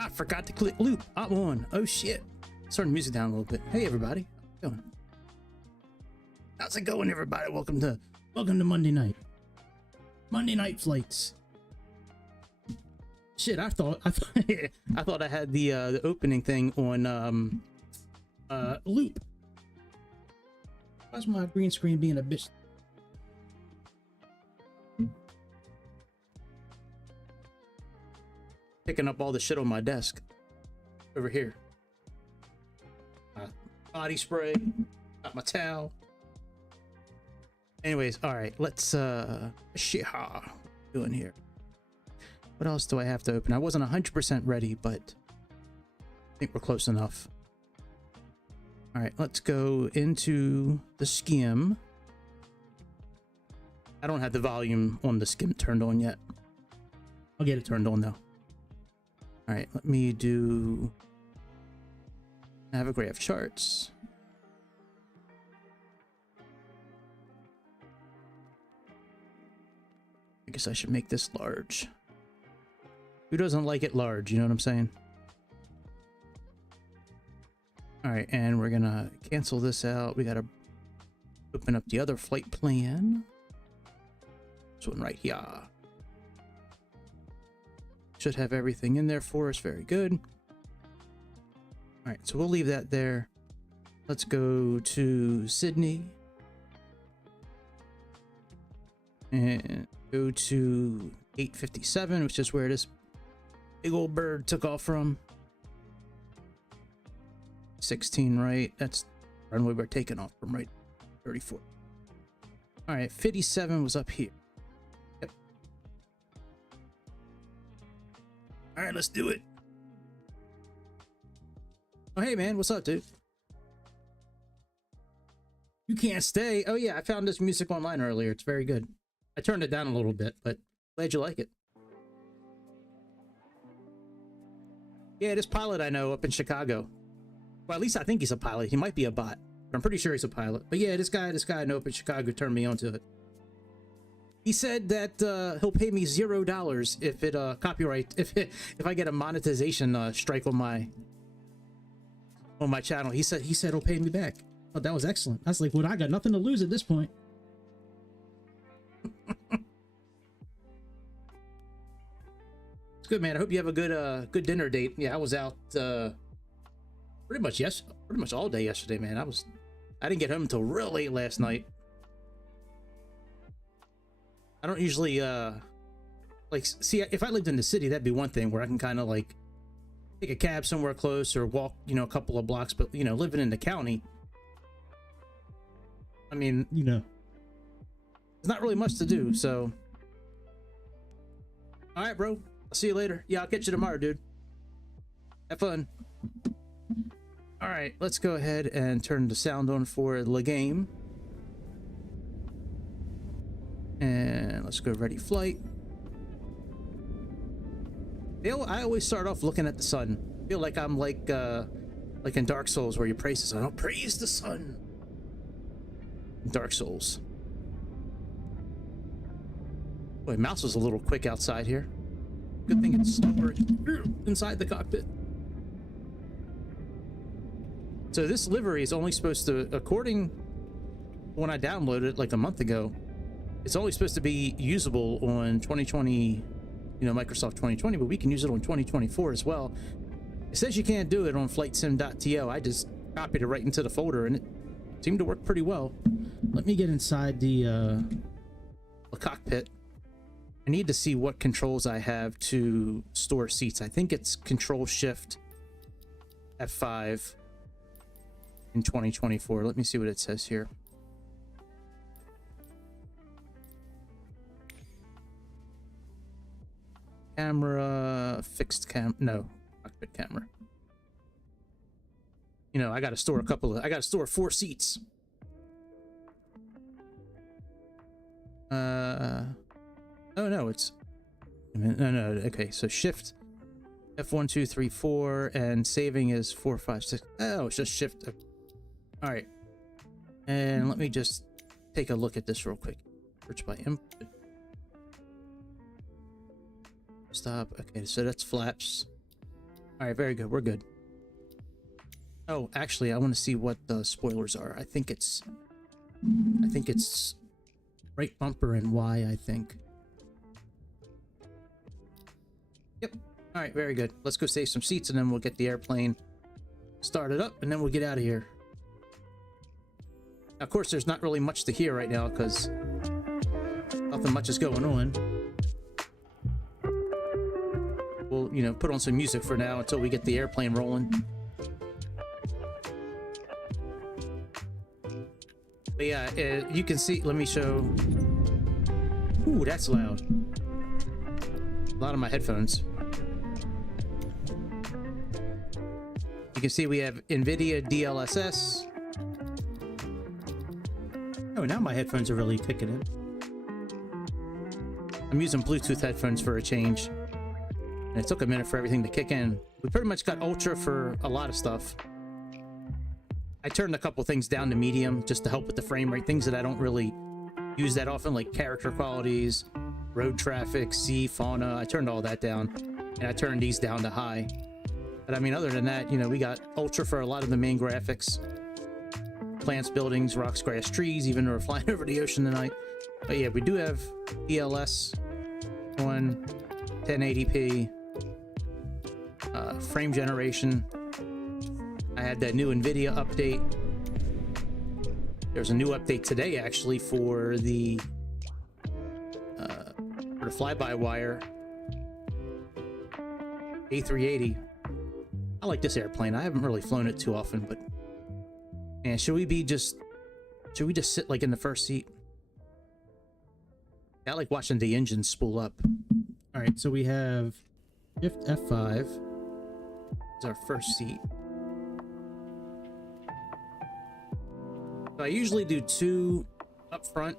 I forgot to click loop. I'm on. Oh shit. Turn the music down a little bit. Hey everybody. How's it going? How's it going, everybody? Welcome to Monday night. Monday night flights. Shit, I thought I had the opening thing on loop. Why's my green screen being a bitch? Picking up all the shit on my desk over here. Body spray, got my towel. Anyways, all right, let's shit doing here. What else do I have to open? I wasn't 100% ready, but I think we're close enough. All right, let's go into the skim. I don't have the volume on the skim turned on yet. I'll get it turned on though. All right, let me do Navigate charts. I guess I should make this large. Who doesn't like it large? You know what I'm saying? All right, and we're gonna cancel this out. We gotta open up the other flight plan. This one right here. Should have everything in there for us. Very good. All right, so we'll leave that there. Let's go to Sydney. And go to 857, which is where this big old bird took off from. 16 right, that's the runway we're taking off from, right? 34. All right, 57 was up here. Yep. All right, let's do it. Oh, hey man, what's up, dude? You can't stay. Oh yeah, I found this music online earlier. It's very good. I turned it down a little bit, but glad you like it. Yeah, this pilot I know up in Chicago. Well, at least I think he's a pilot. He might be a bot, but I'm pretty sure he's a pilot. But yeah, this guy I know up in Chicago turned me onto it. He said that he'll pay me $0 if it if I get a monetization strike on my channel. He said he'll pay me back. Oh, that was excellent. I was like, well, I got nothing to lose at this point. It's good, man. I hope you have a good dinner date. Yeah, I was out pretty much all day yesterday, man. I didn't get home until real late last night. I don't usually like, see, if I lived in the city, that'd be one thing where I can kind of like take a cab somewhere close or walk, you know, a couple of blocks. But you know, living in the county, I mean, you know, there's not really much to do. So all right, bro, I'll see you later. Yeah, I'll catch you tomorrow, dude. Have fun. All right, let's go ahead and turn the sound on for the game. And let's go ready flight. I always start off looking at the sun. I feel like I'm like in Dark Souls where you praise the sun. Oh, praise the sun. Dark Souls. Boy, mouse was a little quick outside here. Good thing it's slower inside the cockpit. So this livery is only supposed to, according when I downloaded it like a month ago, it's only supposed to be usable on 2020, you know, Microsoft 2020, but we can use it on 2024 as well. It says you can't do it on flightsim.to. I just copied it right into the folder and it seemed to work pretty well. Let me get inside the cockpit. I need to see what controls I have to store seats. I think it's Control Shift F5 in 2024. Let me see what it says here. Camera, fixed cam, no, cockpit camera. You know, I gotta store I gotta store 4 seats. Oh no, it's, no, okay, so Shift F1, 2, 3, 4, and saving is 4, 5, 6. Oh, it's just Shift. All right, and let me just take a look at this real quick. Search by input. Stop. Okay, so that's flaps. All right, very good. We're good. Oh, actually, I want to see what the spoilers are. I think it's right bumper and Y, I think. Yep. All right, very good. Let's go save some seats and then we'll get the airplane started up and then we'll get out of here. Now, of course, there's not really much to hear right now because nothing much is going on. We'll, you know, put on some music for now until we get the airplane rolling. But yeah, you can see, let me show. Ooh, that's loud. A lot of my headphones. You can see we have Nvidia DLSS. Oh, now my headphones are really kicking in. I'm using Bluetooth headphones for a change. And it took a minute for everything to kick in. We pretty much got ultra for a lot of stuff. I turned a couple things down to medium just to help with the frame rate. Things that I don't really use that often, like character qualities, road traffic, sea, fauna. I turned all that down. And I turned these down to high. But I mean, other than that, you know, we got ultra for a lot of the main graphics. Plants, buildings, rocks, grass, trees, even though we're flying over the ocean tonight. But yeah, we do have DLS on 1080p. Frame generation. I had that new Nvidia update. There's a new update today actually for the fly-by-wire A380. I like this airplane. I haven't really flown it too often, but man, should we just sit like in the first seat? I like watching the engine spool up. All right, so we have Shift F5 is our first seat. So I usually do 2 up front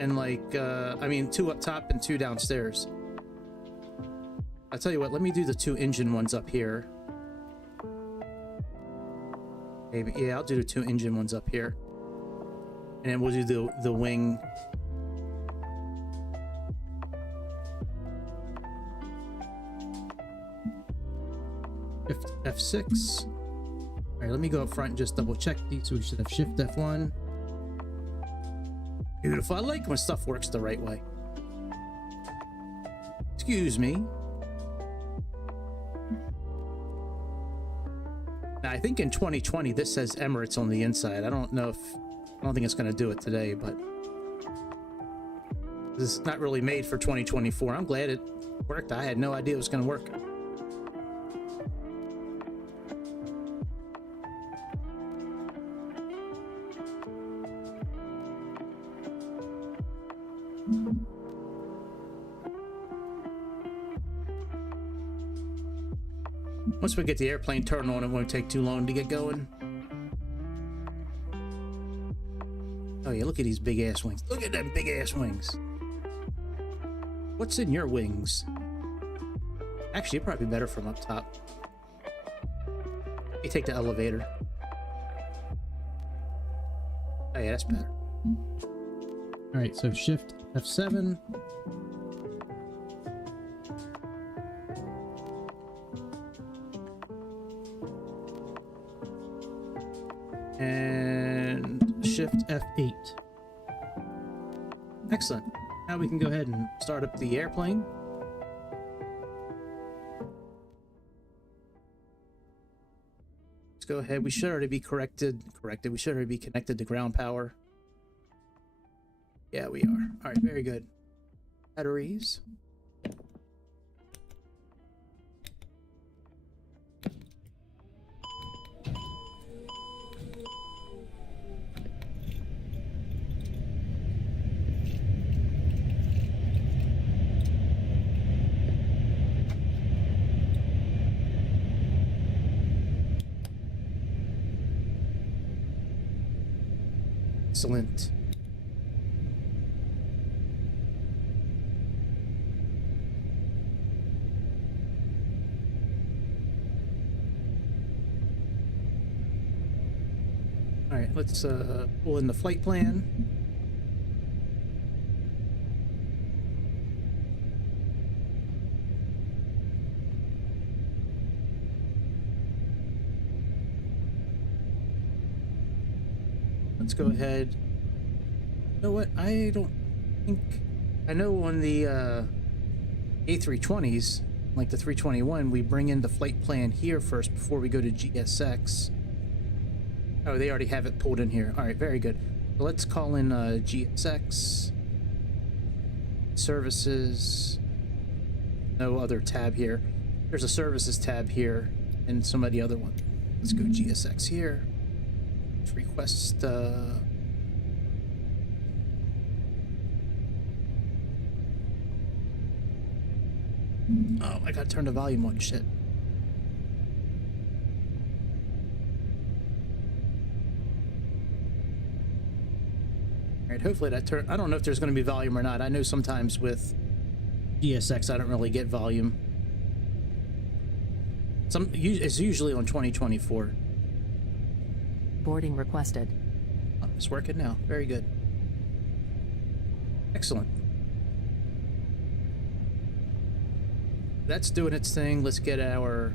and like, I mean 2 up top and 2 downstairs. I'll tell you what, let me do the 2 engine ones up here. Maybe, yeah, I'll do the 2 engine ones up here. And then we'll do the wing. Shift F6. All right, let me go up front and just double check these. So we should have Shift F1. Beautiful. I like when stuff works the right way. Excuse me. Now, I think in 2020 this says Emirates on the inside. I don't think it's going to do it today, but this is not really made for 2024. I'm glad it worked. I had no idea it was going to work. Once we get the airplane turned on, it won't take too long to get going. Oh yeah, look at these big ass wings. Look at them big ass wings. What's in your wings? Actually, it'd probably be better from up top. You take the elevator. Oh yeah, that's better. All right, so Shift F7. And Shift F8. Excellent. Now we can go ahead and start up the airplane. Let's go ahead. We should already be corrected. We should already be connected to ground power. Yeah, we are. All right, very good. Batteries. Excellent. All right, let's pull in the flight plan. let's go ahead. You know what? I don't think I know on the A320s, like the 321, we bring in the flight plan here first before we go to GSX. Oh, they already have it pulled in here. All right, very good. So let's call in GSX services. No other tab here. There's a services tab here and some of the other ones. Let's go GSX here. Let's request oh, I gotta turn the volume on. Shit. Alright, hopefully that turn. I don't know if there's going to be volume or not. I know sometimes with GSX I don't really get volume. It's usually on 2024. Boarding requested. Oh, it's working now. Very good. Excellent. That's doing its thing. Let's get our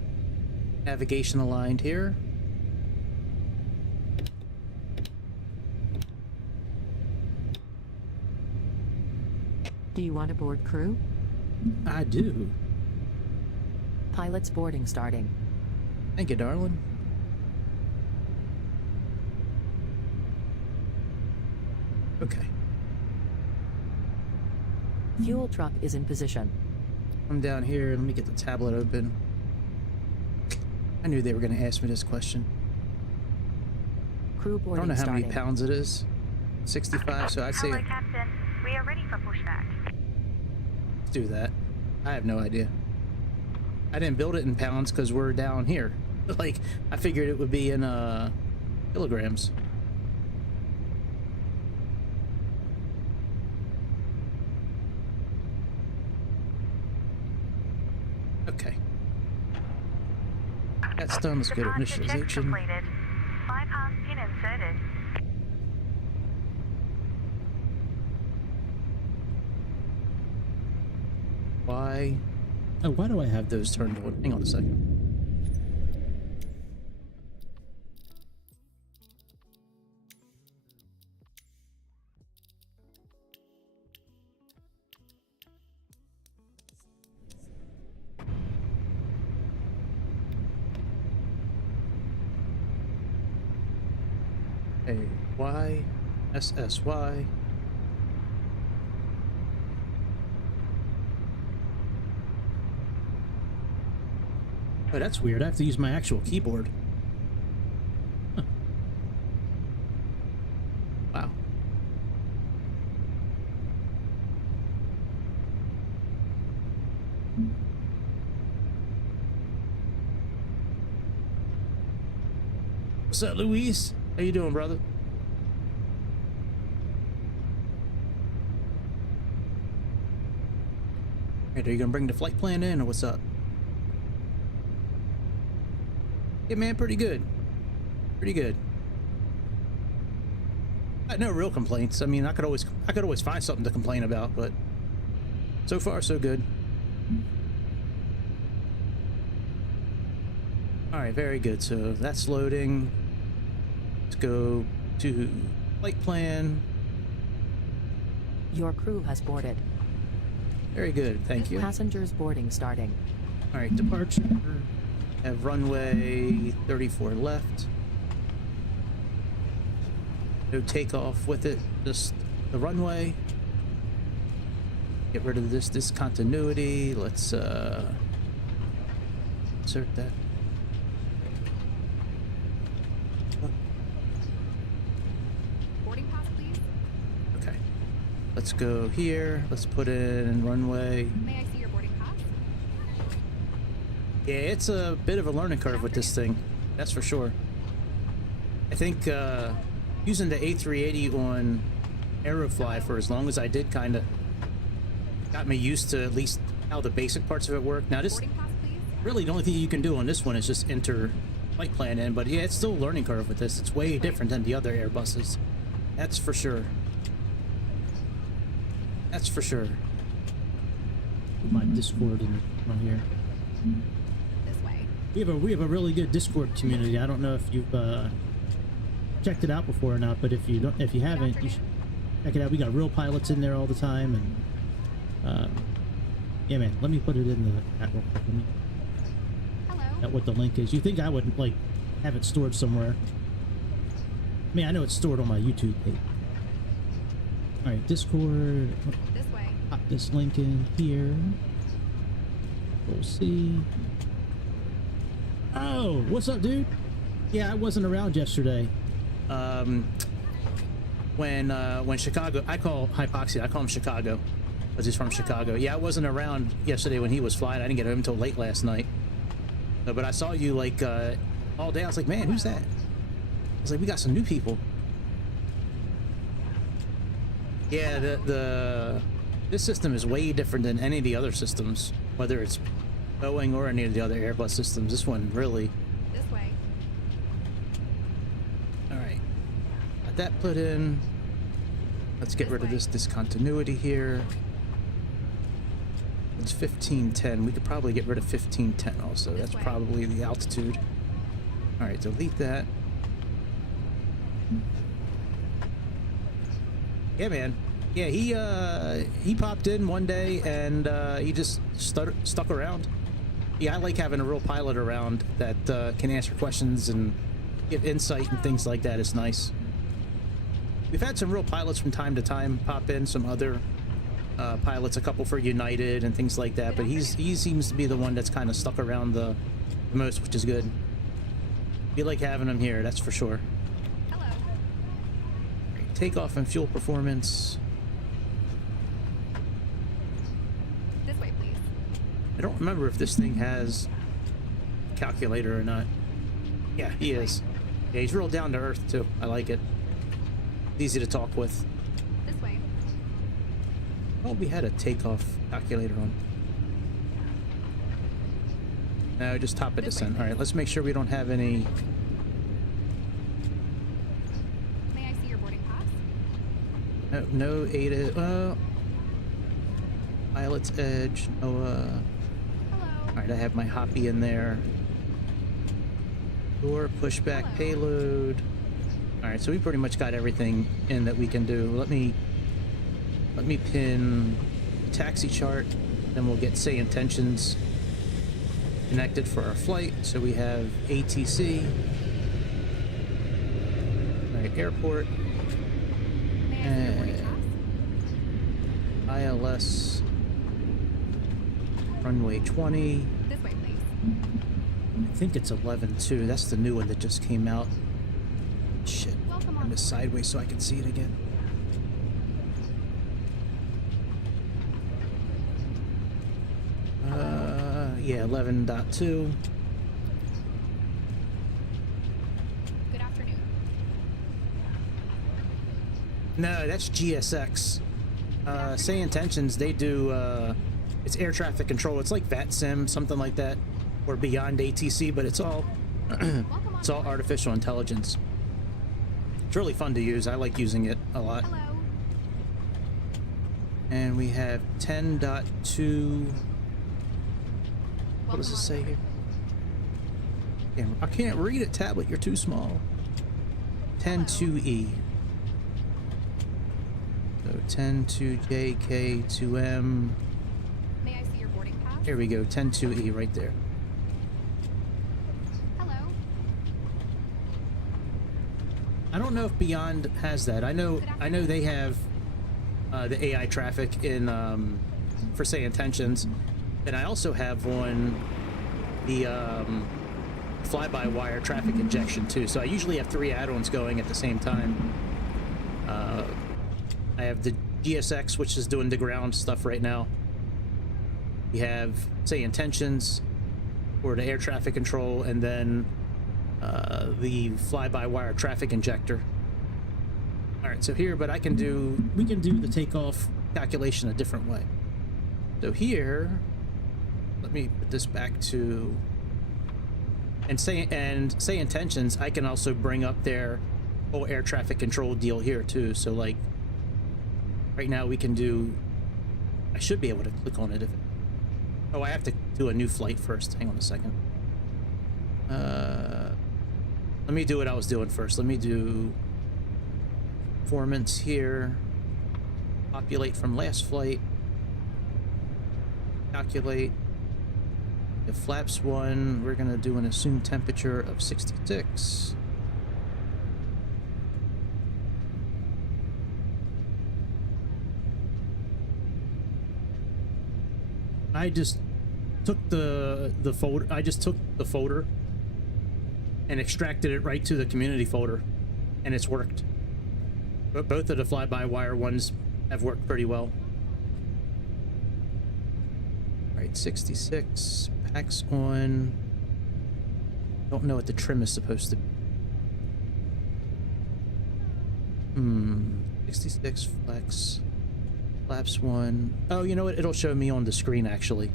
navigation aligned here. Do you want to board crew? I do. Pilot's boarding starting. Thank you, darling. Okay. Fuel truck is in position. I'm down here. Let me get the tablet open. I knew they were going to ask me this question. Crew I boarding don't know how starting. many pounds it is. 65, so I'd say... Hello, Captain. We are ready for pushback. Let's do that. I have no idea. I didn't build it in pounds because we're down here. Like, I figured it would be in kilograms. Okay. That's done. Let's go to Departure check initialization. completed. Bypass pin inserted. Why? Oh, why do I have those turned on? Hang on a second. YSYY. Oh, that's weird. I have to use my actual keyboard. Huh. Wow. What's up, Luis? How you doing, brother? Hey, are you gonna bring the flight plan in, or what's up? Yeah, man, pretty good. Pretty good. No real complaints. I mean, I could always find something to complain about, but so far so good. All right, very good. So that's loading. Let's go to flight plan. Your crew has boarded. Very good, thank you. Passengers boarding starting. All right, departure. Have runway 34 left. No takeoff with it, just the runway. Get rid of this discontinuity. Let's insert that. Boarding pass, please. Okay. Let's go here. Let's put in runway. May I see your boarding pass? Yeah, it's a bit of a learning curve with this thing. That's for sure. I think using the A380 on Aerofly for as long as I did kind of got me used to at least how the basic parts of it work. Now this, Boarding pass, please. really the only thing you can do on this one is just enter flight plan in, but yeah, it's still a learning curve with this. It's way different than the other Airbuses. That's for sure. That's for sure. My Discord in right here. This way. We have a really good Discord community. I don't know if you've checked it out before or not, but if you don't, if you haven't, you should check it out. We got real pilots in there all the time, and yeah, man. Let me put it in the chat real quick. Hello. At what the link is. You think I would like have it stored somewhere? I mean, I know it's stored on my YouTube page. All right, Discord. This way. Pop this link in here. We'll see. Oh, what's up, dude? Yeah, I wasn't around yesterday. When Chicago, I call Hypoxia, I call him Chicago, because he's from Chicago. Yeah, I wasn't around yesterday when he was flying. I didn't get home until late last night. But I saw you like all day. I was like, man, who's that? I was like, we got some new people. Yeah, this system is way different than any of the other systems, whether it's Boeing or any of the other Airbus systems. This one really. This way. All right, got that put in. Let's get rid of this discontinuity here. It's 1510. We could probably get rid of 1510 also. That's probably the altitude. All right, delete that. Yeah, man. Yeah, he popped in one day and he just stuck around. Yeah, I like having a real pilot around that can answer questions and give insight and things like that. It's nice. We've had some real pilots from time to time pop in, some other pilots, a couple for United and things like that, but he seems to be the one that's kind of stuck around the most, which is good. We like having him here, that's for sure. Hello. Right, takeoff and fuel performance. This way, please. I don't remember if this thing has a calculator or not. Yeah, he is. Yeah, he's real down to earth too. I like it. Easy to talk with. This way. Oh, we had a takeoff calculator on. No, just top of descent. All right, let's make sure we don't have any. May I see your boarding pass? No ADA. Pilot's edge. No. Hello. All right, I have my Hoppy in there. Door pushback payload. All right, so we pretty much got everything in that we can do. Let me pin taxi chart, then we'll get Sayintentions connected for our flight. So we have ATC, all right, airport, May I see your boarding pass? ILS, runway 20. This way, please. I think it's 11-2. That's the new one that just came out. Shit, Welcome I on. missed sideways so I can see it again. Yeah, 11.2. Good afternoon. No, that's GSX. Sayintentions, they do, it's air traffic control. It's like VATSIM, something like that, or beyond ATC, but it's all, it's all artificial intelligence. It's really fun to use. I like using it a lot. Hello. And we have 10.2. What does it say here? I can't read it, tablet. You're too small. 10.2E. So 10.2JK2M. May I see your boarding pass? Here we go. 10.2E right there. Hello. I don't know if Beyond has that. I know they have the AI traffic in for Sayintentions, and I also have one the fly-by-wire traffic injection too. So I usually have 3 add-ons going at the same time. I have the GSX, which is doing the ground stuff right now. We have Sayintentions for the air traffic control, and then the fly-by-wire traffic injector. All right, so here, but we can do the takeoff calculation a different way. So here, let me put this back to, and Sayintentions, I can also bring up their whole air traffic control deal here too. So like, right now we can do, I should be able to click on it if, oh, I have to do a new flight first. Hang on a second. Let let me do what I was doing first. Let me do performance here. Populate from last flight. Calculate. The flaps 1, we're gonna do an assumed temperature of 66. I just took the folder. I just took the folder and extracted it right to the community folder, and it's worked. But both of the fly-by-wire ones have worked pretty well. All right, 66 packs on. Don't know what the trim is supposed to be. 66 flex. Flaps 1. Oh, you know what? It'll show me on the screen actually.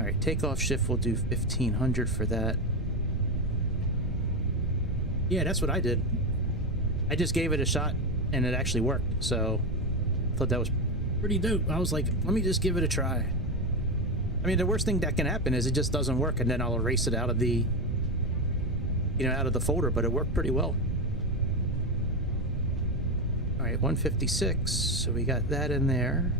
All right, takeoff shift. We'll do 1500 for that. Yeah, that's what I did. I just gave it a shot and it actually worked. So I thought that was pretty dope. I was like, let me just give it a try. I mean, the worst thing that can happen is it just doesn't work, and then I'll erase it out of the, out of the folder. But it worked pretty well. All right, 156, so we got that in there.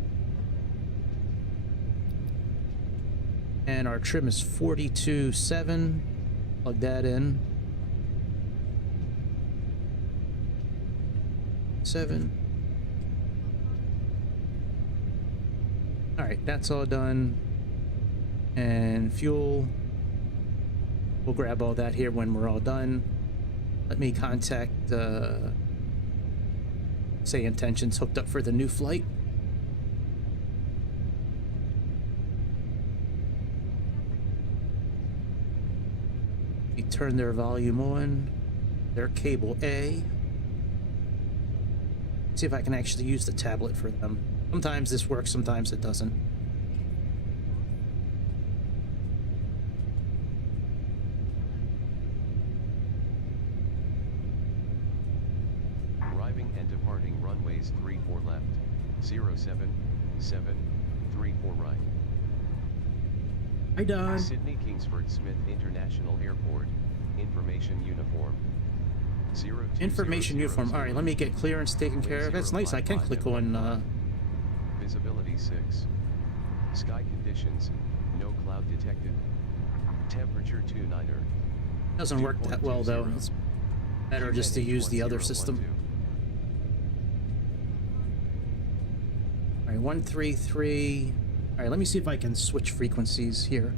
And our trim is 42.7. Plug that in. 7. All right, that's all done. And fuel, we'll grab all that here when we're all done. Let me contact Sayintentions hooked up for the new flight. We turn their volume on, their cable A. See if I can actually use the tablet for them. Sometimes this works, sometimes it doesn't. Arriving and departing runways 34 left, 07734 right. Hi, Don. Sydney Kingsford Smith International Airport. Information uniform. Information uniform. All right, let me get clearance taken care of. That's nice. I can click on. Visibility 6. Sky conditions. No cloud detected. Temperature 29er. Doesn't work that well though. It's better just to use the other system. All right, 133. All right, let me see if I can switch frequencies here.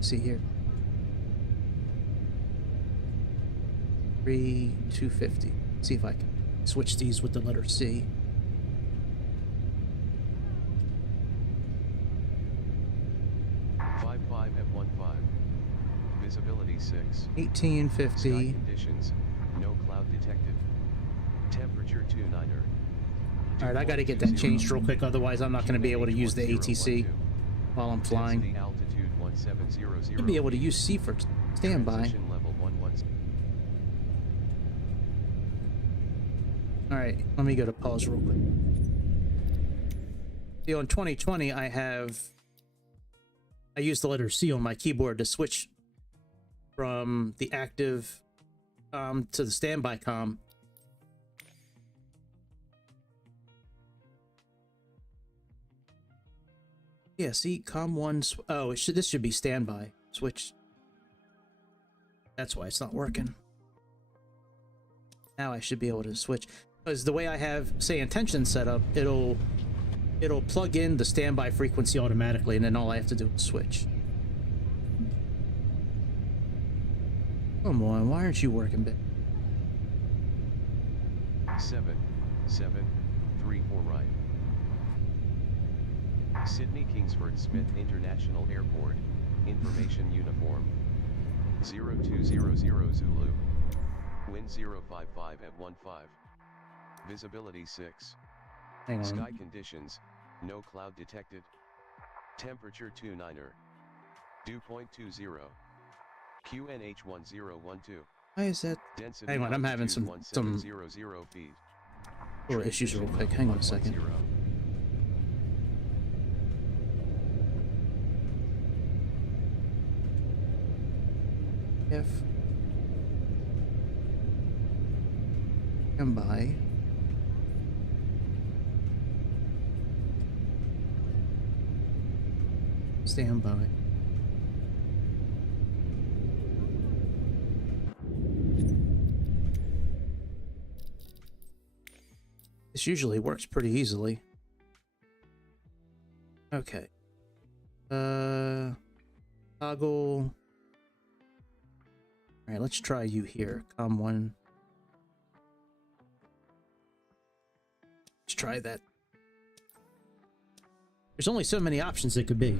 See here. 250. See if I can switch these with the letter C. Visibility 6. 1850. Sky conditions. No cloud detected. Temperature 29er. All right, I got to get that changed real quick. Otherwise, I'm not going to be able to use the ATC while I'm flying. I'll be able to use C for standby. All right, let me go to pause real quick. See, on 2020, I use the letter C on my keyboard to switch from the active to the standby comm. Yeah, see, comm 1. Oh, this should be standby. Switch. That's why it's not working. Now I should be able to switch. Because the way I have Sayintentions set up, it'll plug in the standby frequency automatically, and then all I have to do is switch. Come on, why aren't you working, babe? 7734 right. Sydney Kingsford Smith International Airport. Information uniform. 0200 Zulu. Wind 055 at 15. Visibility 6. Hang on. Sky conditions. No cloud detected. Temperature 29er. Dew point 20. QNH 1012. Why is that? Density Hang on, I'm having some 1700 feet. little issues real quick. Hang on a second. If stand by. Stand by. This usually works pretty easily. Okay. Toggle. All right, let's try you here. COM1. Let's try that. There's only so many options it could be.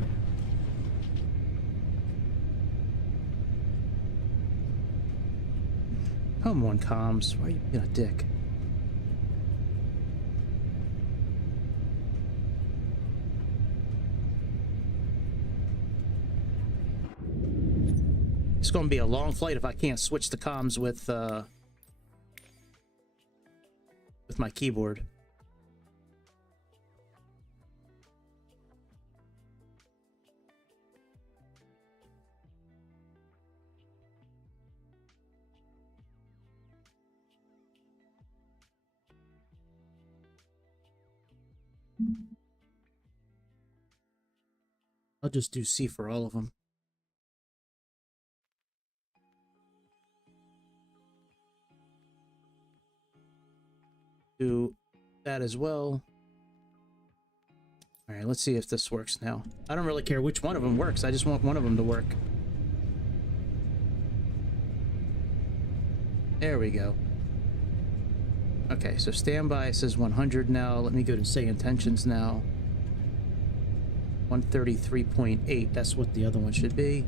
Come on, comms. Why are you being a dick? It's going to be a long flight if I can't switch the comms with my keyboard. I'll just do C for all of them. Do that as well. All right, let's see if this works now. I don't really care which one of them works. I just want one of them to work. There we go. Okay, so standby says 100 now. Let me go to say intentions now. 133.8. That's what the other one should be.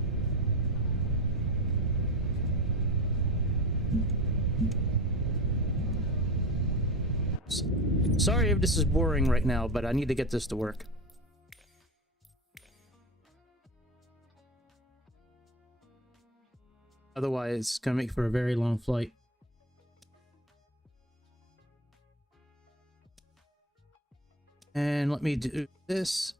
Sorry if this is boring right now, but I need to get this to work. Otherwise, it's gonna make for a very long flight. And let me do this.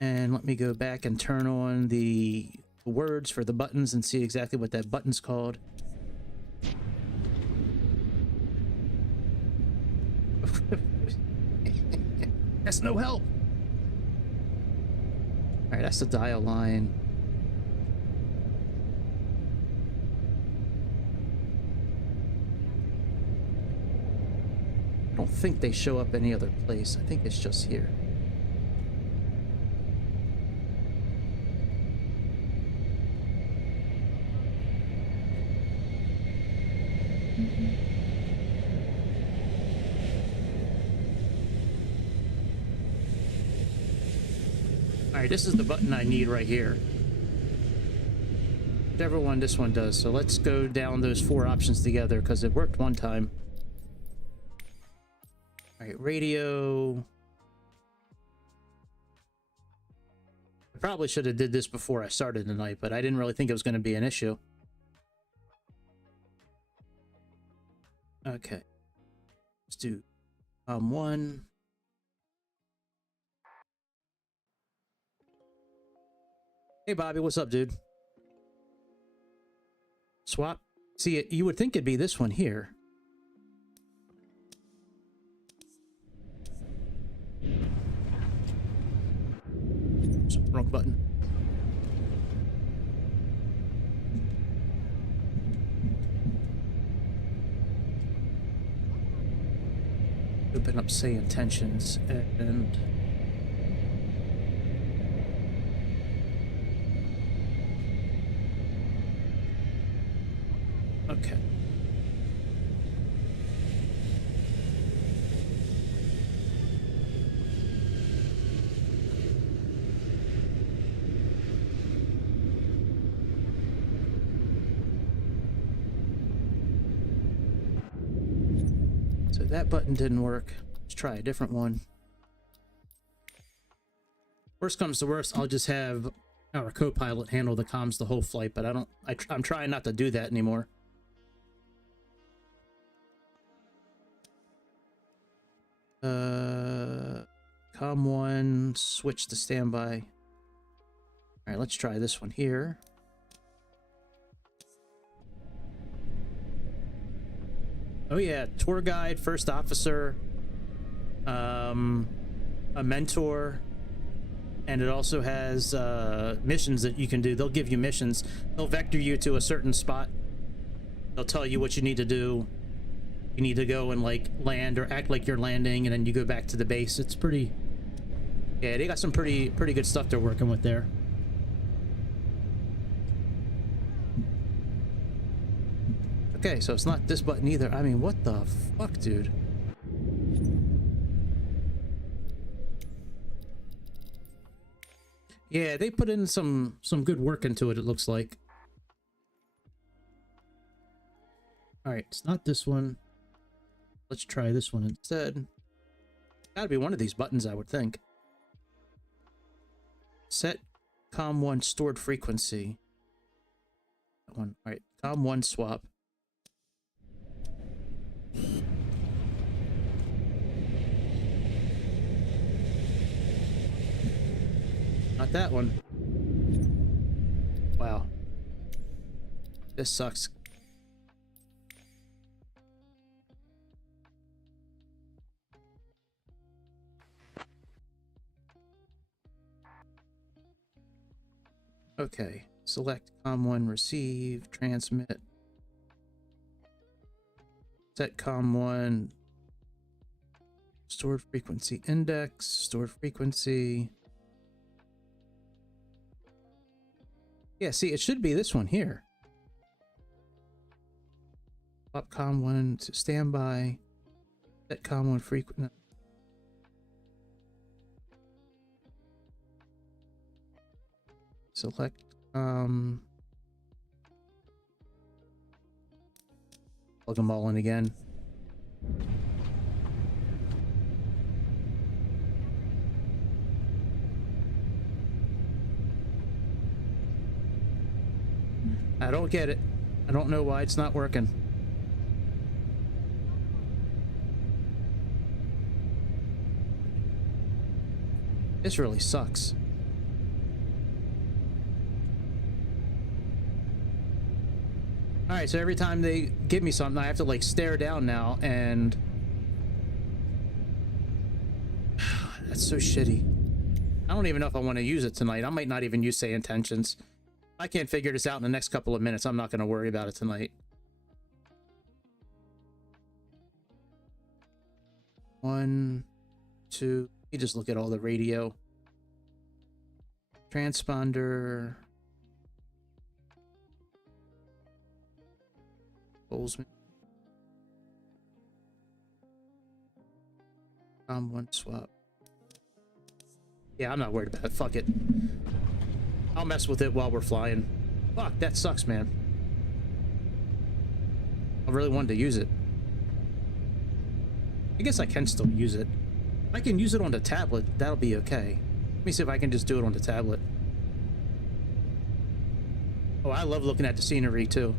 And let me go back and turn on the words for the buttons and see exactly what that button's called. That's no help. All right, that's the dial line. I don't think they show up any other place. I think it's just here. Alright, this is the button I need right here. Whichever one this one does. So let's go down those four options together because it worked one time. Alright, radio. I probably should have did this before I started tonight, but I didn't really think it was going to be an issue. Okay. Let's do one. Hey Bobby, what's up, dude? Swap. See, you would think it'd be this one here. Oops, wrong button. Open up say intentions and okay. So that button didn't work. Let's try a different one. Worst comes to worst, I'll just have our co-pilot handle the comms the whole flight, but I'm trying not to do that anymore. COM1, switch to standby. All right, let's try this one here. Oh yeah, tour guide, first officer, a mentor, and it also has missions that you can do. They'll give you missions. They'll vector you to a certain spot. They'll tell you what you need to do. You need to go and like land or act like you're landing, and then you go back to the base. It's pretty. Yeah, they got some pretty good stuff they're working with there. Okay, so it's not this button either. I mean, what the fuck, dude? Yeah, they put in some good work into it, it looks like. All right, it's not this one. Let's try this one instead. Gotta be one of these buttons, I would think. Set COM1 stored frequency. That one. All right, COM1 swap. Not that one. Wow. This sucks. Okay, select COM1 receive, transmit. Set COM1 stored frequency index, stored frequency. Yeah, see, it should be this one here. Up COM1 to standby. Set COM1 frequency. Select plug them all in again. I don't get it. I don't know why it's not working. This really sucks. Alright, so every time they give me something, I have to like stare down now, and that's so shitty. I don't even know if I want to use it tonight. I might not even use Sayintentions. If I can't figure this out in the next couple of minutes, I'm not going to worry about it tonight. 1, 2. Let me just look at all the radio. Transponder. Boltzmann. COM1 swap. Yeah, I'm not worried about it. Fuck it. I'll mess with it while we're flying. Fuck, that sucks, man. I really wanted to use it. I guess I can still use it. If I can use it on the tablet, that'll be okay. Let me see if I can just do it on the tablet. Oh, I love looking at the scenery, too.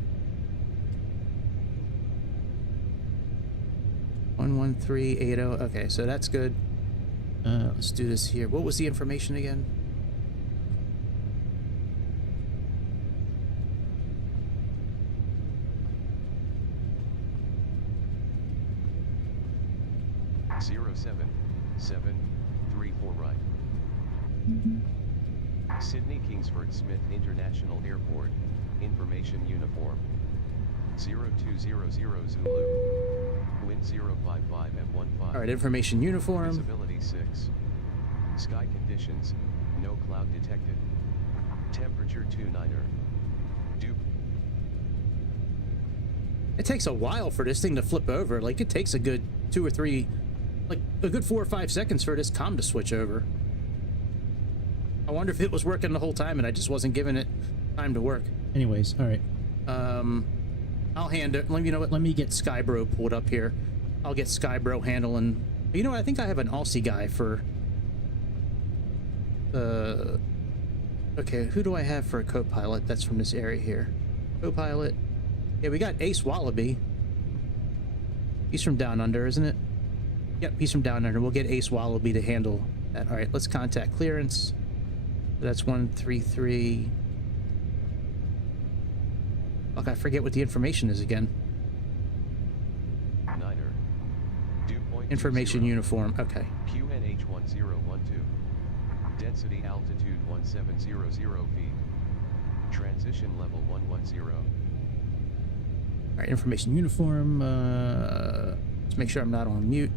11380. Okay, so that's good. Let's do this here. What was the information again? Zero 7-7-3-4 right. Sydney Kingsford Smith International Airport. Information uniform. 0200 Zulu. Wind 055 at 15. All right, information uniform. Visibility 6. Sky conditions. No cloud detected. Temperature 29er. Dupe. It takes a while for this thing to flip over. Like, it takes a good 2 or 3, like a good 4 or 5 seconds for this comm to switch over. I wonder if it was working the whole time and I just wasn't giving it time to work. Anyways, all right. I'll hand it. You know what? Let me get Skybro pulled up here. I'll get Skybro handling. You know what? I think I have an Aussie guy for. Okay, who do I have for a co-pilot? That's from this area here. Co-pilot. Yeah, we got Ace Wallaby. He's from down under, isn't it? Yep, he's from down under. We'll get Ace Wallaby to handle that. All right, let's contact clearance. That's 133. Fuck, I forget what the information is again. Information 0. uniform. Okay. QNH1012. Density altitude 1700 feet. Transition level 110. All right. Information uniform. Let's make sure I'm not on mute.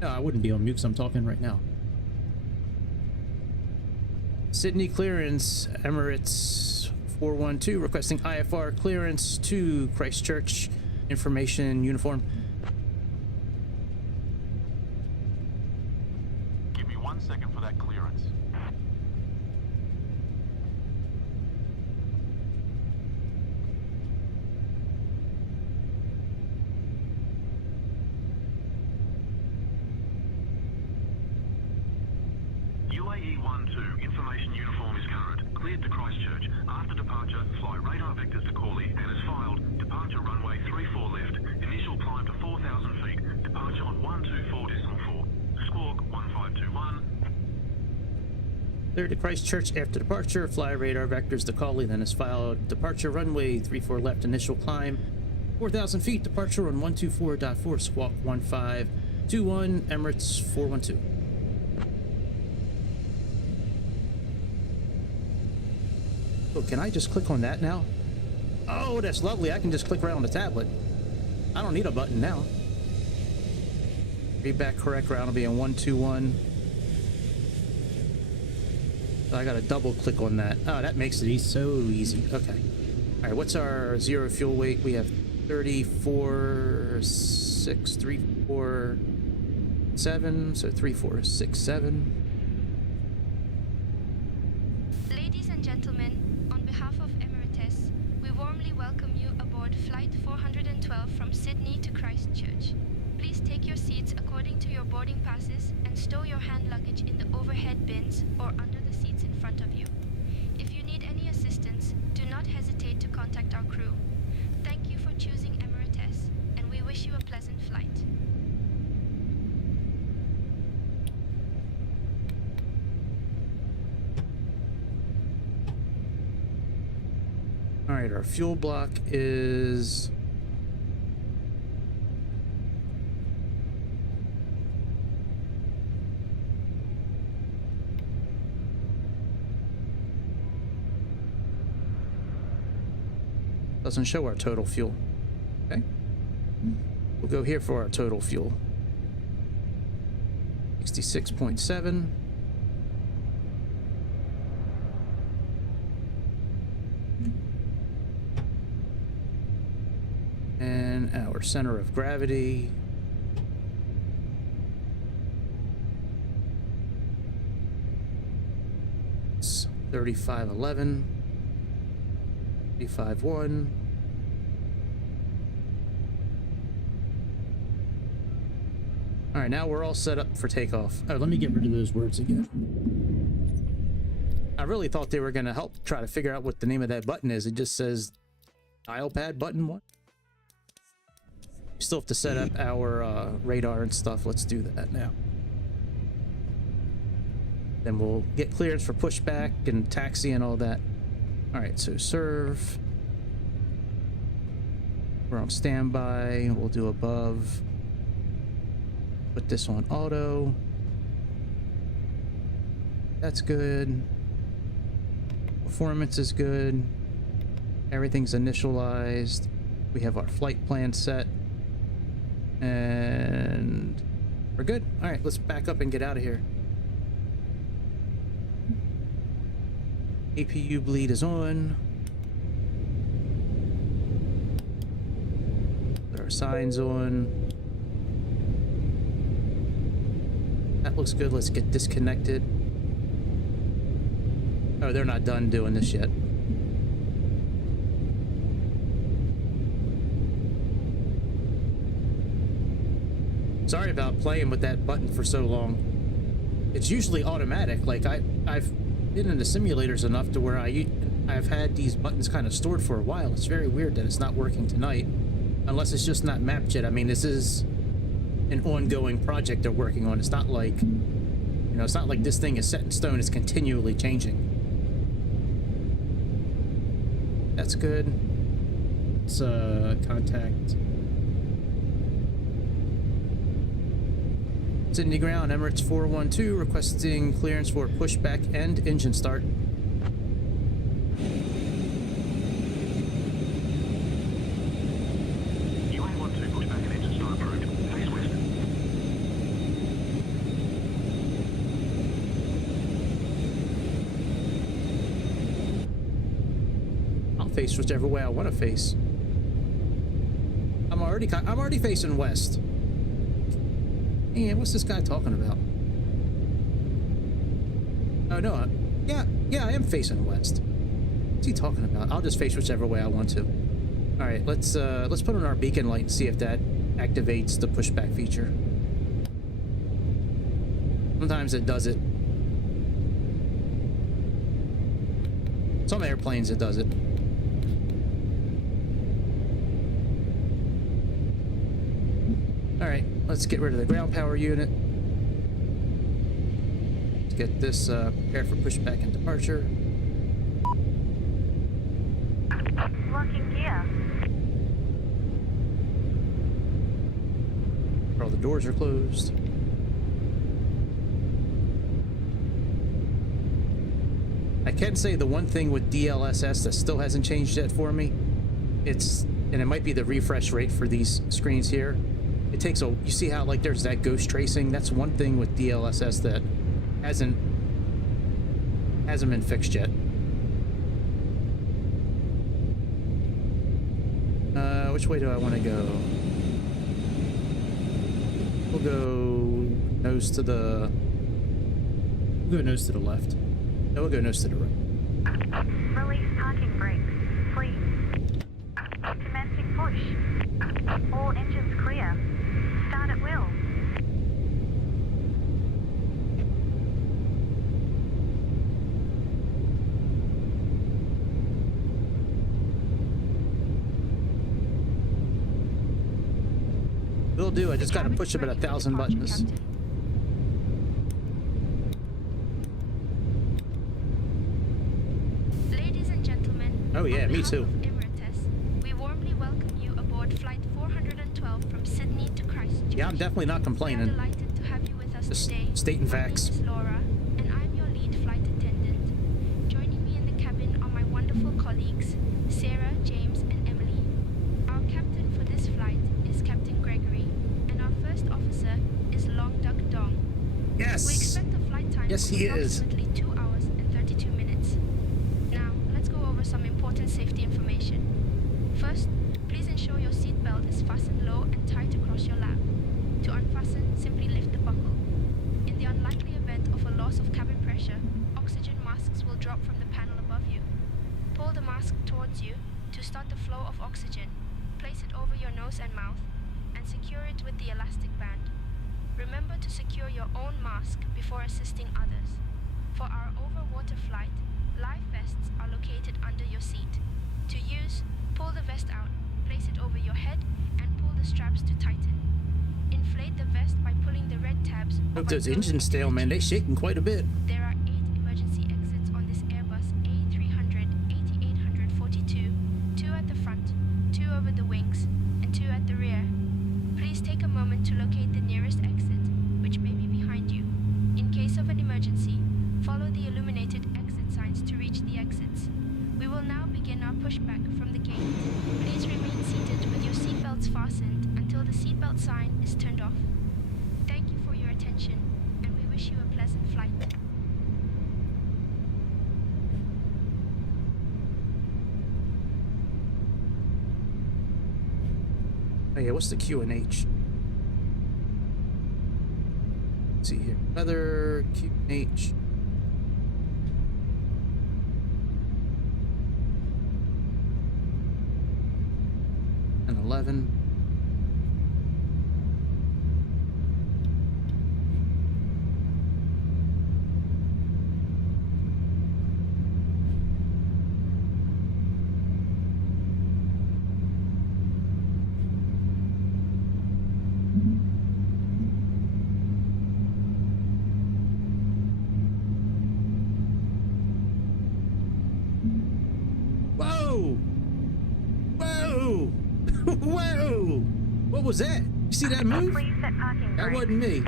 No, I wouldn't be on mute because I'm talking right now. Sydney clearance, Emirates 412 requesting IFR clearance to Christchurch. Information uniform. Give me 1 second for that clearance. UAE412, information uniform is current. Cleared to Christchurch. After departure, fly radar vectors to Corley and is filed. Departure runway 34 left. Initial climb to 4,000 feet. Departure on 124.4. Squawk 1521. Cleared to Christchurch after departure. Fly radar vectors to Cawley, then is filed. Departure runway 34 left. Initial climb 4,000 feet. Departure on 124.4. Squawk 1521. Emirates 412. Oh, can I just click on that now? Oh, that's lovely. I can just click right on the tablet. I don't need a button now. Feedback correct round will be in 121. So I gotta double click on that. Oh, that makes it so easy. Okay. All right, what's our zero fuel weight? We have 34,634.7, so 3467. Ladies and gentlemen, on behalf of Emirates, we warmly welcome you aboard Flight 412 from Sydney to Christchurch. Please take your seats according to your boarding passes and stow your hand luggage in the overhead bins or under the seats in front of you. If you need any assistance, do not hesitate to contact our crew. Thank you for choosing Emirates, and we wish you a pleasant flight. All right, our fuel block is doesn't show our total fuel. Okay, we'll go here for our total fuel. 66.7. And our center of gravity is 3511, 351. All right, now we're all set up for takeoff. Oh, let me get rid of those words again. I really thought they were going to help try to figure out what the name of that button is. It just says dial pad button 1. We still have to set up our radar and stuff. Let's do that now. Then we'll get clearance for pushback and taxi and all that. All right, so serve. We're on standby. We'll do above. Put this on auto. That's good. Performance is good. Everything's initialized. We have our flight plan set. And we're good. All right, let's back up and get out of here. APU bleed is on. There are signs on. That looks good. Let's get disconnected. Oh, they're not done doing this yet. Sorry about playing with that button for so long. It's usually automatic. Like I've been in the simulators enough to where I've had these buttons kind of stored for a while. It's very weird that it's not working tonight, unless it's just not mapped yet. I mean, this is an ongoing project they're working on. It's not like, you know, it's not like this thing is set in stone. It's continually changing. That's good. It's contact Sydney ground, Emirates 412 requesting clearance for pushback and engine start. UA12 pushback and engine start approved. Face west. I'll face whichever way I want to face. I'm already facing west. Man, what's this guy talking about? Oh no, yeah, I am facing west. What's he talking about? I'll just face whichever way I want to. All right, let's put on our beacon light and see if that activates the pushback feature. Sometimes it does it. Some airplanes it does it. All right, let's get rid of the ground power unit. Let's get this prepared for pushback and departure. Locking gear. All the doors are closed. I can say the one thing with DLSS that still hasn't changed yet for me, and it might be the refresh rate for these screens here. It takes you see how like there's that ghost tracing? That's one thing with DLSS that hasn't been fixed yet. Which way do I want to go? We'll go nose to the left. No, we'll go nose to the right. Release parking brakes, please. Commencing push. All engines clear. Start at will. Will do. I just gotta push about 1,000 buttons. Ladies and gentlemen, Oh yeah, on me behalf too. of Emirates, we warmly welcome you aboard flight 412 from Sydney to Christchurch. Yeah, I'm definitely not We are complaining. delighted to have you with us Just today. stating facts. My name is Laura, and I'm your lead flight attendant. Joining me in the cabin are my wonderful colleagues, Sarah, James, and Emily. Our captain for this flight is Captain Gregory, and our first officer is Long Duck Dong. We Yes. expect a flight time Yes, of he is. approximately 2 hours and 32 minutes. Now, let's go over some important safety information. First, please ensure your seatbelt is fastened low and tight across your lap. To unfasten, simply lift the buckle. In the unlikely event of a loss of cabin pressure, oxygen masks will drop from the panel above you. Pull the mask towards you to start the flow of oxygen. Place it over your nose and mouth, and secure it with the elastic band. Remember to secure your own mask before assisting others. For our overwater flight, life vests are located under your seat. To use, pull the vest out, place it over your head, and pull the straps to tighten. Inflate the vest by pulling the red tabs. or Hope by those blowing engines into stale, the man. They tubes. shaking quite a bit. There are 8 emergency exits on this Airbus A300 8842, 2 at the front, 2 over the wings, and 2 at the rear. Please take a moment to locate the nearest exit, which may be behind you. In case of an emergency, follow the illuminated exit signs to reach the exits. We will now begin our pushback from the gate. Please remain seated with your seatbelts fastened until the seatbelt sign is turned off. Thank you for your attention, and we wish you a pleasant flight. Oh yeah, what's the Q and H? Let's see here. Weather, Q and H. And 11. Whoa! Whoa! Whoa! What was that? You see that move? Please set parking That brakes. wasn't me.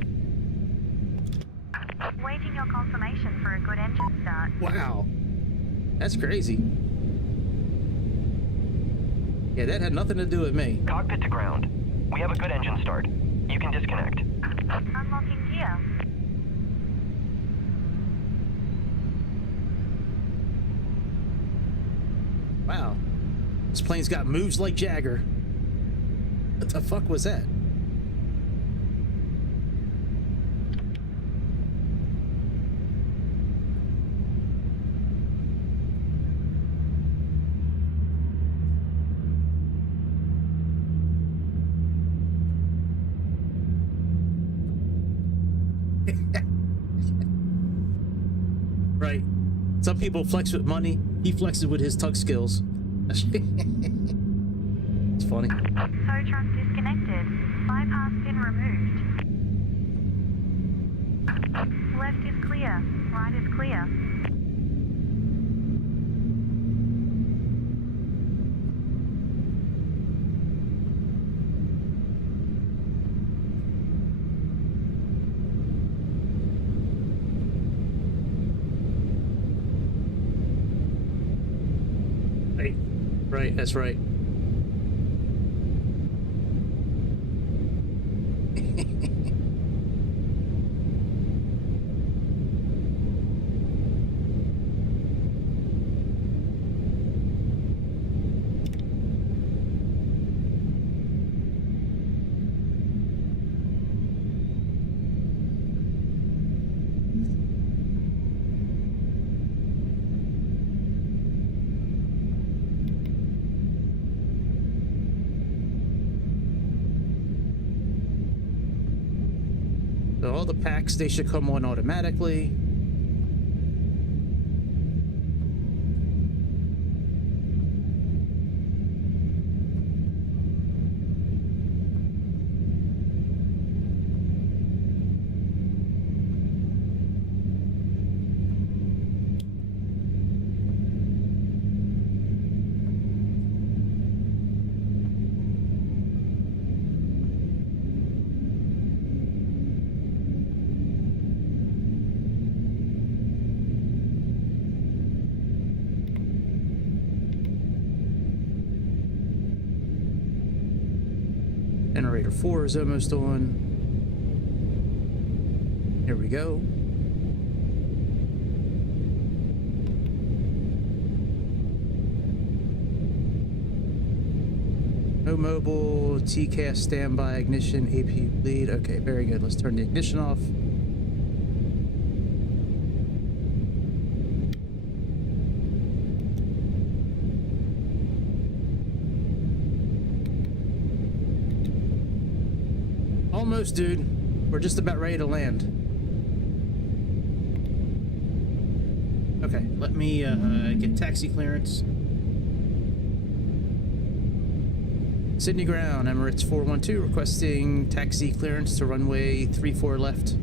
your confirmation for a good engine start. Wow. That's crazy. Yeah, that had nothing to do with me. Cockpit to ground. We have a good engine start. You can disconnect. Unlocking gear. Wow. This plane's got moves like Jagger. What the fuck was that? Right. Some people flex with money. He flexes with his tug skills. It's funny. Tow truck disconnected. Bypass pin removed. Left is clear. Right is clear. Right, that's right. So all the packs, they should come on automatically. Generator 4 is almost on. Here we go. No mobile, TCAS standby, ignition, APU bleed. Okay, very good. Let's turn the ignition off. Almost, dude. We're just about ready to land. Okay, let me get taxi clearance. Sydney ground, Emirates 412 requesting taxi clearance to runway 34 left.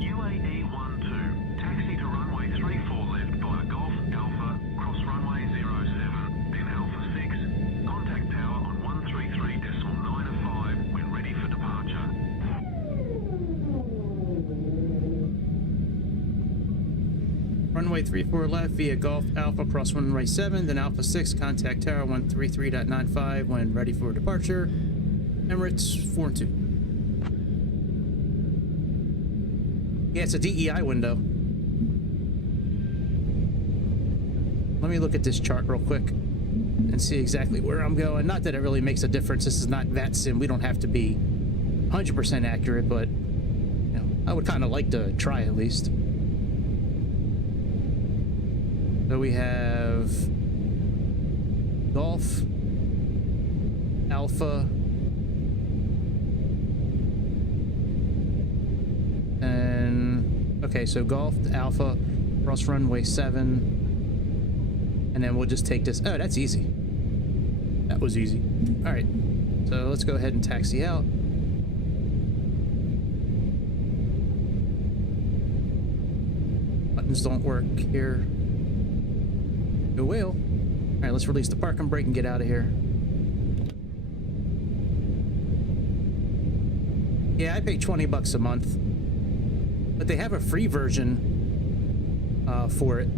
UAE412, taxi to runway 34 left via Golf Alpha, cross runway 07, then Alpha 6. Contact tower on 133.905 when ready for departure. Runway 34 left via Golf Alpha, cross runway 7, then Alpha 6, contact tower 133.95 when ready for departure. Emirates 412. Yeah, it's a DEI window. Let me look at this chart real quick and see exactly where I'm going. Not that it really makes a difference. This is not VATSIM. We don't have to be 100% accurate, but you know, I would kind of like to try at least. So we have Golf, Alpha, and okay, so Golf, Alpha, cross runway 7, and then we'll just take this. Oh, that's easy. That was easy. All right, so let's go ahead and taxi out. Buttons don't work here. It will. All right, let's release the parking brake and get out of here. Yeah, I pay $20 a month, but they have a free version for it.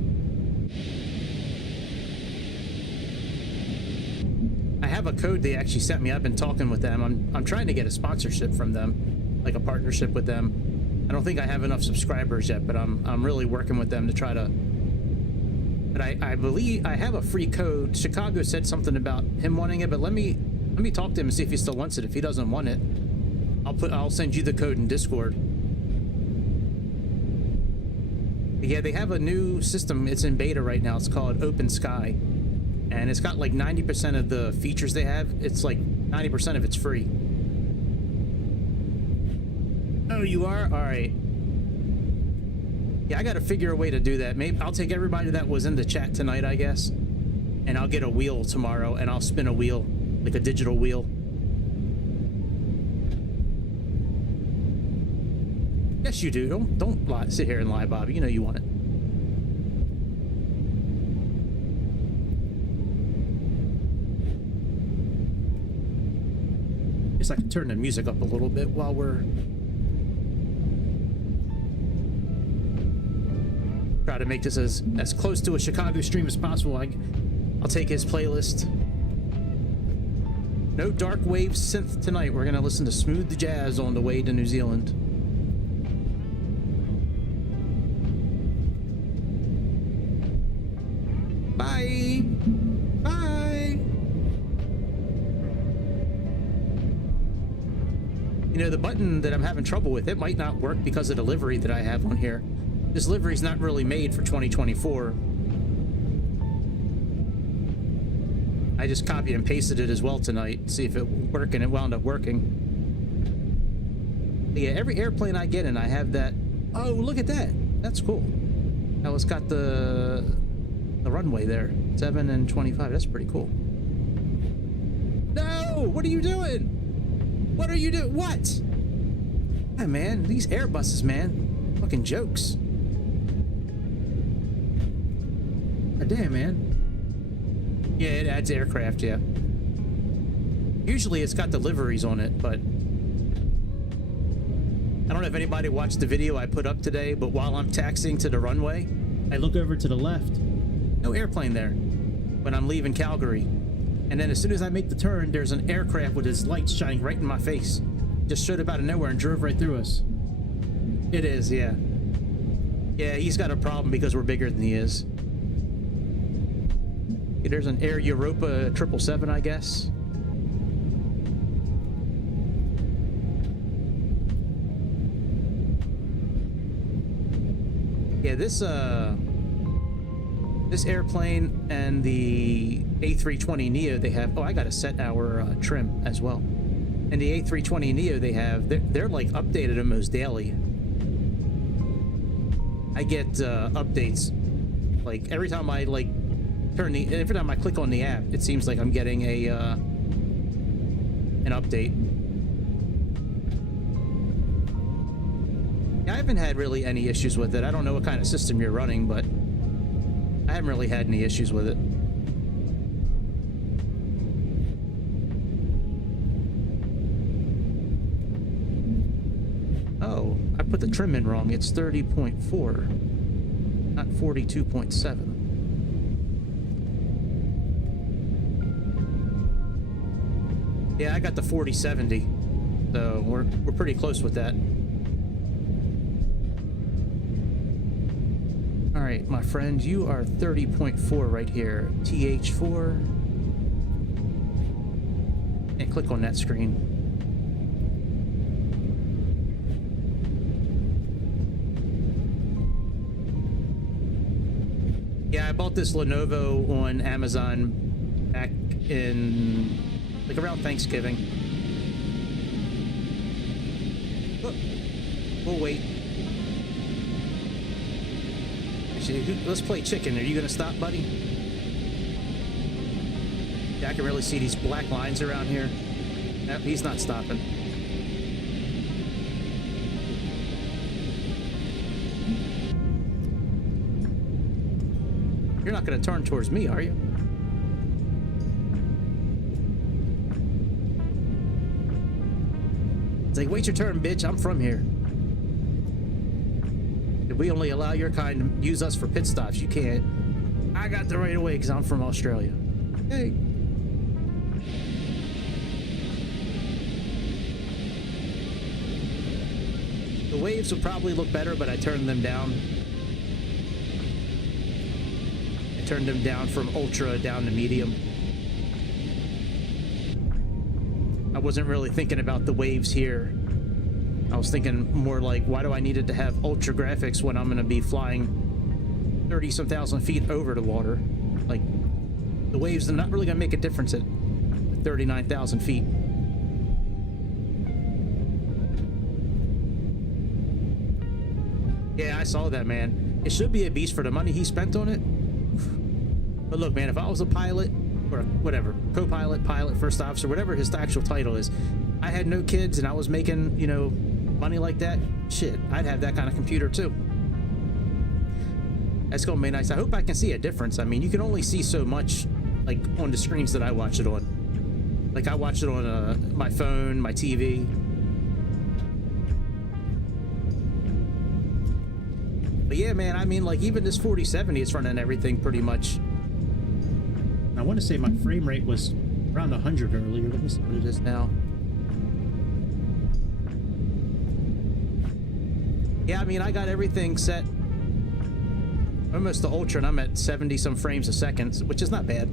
I have a code they actually sent me. I've been talking with them. I'm trying to get a sponsorship from them, like a partnership with them. I don't think I have enough subscribers yet, but I'm really working with them to try to. But I believe I have a free code. Chicago said something about him wanting it, but let me talk to him and see if he still wants it. If he doesn't want it, I'll send you the code in Discord. But yeah, they have a new system. It's in beta right now. It's called Open Sky. And it's got like 90% of the features they have. It's like 90% of it's free. Oh, you are? All right. Yeah, I got to figure a way to do that. Maybe I'll take everybody that was in the chat tonight, I guess. And I'll get a wheel tomorrow and I'll spin a wheel, like a digital wheel. Yes, you do. Don't lie, sit here and lie, Bobby. You know you want it. Guess I can turn the music up a little bit while we're try to make this as close to a Chicago stream as possible. I'll take his playlist. No dark wave synth tonight. We're gonna listen to smooth jazz on the way to New Zealand. Bye. Bye. You know, the button that I'm having trouble with, it might not work because of the livery that I have on here. This livery is not really made for 2024. I just copied and pasted it as well tonight, see if it would work, and it wound up working. But yeah, every airplane I get in, I have that. Oh, look at that. That's cool. Now it's got the runway there, 7 and 25. That's pretty cool. No! What are you doing? What are you doing? What? Yeah, man, these Airbuses, man. Fucking jokes. Oh, damn, man. Yeah, it adds aircraft, yeah. Usually it's got the liveries on it, but I don't know if anybody watched the video I put up today, but while I'm taxiing to the runway, I look over to the left. No airplane there when I'm leaving Calgary. And then as soon as I make the turn, there's an aircraft with its lights shining right in my face. Just showed up out of nowhere and drove right through us. It is, yeah. Yeah, he's got a problem because we're bigger than he is. Yeah, there's an Air Europa 777, I guess. Yeah, this airplane and the A320neo they have. Oh, I got to set our trim as well. And the A320neo they have, they're like updated almost daily. I get updates like every time I like every time I click on the app, it seems like I'm getting a an update. Yeah, I haven't had really any issues with it. I don't know what kind of system you're running, but I haven't really had any issues with it. Oh, I put the trim in wrong. It's 30.4, not 42.7. Yeah, I got the 4070, so we're pretty close with that. All right, my friend, you are 30.4 right here. TH4. And click on that screen. Yeah, I bought this Lenovo on Amazon back in like around Thanksgiving. Look, we'll wait. Let's play chicken. Are you gonna stop, buddy? Yeah, I can really see these black lines around here. Nope, he's not stopping. You're not gonna turn towards me, are you? like, wait your turn, bitch. I'm from here. If we only allow your kind to use us for pit stops, you can't. I got the right of way because I'm from Australia. Hey. The waves would probably look better, but I turned them down. I turned them down from ultra down to medium. I wasn't really thinking about the waves here. I was thinking more like, why do I need it to have ultra graphics when I'm going to be flying 30-some thousand feet over the water? Like, the waves are not really going to make a difference at 39,000 feet. Yeah, I saw that, man. It should be a beast for the money he spent on it. But look, man, if I was a pilot, or whatever, co-pilot, pilot, first officer, whatever his actual title is, I had no kids and I was making, you know, money like that, shit, I'd have that kind of computer too. That's gonna be nice. I hope I can see a difference. I mean, you can only see so much, like, on the screens that I watch it on. Like, I watch it on my phone, my TV. But yeah, man, I mean, like, even this 4070, it's running everything pretty much. I want to say my frame rate was around 100 earlier. Let me see what it is now. Yeah, I mean, I got everything set almost to ultra, and I'm at 70-some frames a second, which is not bad.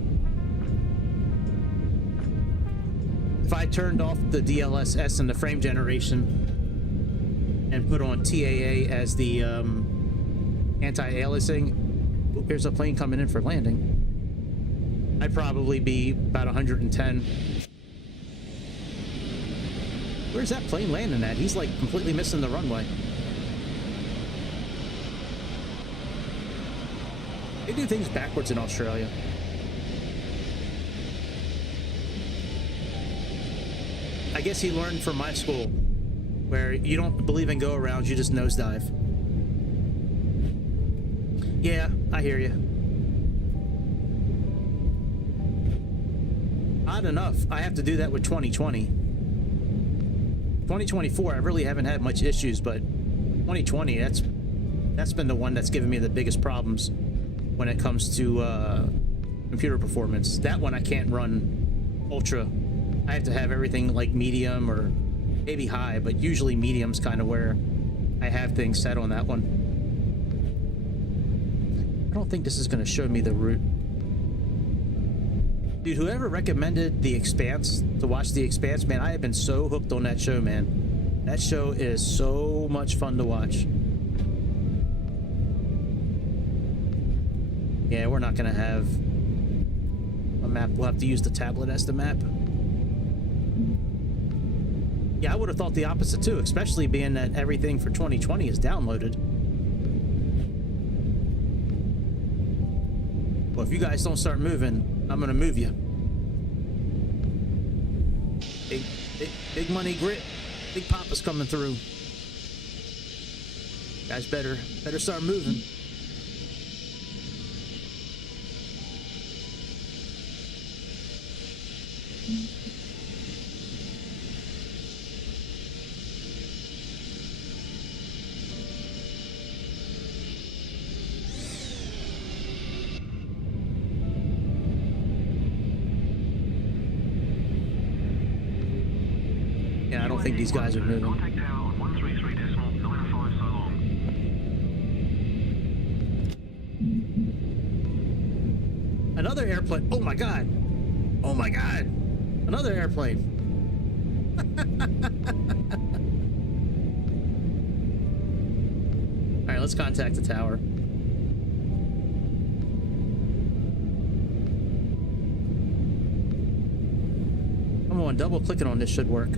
If I turned off the DLSS and the frame generation and put on TAA as the anti-aliasing, oh, here's a plane coming in for landing, I'd probably be about 110. Where's that plane landing at? He's like completely missing the runway. They do things backwards in Australia. I guess he learned from my school, where you don't believe in go-arounds, you just nosedive. Yeah, I hear you. Odd enough, I have to do that with 2020. 2024, I really haven't had much issues, but 2020, that's been the one that's given me the biggest problems when it comes to computer performance. That one I can't run ultra. I have to have everything like medium or maybe high, but usually medium's kind of where I have things set on that one. I don't think this is going to show me the route. Dude, whoever recommended The Expanse, to watch The Expanse, man, I have been so hooked on that show, man. That show is so much fun to watch. Yeah, we're not gonna have a map. We'll have to use the tablet as the map. Yeah, I would have thought the opposite too, especially being that everything for 2020 is downloaded. Well, if you guys don't start moving, I'm gonna move you. Big money grit. Big Papa's coming through. Guys better start moving. Yeah, I don't think these guys are moving. Contact tower on 133.115 so long. Another airplane. Oh my god. Oh my god. Another airplane. All right, let's contact the tower. Come on, double clicking on this should work.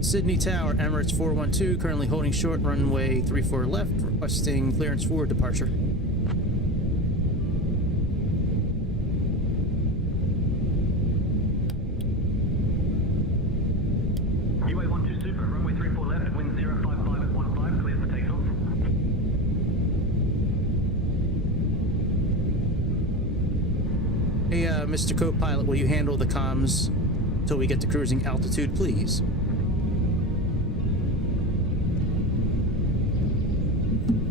Sydney Tower, Emirates 412, currently holding short, runway 34 left, requesting clearance for departure. UA412 Super, runway 34 left, wind 055 at 15, clear for takeoff. Mr. Co-Pilot, will you handle the comms until we get to cruising altitude, please?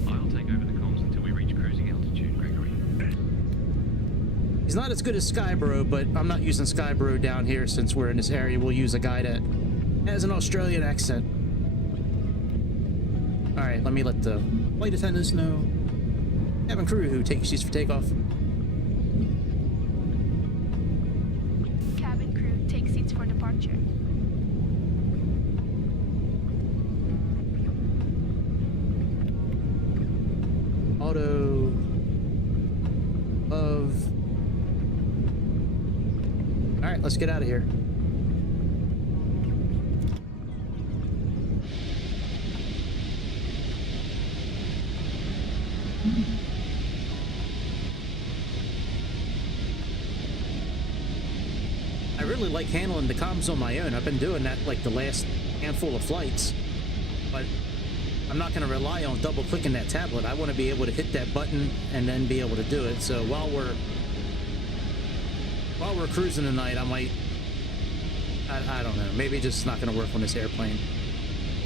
I'll take over the comms until we reach cruising altitude, Gregory. He's not as good as Skybro, but I'm not using Skybro down here since we're in this area. We'll use a guy that has an Australian accent. All right, let me let the flight attendants know. Cabin crew who take seats for takeoff. Cabin crew, take seats for departure. Auto of. All right, let's get out of here. I really like handling the comms on my own. I've been doing that like the last handful of flights, but I'm not going to rely on double clicking that tablet. I want to be able to hit that button and then be able to do it. So while we're cruising tonight, I might, I don't know, maybe just not going to work on this airplane.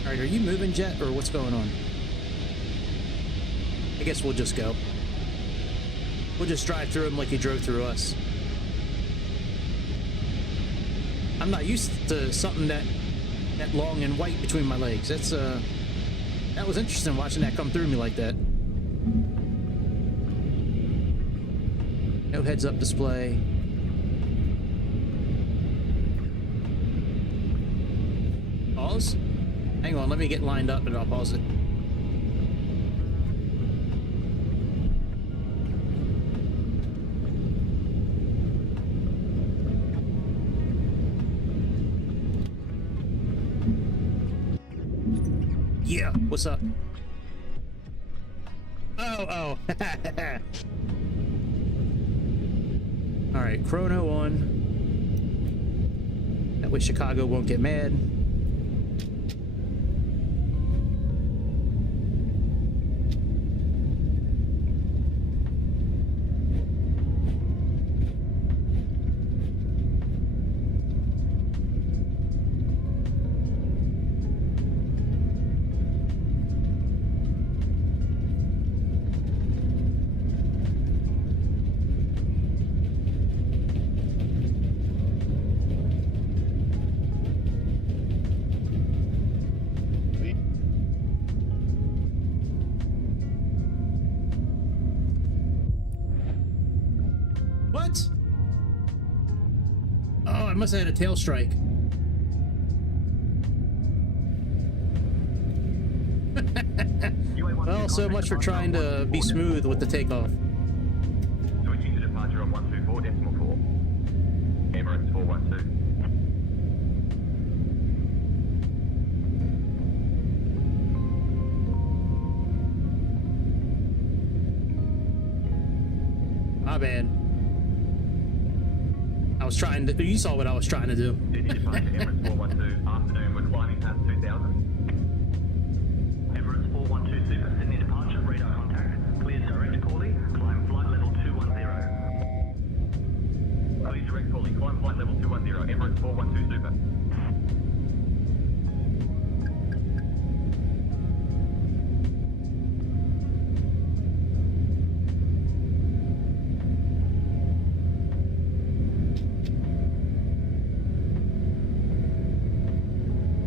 All right, are you moving, Jet, or what's going on? I guess we'll just go. We'll just drive through him like he drove through us. I'm not used to something that long and white between my legs. That's that was interesting watching that come through me like that. No heads-up display. Pause? Hang on, let me get lined up and I'll pause it. Yeah, what's up? Oh. All right, chrono on. That way Chicago won't get mad. What? Oh, I must have had a tail strike. Well, so much for trying to be smooth with the takeoff. Switching to departure on 124.4. Emirates 412. My bad. I was trying to. You saw what I was trying to do. Sydney departure Emirates 412. Afternoon, we're climbing past 2000. Emirates 412 Super. Sydney departure. Radar contact. Cleared direct calling. Climb flight level 210. Cleared direct calling. Climb flight level 210. Emirates 412 Super.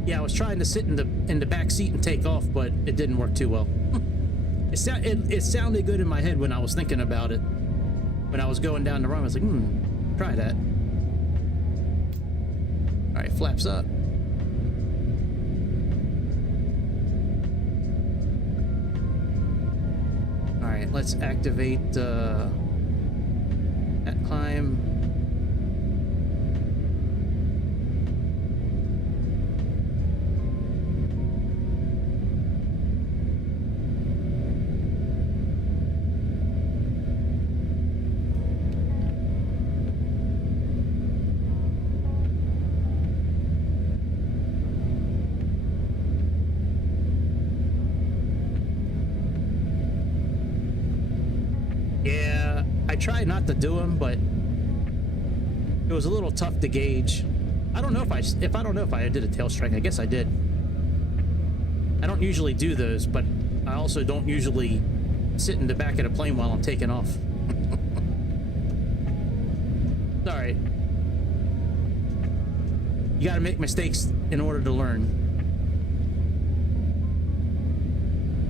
Yeah, I was trying to sit in the back seat and take off, but it didn't work too well. It sounded good in my head when I was thinking about it. When I was going down the run, I was like, try that. All right, flaps up. All right, let's activate that climb. I try not to do them, but it was a little tough to gauge. I don't know if I did a tail strike. I guess I did. I don't usually do those, but I also don't usually sit in the back of the plane while I'm taking off. It's all right. You got to make mistakes in order to learn.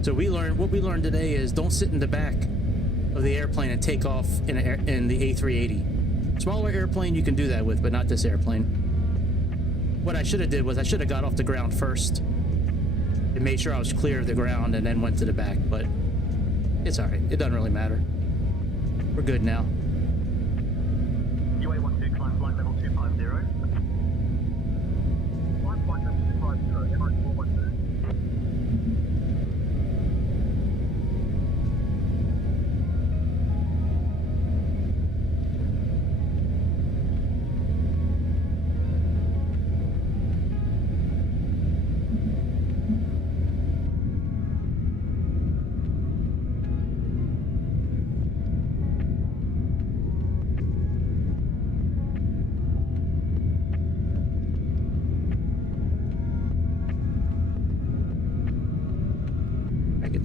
So what we learned today is don't sit in the back of the airplane and take off in the A380. Smaller airplane you can do that with, but not this airplane. What I should have did was I should have got off the ground first and made sure I was clear of the ground and then went to the back, but it's all right. It doesn't really matter. We're good now. UA12, climb flight level 250. Climb flight level 250, MI412.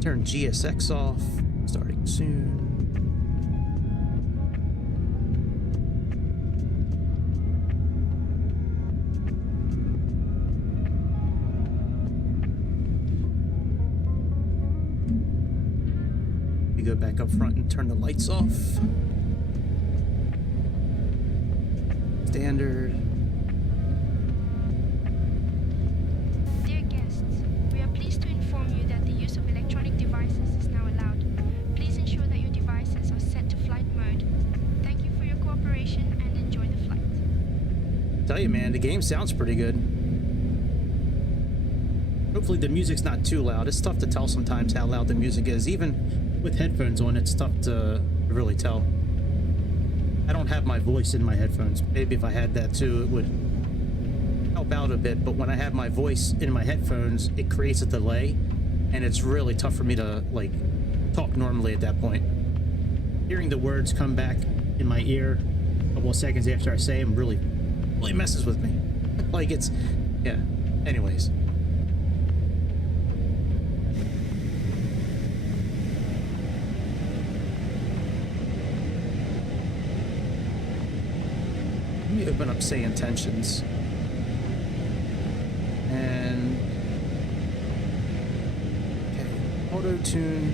Turn GSX off, starting soon. We go back up front and turn the lights off. Standard. Dear guests, we are pleased to inform you that the use of electronic devices is now allowed. Please ensure that your devices are set to flight mode. Thank you for your cooperation and enjoy the flight. Tell you, man, the game sounds pretty good. Hopefully the music's not too loud. It's tough to tell sometimes how loud the music is. Even with headphones on, it's tough to really tell. I don't have my voice in my headphones. Maybe if I had that too, it would help out a bit. But when I have my voice in my headphones, it creates a delay, and it's really tough for me to like talk normally at that point. Hearing the words come back in my ear a couple of seconds after I say them really messes with me. Like it's, yeah. Anyways. Let me open up Sayintentions. And okay, auto tune.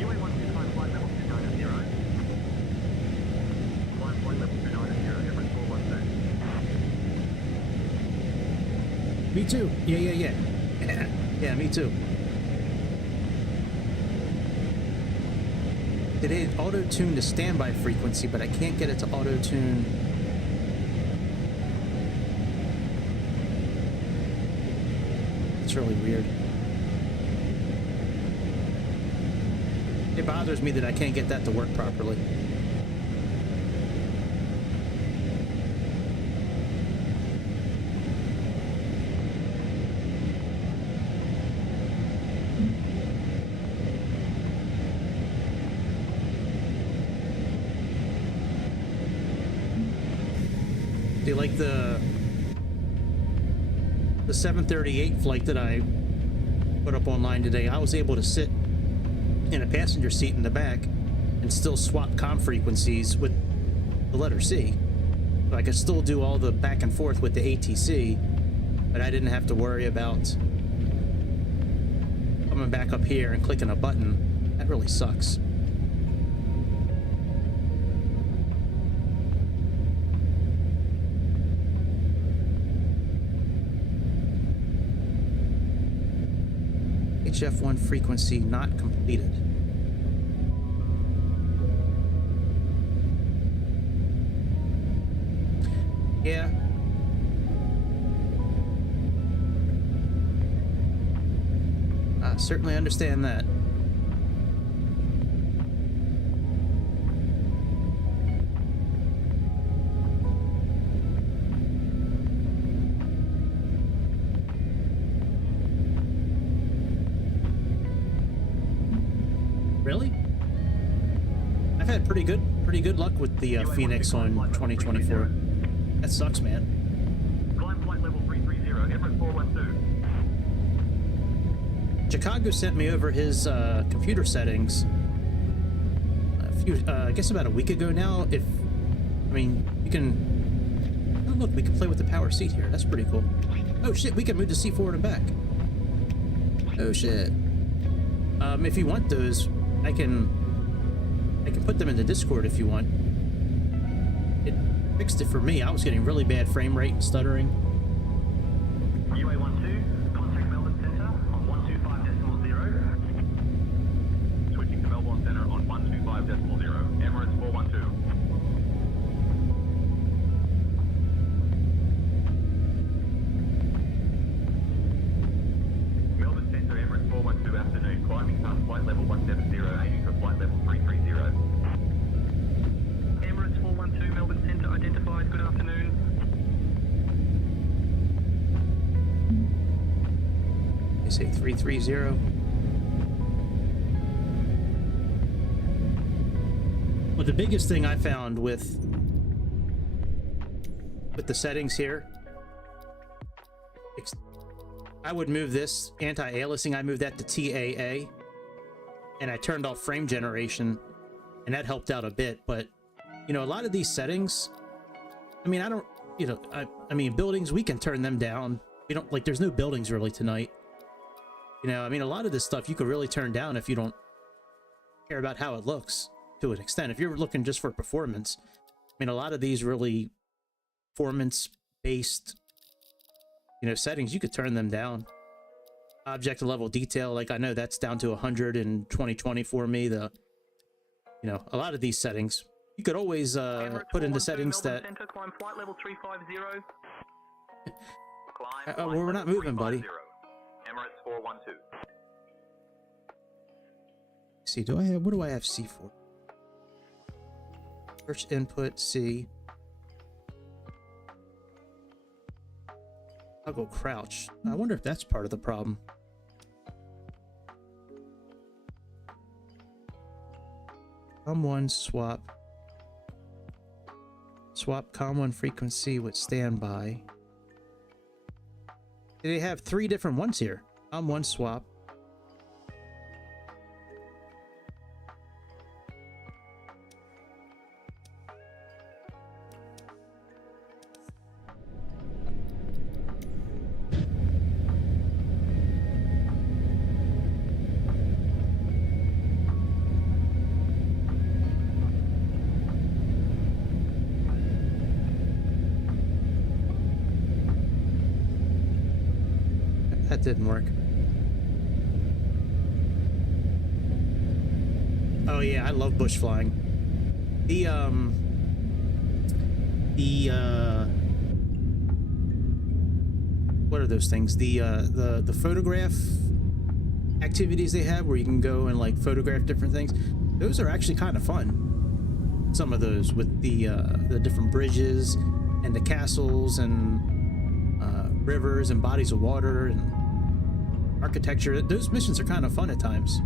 UA12, climb flight level 290. Climb flight level 290, Emirates 412. Me too. Yeah. Yeah, me too. It auto-tuned to standby frequency, but I can't get it to auto-tune. It's really weird. It bothers me that I can't get that to work properly. Like the 738 flight that I put up online today, I was able to sit in a passenger seat in the back and still swap comm frequencies with the letter C. So I could still do all the back and forth with the ATC, but I didn't have to worry about coming back up here and clicking a button. That really sucks. HF1 frequency not completed. Yeah. I certainly understand that. pretty good luck with the Phoenix on 2024. That sucks, man. Climb flight level 330, Emirates 412. Chicago sent me over his computer settings I guess about a week ago now. You can, oh look, we can play with the power seat here. That's pretty cool. Oh shit, we can move the seat forward and back. Oh shit. If you want those, I can put them in the Discord if you want. It fixed it for me. I was getting really bad frame rate and stuttering. UA12, contact Melbourne Centre on 125.0. Switching to Melbourne Centre on 125.0. Emirates 412. Melbourne Centre, Emirates 412 afternoon. Climbing past flight level 170, aiming for flight level 330. Emirates 412, Melbourne Centre identified. Good afternoon. They say 330. Well, the biggest thing I found with the settings here, I would move this anti-aliasing, I moved that to TAA, and I turned off frame generation, and that helped out a bit. But you know, a lot of these settings, I mean, I don't, you know, I mean, buildings, we can turn them down. We don't, like, there's no buildings really tonight. You know, I mean, a lot of this stuff you could really turn down if you don't care about how it looks to an extent. If you're looking just for performance, I mean, a lot of these really performance-based, you know, settings, you could turn them down. Object level detail, like, I know that's down to 100 in 2020 for me. You know, a lot of these settings, you could always put into settings that... Climb flight level 350. well, we're not moving, buddy. Emirates 412. See, what do I have C for? Search input C. I'll go crouch. I wonder if that's part of the problem. COM1 swap. Swap COM1 frequency with standby. They have 3 different ones here. COM1 swap. That didn't work. Oh yeah, I love bush flying. What are those things? The photograph activities they have where you can go and like photograph different things. Those are actually kind of fun. Some of those with the different bridges and the castles and rivers and bodies of water and architecture. Those missions are kind of fun at times.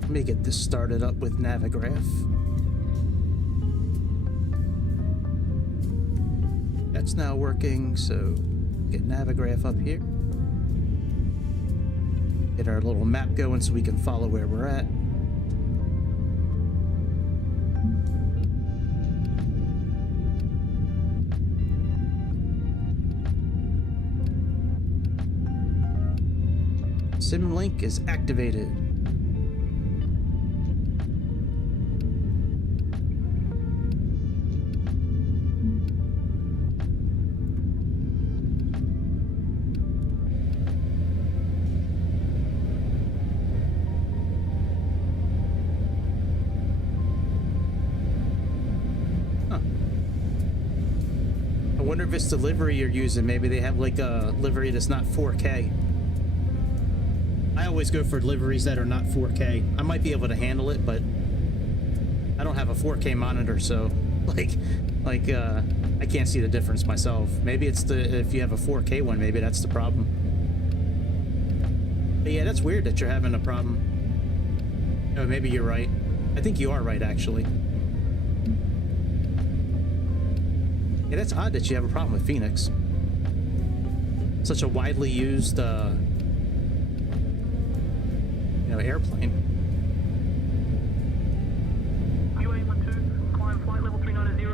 Let me get this started up with Navigraph. That's now working, so get Navigraph up here. Get our little map going so we can follow where we're at. Simlink is activated. I wonder if it's the livery you're using. Maybe they have like a livery that's not 4K. I always go for liveries that are not 4K. I might be able to handle it, but I don't have a 4K monitor, so I can't see the difference myself. Maybe it's if you have a 4K one, maybe that's the problem. But yeah, that's weird that you're having a problem. Oh, maybe you're right. I think you are right, actually. Yeah, that's odd that you have a problem with Phoenix. Such a widely used, airplane. UAE412, climb flight level 390.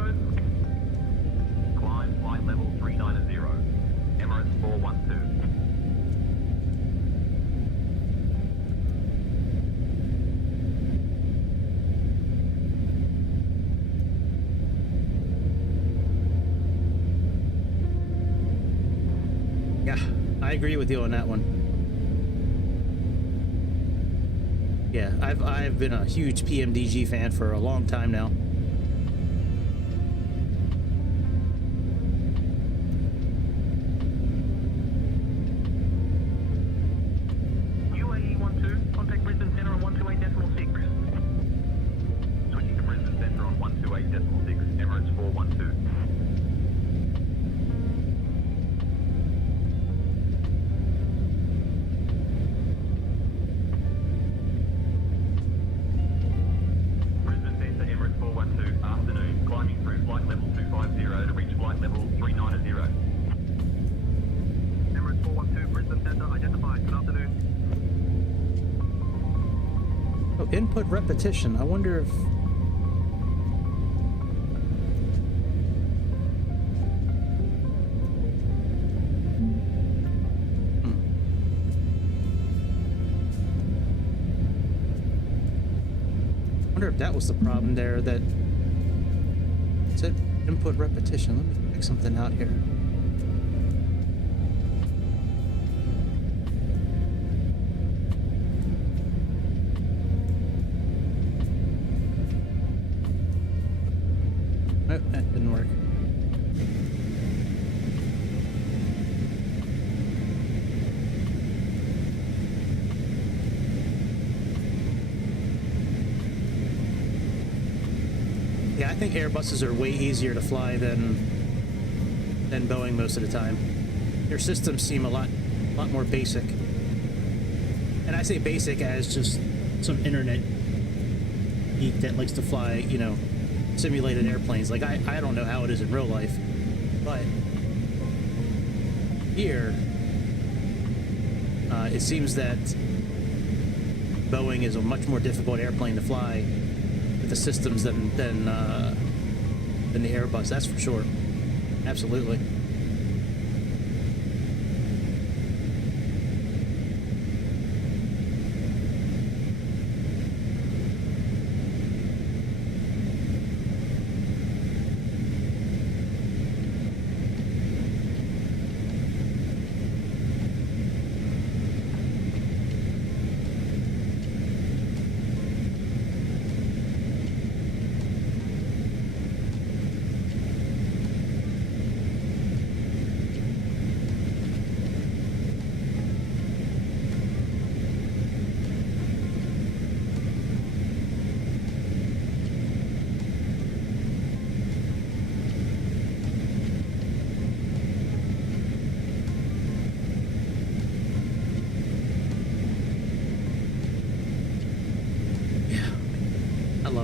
Climb flight level 390. Emirates 412. Yeah, I agree with you on that one. Yeah, I've been a huge PMDG fan for a long time now. UAE12, contact Brisbane Centre on 128.6. Switching to Brisbane Centre on 128.6. Emirates 412. Input repetition. I wonder if... wonder if that was the problem there, that it said input repetition. Let me check something out here. Oh, that didn't work. Yeah, I think Airbuses are way easier to fly than Boeing most of the time. Their systems seem a lot more basic. And I say basic as just some internet geek that likes to fly, simulated airplanes. Like, I don't know how it is in real life, but here it seems that Boeing is a much more difficult airplane to fly with the systems than the Airbus. That's for sure. Absolutely.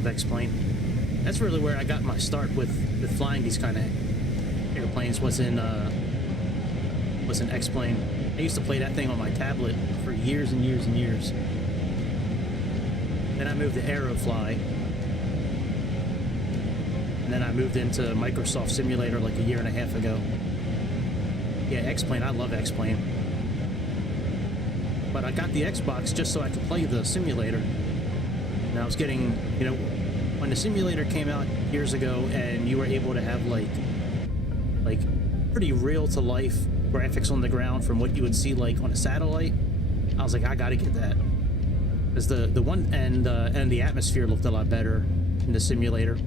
X-plane. That's really where I got my start with flying these kind of Planes was in X-Plane. I used to play that thing on my tablet for years and years and years. Then I moved to Aerofly. And then I moved into Microsoft Simulator like a year and a half ago. Yeah, X-Plane, I love X-Plane. But I got the Xbox just so I could play the simulator. And I was getting, you know, when the simulator came out years ago and you were able to have like pretty real-to-life graphics on the ground from what you would see like on a satellite, I was like, I gotta get that. Because the one and the atmosphere looked a lot better in the simulator.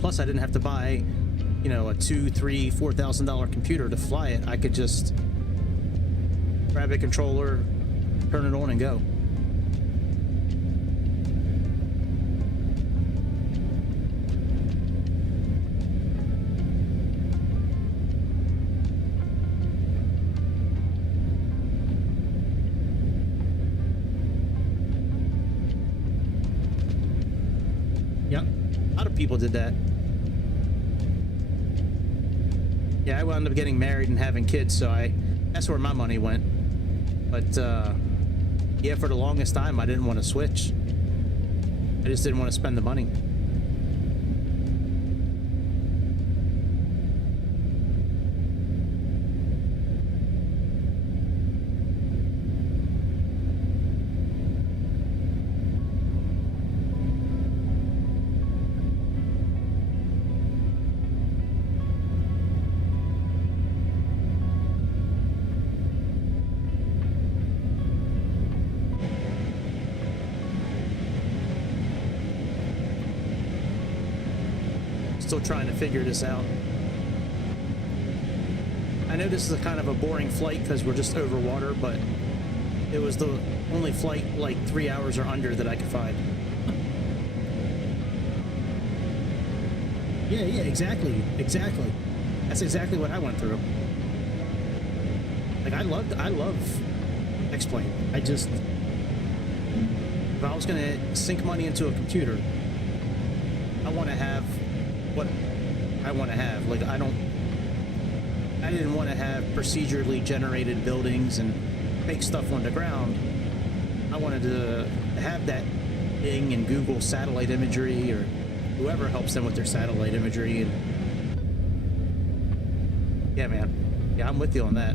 Plus, I didn't have to buy, you know, a $2,000, $3,000, $4,000 computer to fly it. I could just grab a controller, turn it on, and go. Yep, a lot of people did that. Yeah, I wound up getting married and having kids, so that's where my money went. But yeah, for the longest time I didn't want to switch. I just didn't want to spend the money. Still trying to figure this out. I know this is a kind of a boring flight because we're just over water, but it was the only flight like 3 hours or under that I could find. Yeah, exactly. That's exactly what I went through. Like, I love X-Plane. If I was gonna sink money into a computer, I want to have what I want to have. Like, I didn't want to have procedurally generated buildings and fake stuff on the ground. I wanted to have that Bing and Google satellite imagery, or whoever helps them with their satellite imagery. And yeah, man, yeah, I'm with you on that.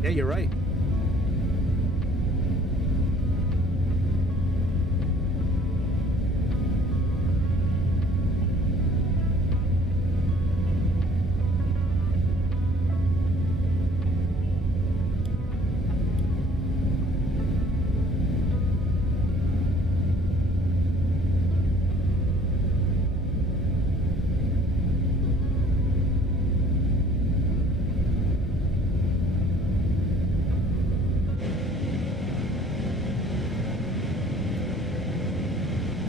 Yeah, you're right.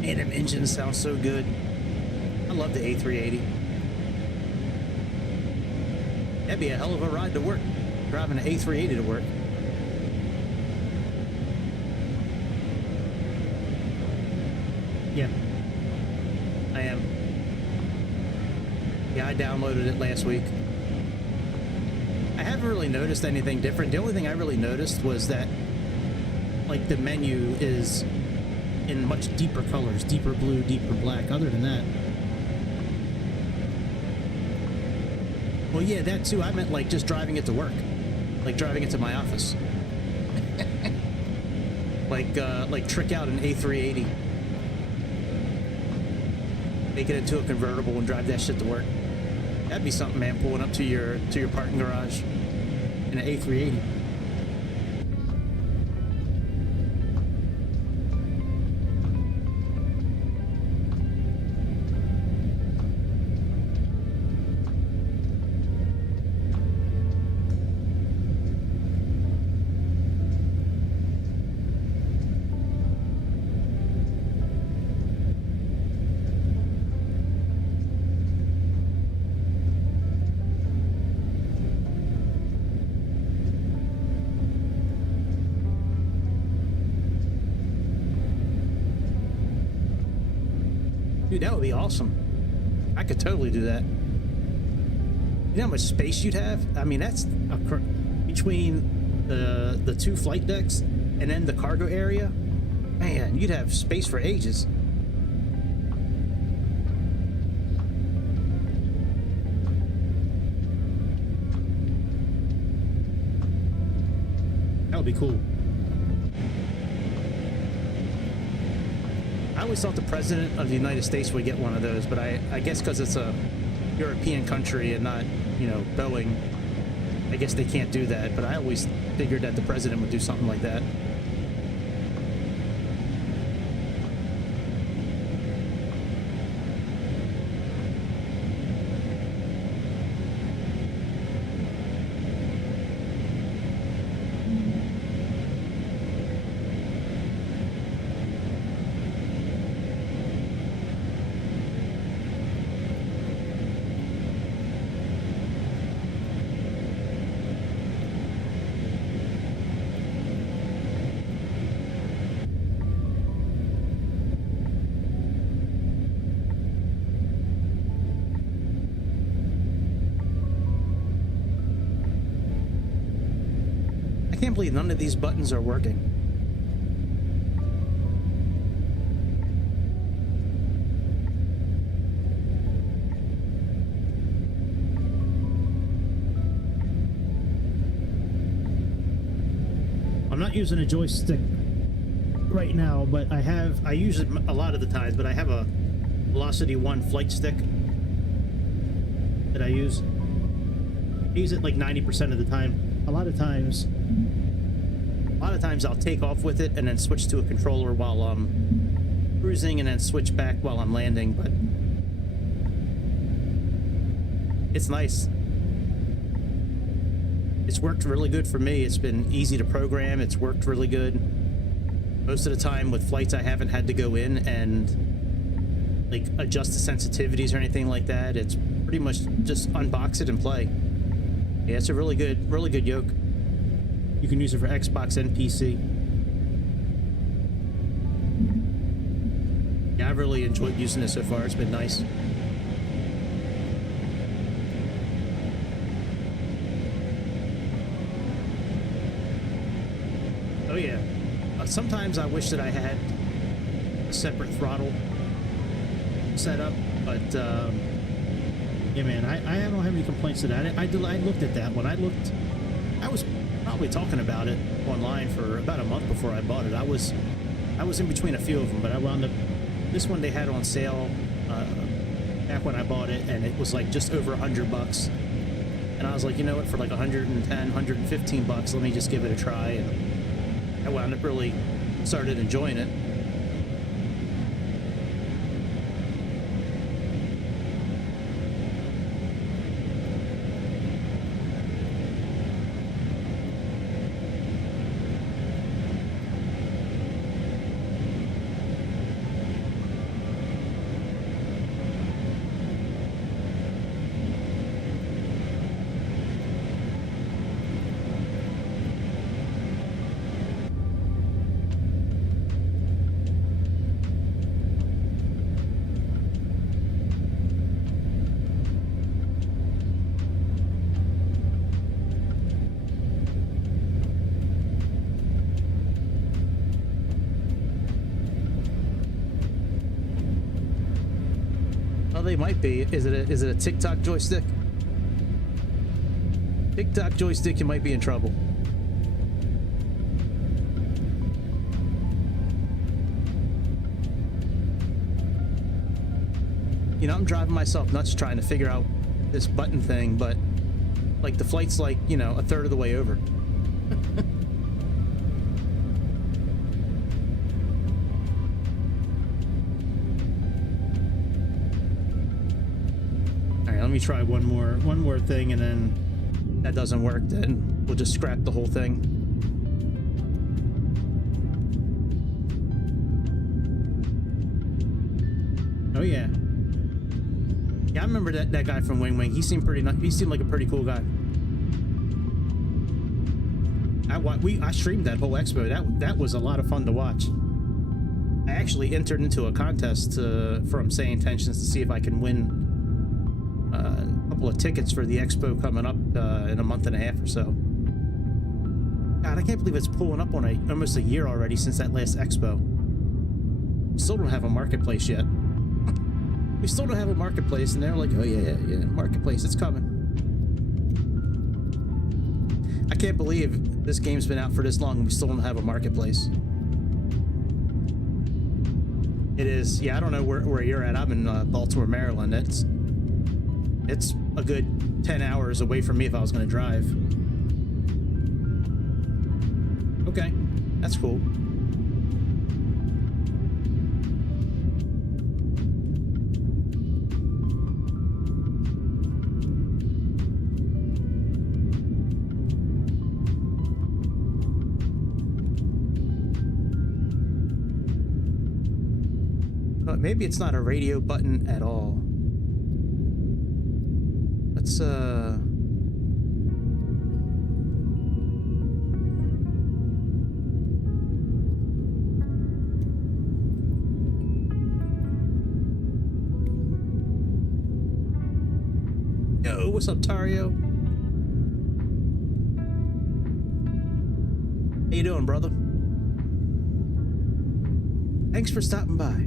Man, them engines sound so good. I love the A380. That'd be a hell of a ride to work, driving an A380 to work. Yeah, I am. Yeah, I downloaded it last week. I haven't really noticed anything different. The only thing I really noticed was that, like, the menu is in much deeper colors, deeper blue, deeper black. Other than that, well, yeah, that too. I meant like just driving it to work, like driving it to my office. like trick out an A380, make it into a convertible and drive that shit to work. That'd be something, man. Pulling up to your parking garage in an A380. Dude, that would be awesome. I could totally do that. You know how much space you'd have? I mean, that's between the two flight decks and then the cargo area. Man, you'd have space for ages. That would be cool. I always thought the president of the United States would get one of those, but I guess because it's a European country and not, you know, Boeing, I guess they can't do that. But I always figured that the president would do something like that. I can't believe none of these buttons are working. I'm not using a joystick right now, but I use it a lot of the times, but I have a Velocity 1 flight stick that I use. I use it like 90% of the time. A lot of times I'll take off with it and then switch to a controller while I'm cruising and then switch back while I'm landing, but it's nice. It's worked really good for me. It's been easy to program. It's worked really good. Most of the time with flights, I haven't had to go in and like adjust the sensitivities or anything like that. It's pretty much just unbox it and play. Yeah, it's a really good yoke. You can use it for Xbox and PC. Yeah, I've really enjoyed using it so far. It's been nice. Oh yeah. Sometimes I wish that I had a separate throttle set up, but yeah, man, I don't have any complaints to that. I looked at that one. I was probably talking about it online for about a month before I bought it. I was in between a few of them, but I wound up, this one they had on sale back when I bought it, and it was like just over $100. And I was like, you know what, for like 110, 115 bucks, let me just give it a try. And I wound up really started enjoying it. They might be. Is it a TikTok joystick? TikTok joystick, you might be in trouble. You know, I'm driving myself nuts trying to figure out this button thing, but like the flight's like, you know, a third of the way over. Let me try one more thing, and then that doesn't work, then we'll just scrap the whole thing. Oh yeah. Yeah, I remember that guy from Wing Wing. He seemed pretty nice. He seemed like a pretty cool guy. I streamed that whole expo. That was a lot of fun to watch. I actually entered into a contest from Sayintentions to see if I can win a couple of tickets for the expo coming up in a month and a half or so. God, I can't believe it's pulling up on almost a year already since that last expo. We still don't have a marketplace yet. We still don't have a marketplace, and they're like, oh yeah, marketplace, it's coming. I can't believe this game's been out for this long and we still don't have a marketplace. It is, yeah, I don't know where you're at. I'm in Baltimore, Maryland. It's a good 10 hours away from me if I was going to drive. Okay, that's cool. But maybe it's not a radio button at all. Let's Yo, what's up, Tario? How you doing, brother? Thanks for stopping by.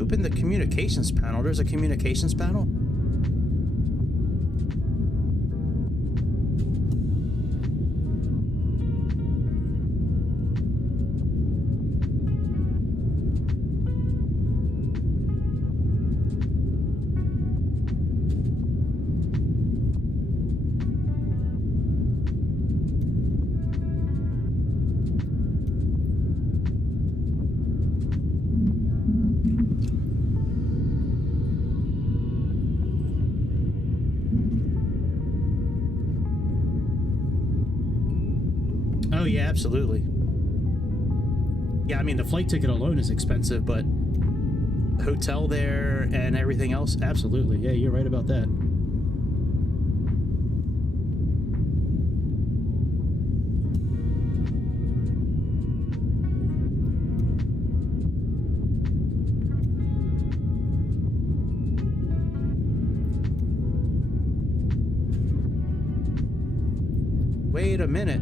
Open the communications panel. There's a communications panel. Oh yeah, absolutely. Yeah, I mean the flight ticket alone is expensive, but the hotel there and everything else, absolutely. Yeah, you're right about that. Wait a minute.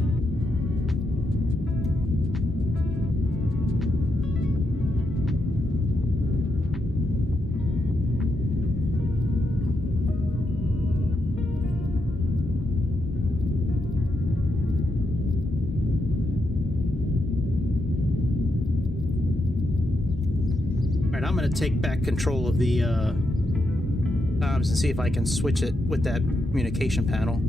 I'm going to take back control of the comms and see if I can switch it with that communication panel.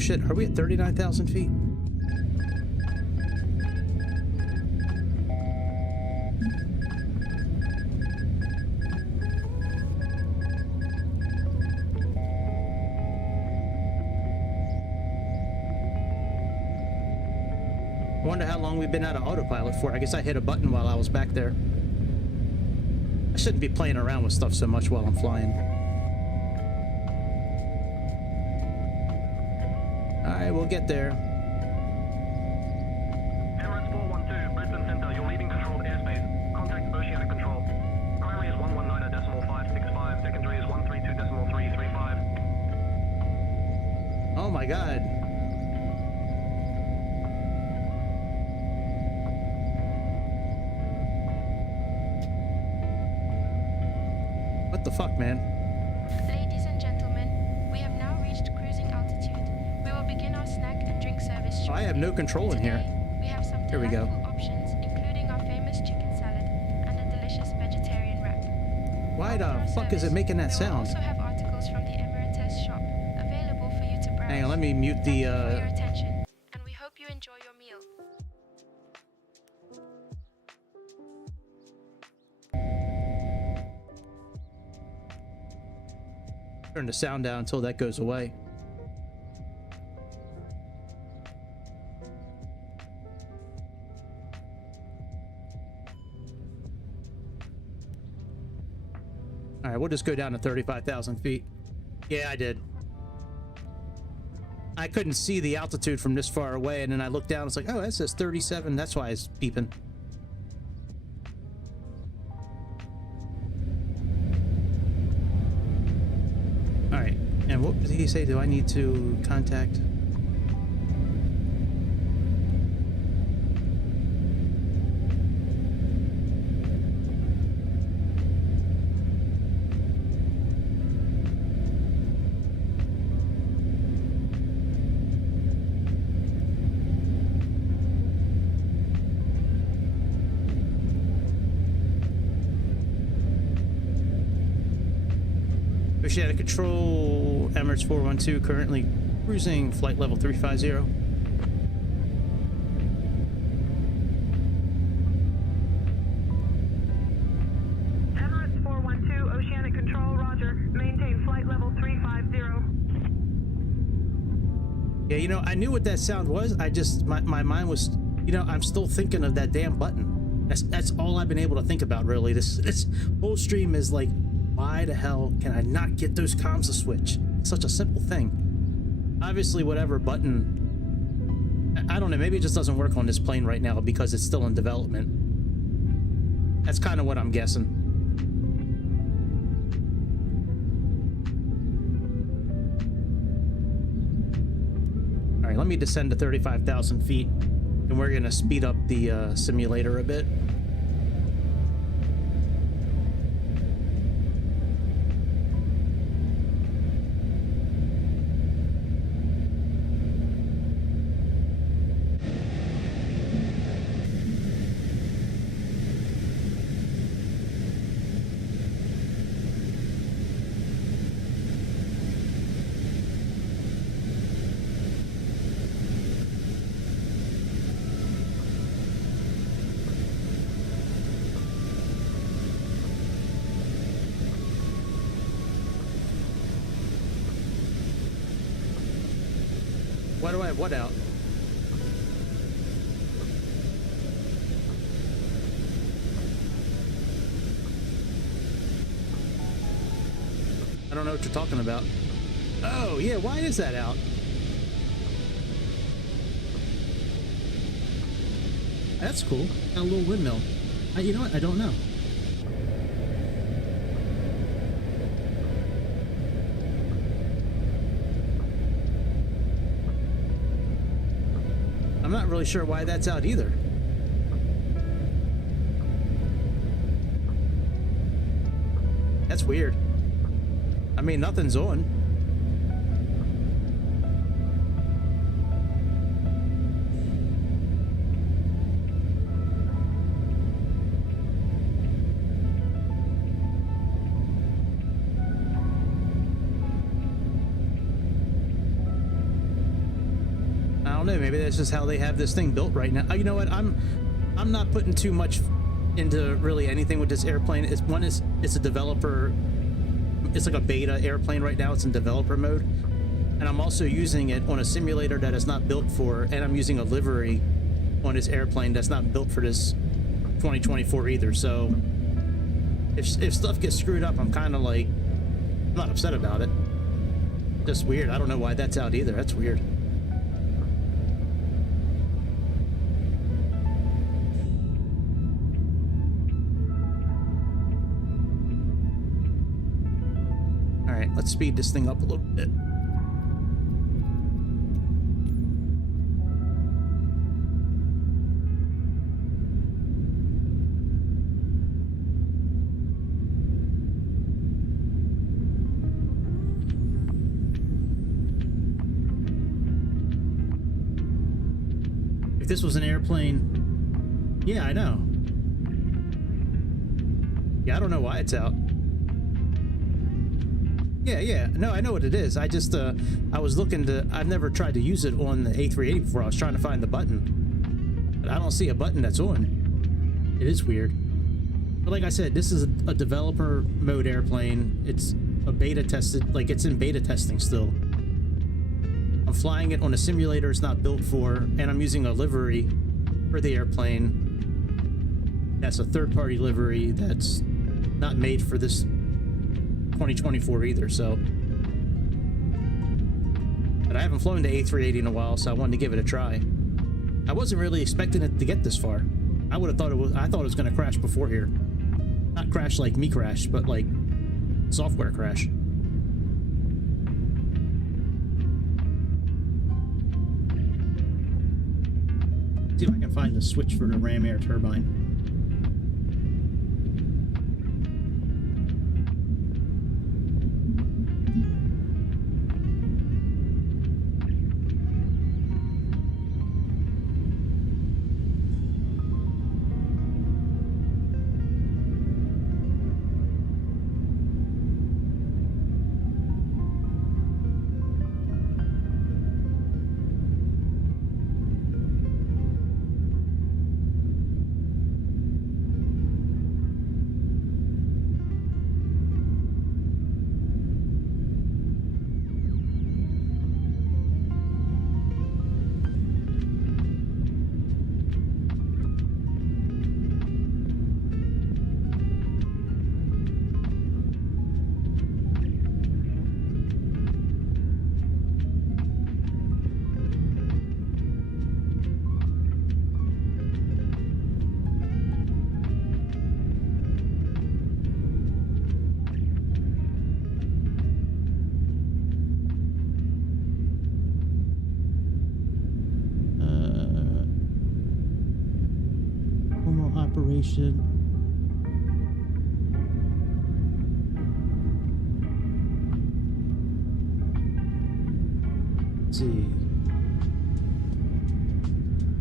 Shit, are we at 39,000 feet? I wonder how long we've been out of autopilot for. I guess I hit a button while I was back there. I shouldn't be playing around with stuff so much while I'm flying. All right, we'll get there. Emirates 412, Brisbane Centre, you're leaving controlled airspace. Contact Oceanic Control. Primary is 119.565, secondary is 132.335. Oh my God. What the fuck, man? Ladies and gentlemen, we have now reached cruising altitude. We will begin our snack and drink service Oh, shortly. I have no control in here. Today, we have some Here we go. delightful options, including our famous chicken salad and a delicious vegetarian wrap. Why After the our fuck is it service, making that we will sound? also have articles from the Emirates shop available for you to browse. Hang on, let me mute Thank the you for your attention, and we hope you enjoy your meal. turn the sound down until that goes away. All right, we'll just go down to 35,000 feet. Yeah, I did. I couldn't see the altitude from this far away, and then I looked down. It's like, oh, that says 37. That's why it's beeping. All right, and what did he say? Do I need to contact? Oceanic Control, Emirates 412, currently cruising flight level 350. Emirates 412, Oceanic Control, roger. Maintain flight level 350. Yeah, you know, I knew what that sound was. I just, my mind was, you know, I'm still thinking of that damn button. That's all I've been able to think about, really. This whole stream is like, why the hell can I not get those comms to switch? It's such a simple thing. Obviously, whatever button, I don't know, maybe it just doesn't work on this plane right now because it's still in development. That's kind of what I'm guessing. All right, let me descend to 35,000 feet, and we're gonna speed up the simulator a bit. Why do I have what out? I don't know what you're talking about. Oh, yeah, why is that out? That's cool. Got a little windmill. You know what? I don't know. I'm not really sure why that's out either. That's weird. I mean, nothing's on. I don't know, maybe that's just how they have this thing built right now. You know what? I'm not putting too much into really anything with this airplane. It's a developer. It's like a beta airplane right now. It's in developer mode, and I'm also using it on a simulator that is not built for, and I'm using a livery on this airplane that's not built for this 2024 either. So if stuff gets screwed up, I'm kind of like, I'm not upset about it. Just weird. I don't know why that's out either. That's weird. All right, let's speed this thing up a little bit. This was an airplane. Yeah, I know. Yeah, I don't know why it's out. Yeah. No, I know what it is. I just, I was looking to, I've never tried to use it on the A380 before. I was trying to find the button, but I don't see a button that's on. It is weird. But like I said, this is a developer mode airplane. It's a beta tested, like it's in beta testing still. I'm flying it on a simulator it's not built for, and I'm using a livery for the airplane. That's a third-party livery that's not made for this 2024 either, so. But I haven't flown the A380 in a while, so I wanted to give it a try. I wasn't really expecting it to get this far. I would have thought I thought it was going to crash before here. Not crash like me crash, but like software crash. See if I can find the switch for the ram air turbine. Operation. Let's see.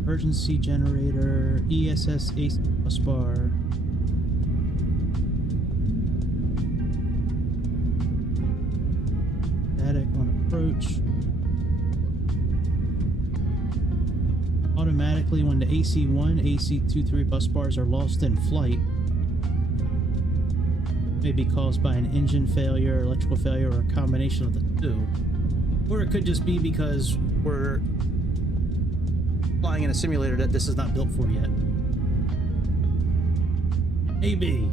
Emergency generator, ESS AC bus bar. Static on approach. Automatically when the AC1, AC23 bus bars are lost in flight. May be caused by an engine failure, electrical failure, or a combination of the two. Or it could just be because we're flying in a simulator that this is not built for yet. Maybe.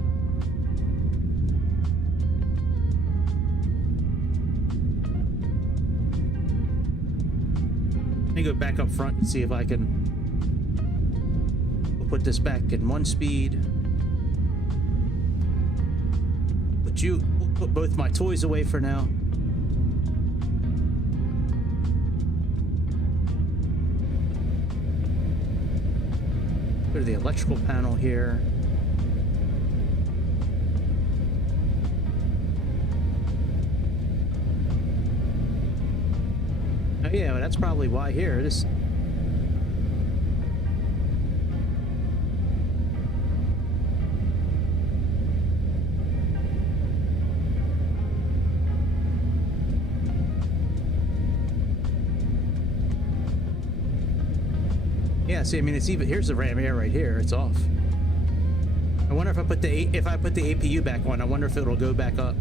Let me go back up front and see if I can put this back in 1 speed. We'll put both my toys away for now. Go to the electrical panel here. Oh yeah, well, that's probably why here. This. Yeah, see, I mean, it's even. Here's the ram air right here. It's off. I wonder if I put the APU back on. I wonder if it'll go back up.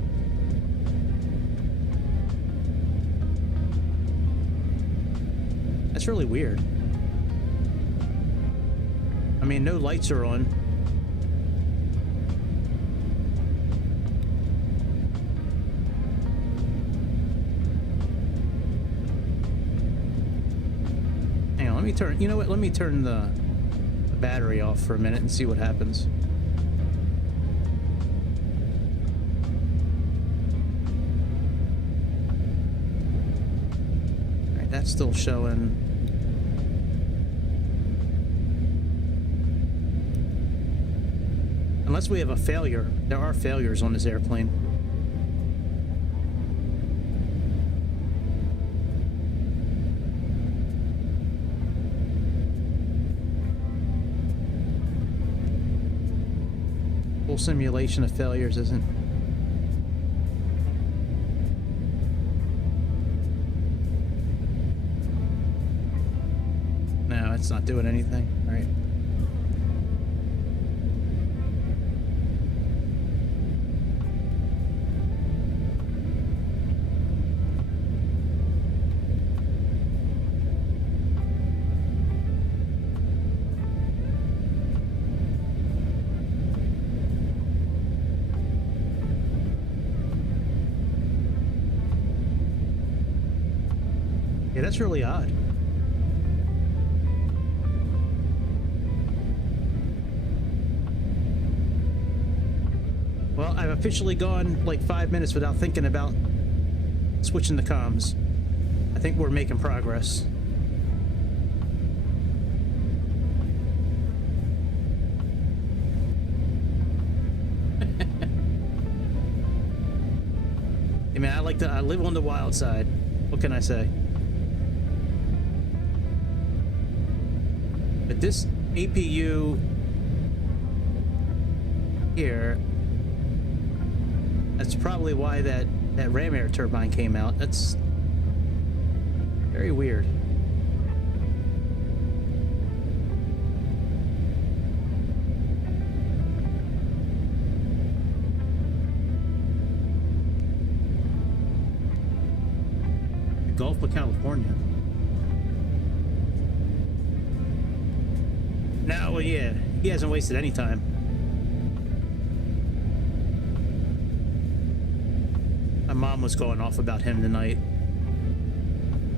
That's really weird. I mean, no lights are on. me turn, you know what, let me turn the battery off for a minute and see what happens. All right, that's still showing. Unless we have a failure. There are failures on this airplane. Full simulation of failures isn't. No, it's not doing anything. All right. Yeah, that's really odd. Well, I've officially gone like 5 minutes without thinking about switching the comms. I think we're making progress. I mean, I live on the wild side. What can I say? But this APU here, that's probably why that ram air turbine came out. That's very weird. The Gulf of California. No, well, yeah, he hasn't wasted any time. My mom was going off about him tonight,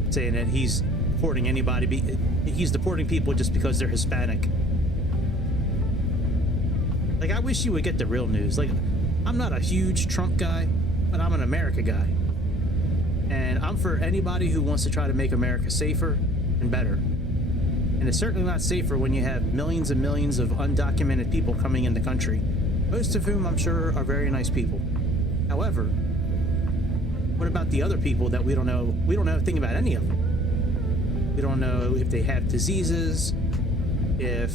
saying that he's deporting anybody. He's deporting people just because they're Hispanic. Like, I wish you would get the real news. Like, I'm not a huge Trump guy, but I'm an America guy. And I'm for anybody who wants to try to make America safer and better. And it's certainly not safer when you have millions and millions of undocumented people coming in the country, most of whom I'm sure are very nice people. However, what about the other people that we don't know? We don't know anything about any of them. We don't know if they have diseases, if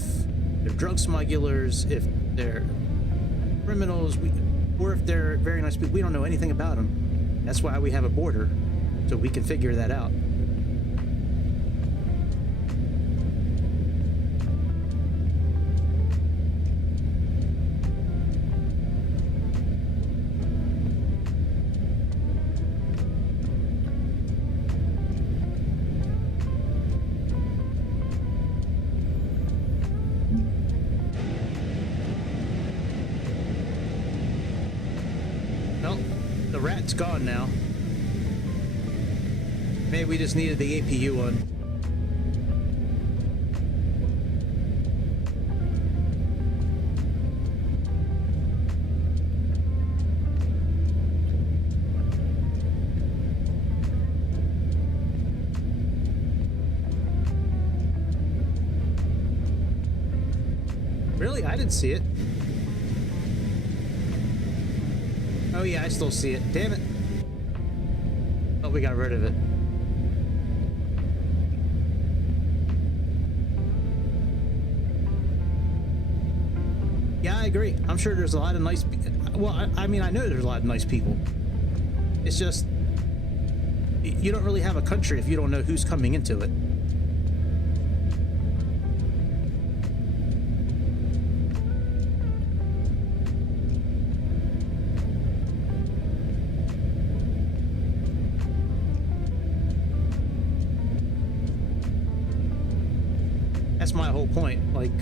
they're drug smugglers, if they're criminals, or if they're very nice people. We don't know anything about them. That's why we have a border, so we can figure that out. It's gone now. Maybe we just needed the APU one. Really? I didn't see it. Oh yeah, I still see it. Damn it. Oh, we got rid of it. Yeah, I agree. I'm sure there's a lot of nice well, I mean, I know there's a lot of nice people. It's just you don't really have a country if you don't know who's coming into it. That's my whole point. Like,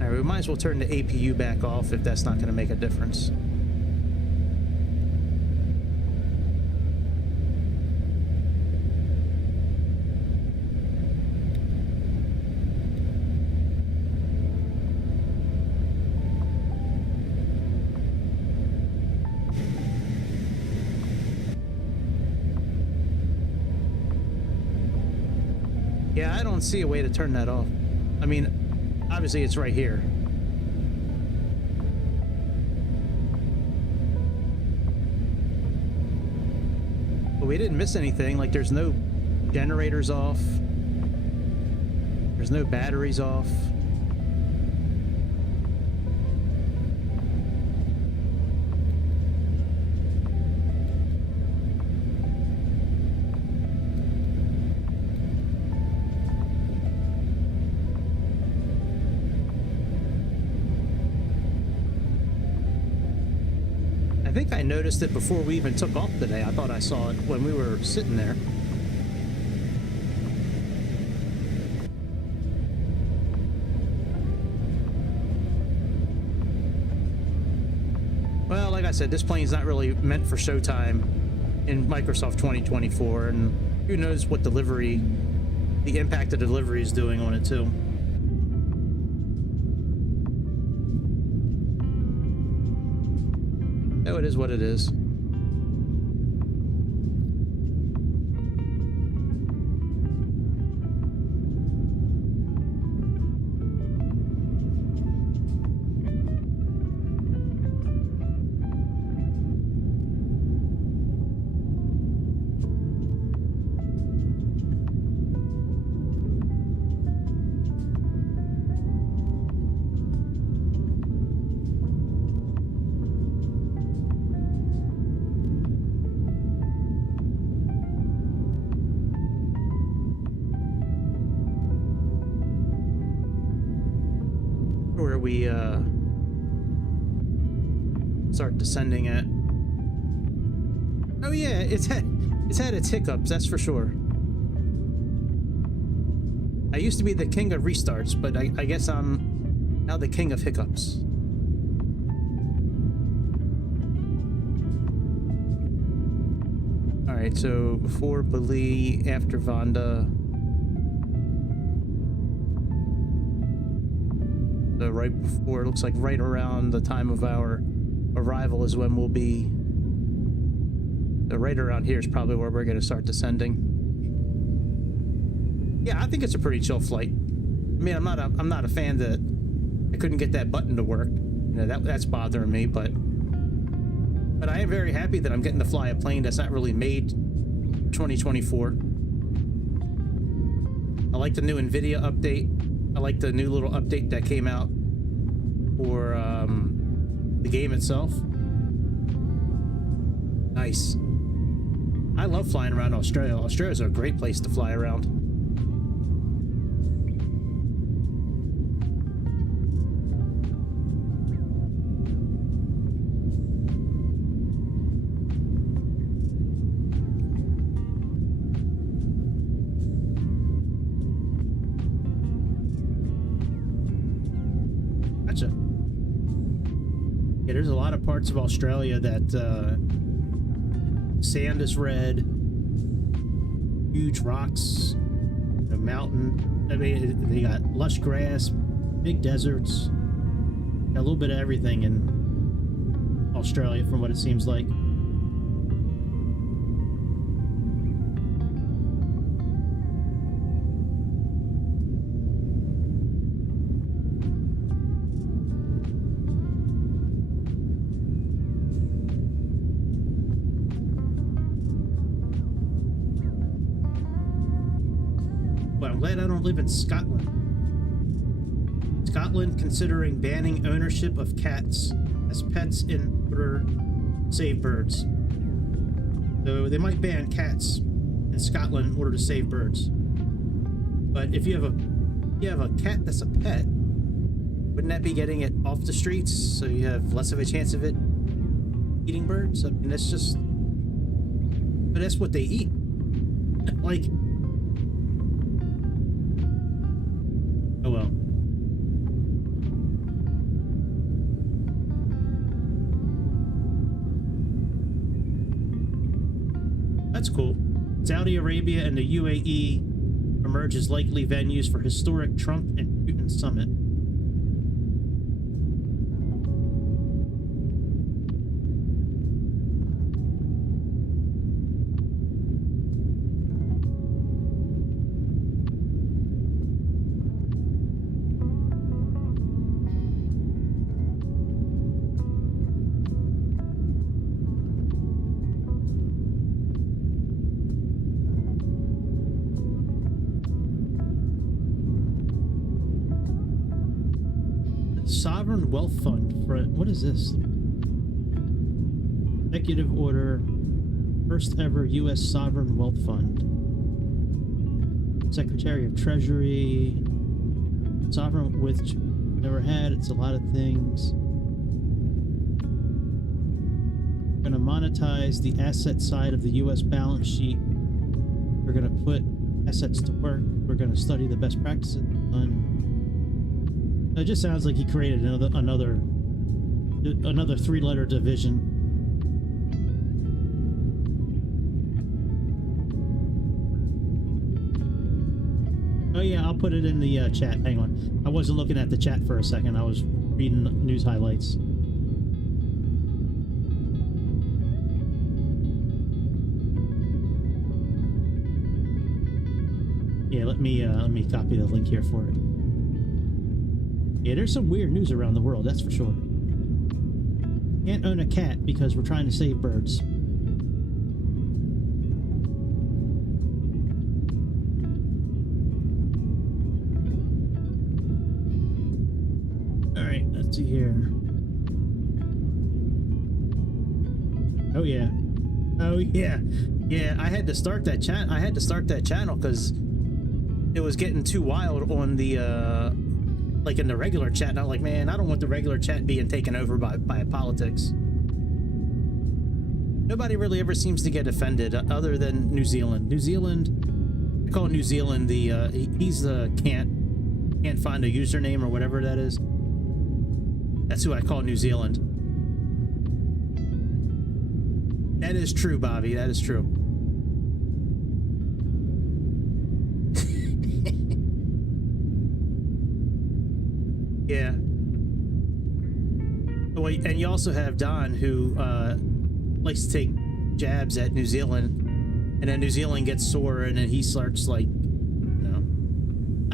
all right, we might as well turn the APU back off if that's not going to make a difference. Yeah, I don't see a way to turn that off. I mean, obviously it's right here. But we didn't miss anything. Like, there's no generators off. There's no batteries off. I think I noticed it before we even took off today. I thought I saw it when we were sitting there. Well, like I said, this plane's not really meant for showtime in Microsoft 2024, and who knows what delivery, the impact the delivery is doing on it too. Oh, it is what it is. Where we start descending at. Oh yeah, it's had its hiccups, that's for sure. I used to be the king of restarts, but I guess I'm now the king of hiccups. All right, so before Bali, after Vanda. Right before, it looks like right around the time of our arrival is when we'll be. Right around here is probably where we're going to start descending. Yeah, I think it's a pretty chill flight. I mean, I'm not a fan that I couldn't get that button to work. You know, that's bothering me, but I am very happy that I'm getting to fly a plane that's not really made 2024. I like the new Nvidia update. I like the new little update that came out for the game itself. Nice. I love flying around Australia. Australia's a great place to fly around. Gotcha. Yeah, there's a lot of parts of Australia that sand is red, huge rocks, a mountain. I mean, they got lush grass, big deserts, got a little bit of everything in Australia from what it seems like. Well, I'm glad I don't live in Scotland. Scotland considering banning ownership of cats as pets in order to save birds. So they might ban cats in Scotland in order to save birds. But if you have a cat that's a pet, wouldn't that be getting it off the streets so you have less of a chance of it eating birds? I mean, that's just, but that's what they eat. Like, oh well. That's cool. Saudi Arabia and the UAE emerge as likely venues for historic Trump and Putin summit. Sovereign Wealth Fund for what is this? Executive order, first ever U.S. Sovereign Wealth Fund. Secretary of Treasury, sovereign which never had. It's a lot of things. We're going to monetize the asset side of the U.S. balance sheet. We're going to put assets to work. We're going to study the best practices. It just sounds like he created another three-letter division. Oh yeah, I'll put it in the chat. Hang on. I wasn't looking at the chat for a second. I was reading news highlights. Yeah, let me copy the link here for it. Yeah, there's some weird news around the world, that's for sure. Can't own a cat because we're trying to save birds. Alright, let's see here. Oh yeah. Oh yeah. Yeah, I had to start that channel because it was getting too wild on the like in the regular chat, and I'm like, man, I don't want the regular chat being taken over by politics. Nobody really ever seems to get offended other than New Zealand. New Zealand, I call New Zealand the he's the can't find a username or whatever that is. That's who I call New Zealand. That is true, Bobby. That is true. Yeah. Well, and you also have Don, who likes to take jabs at New Zealand, and then New Zealand gets sore, and then he starts like, you know,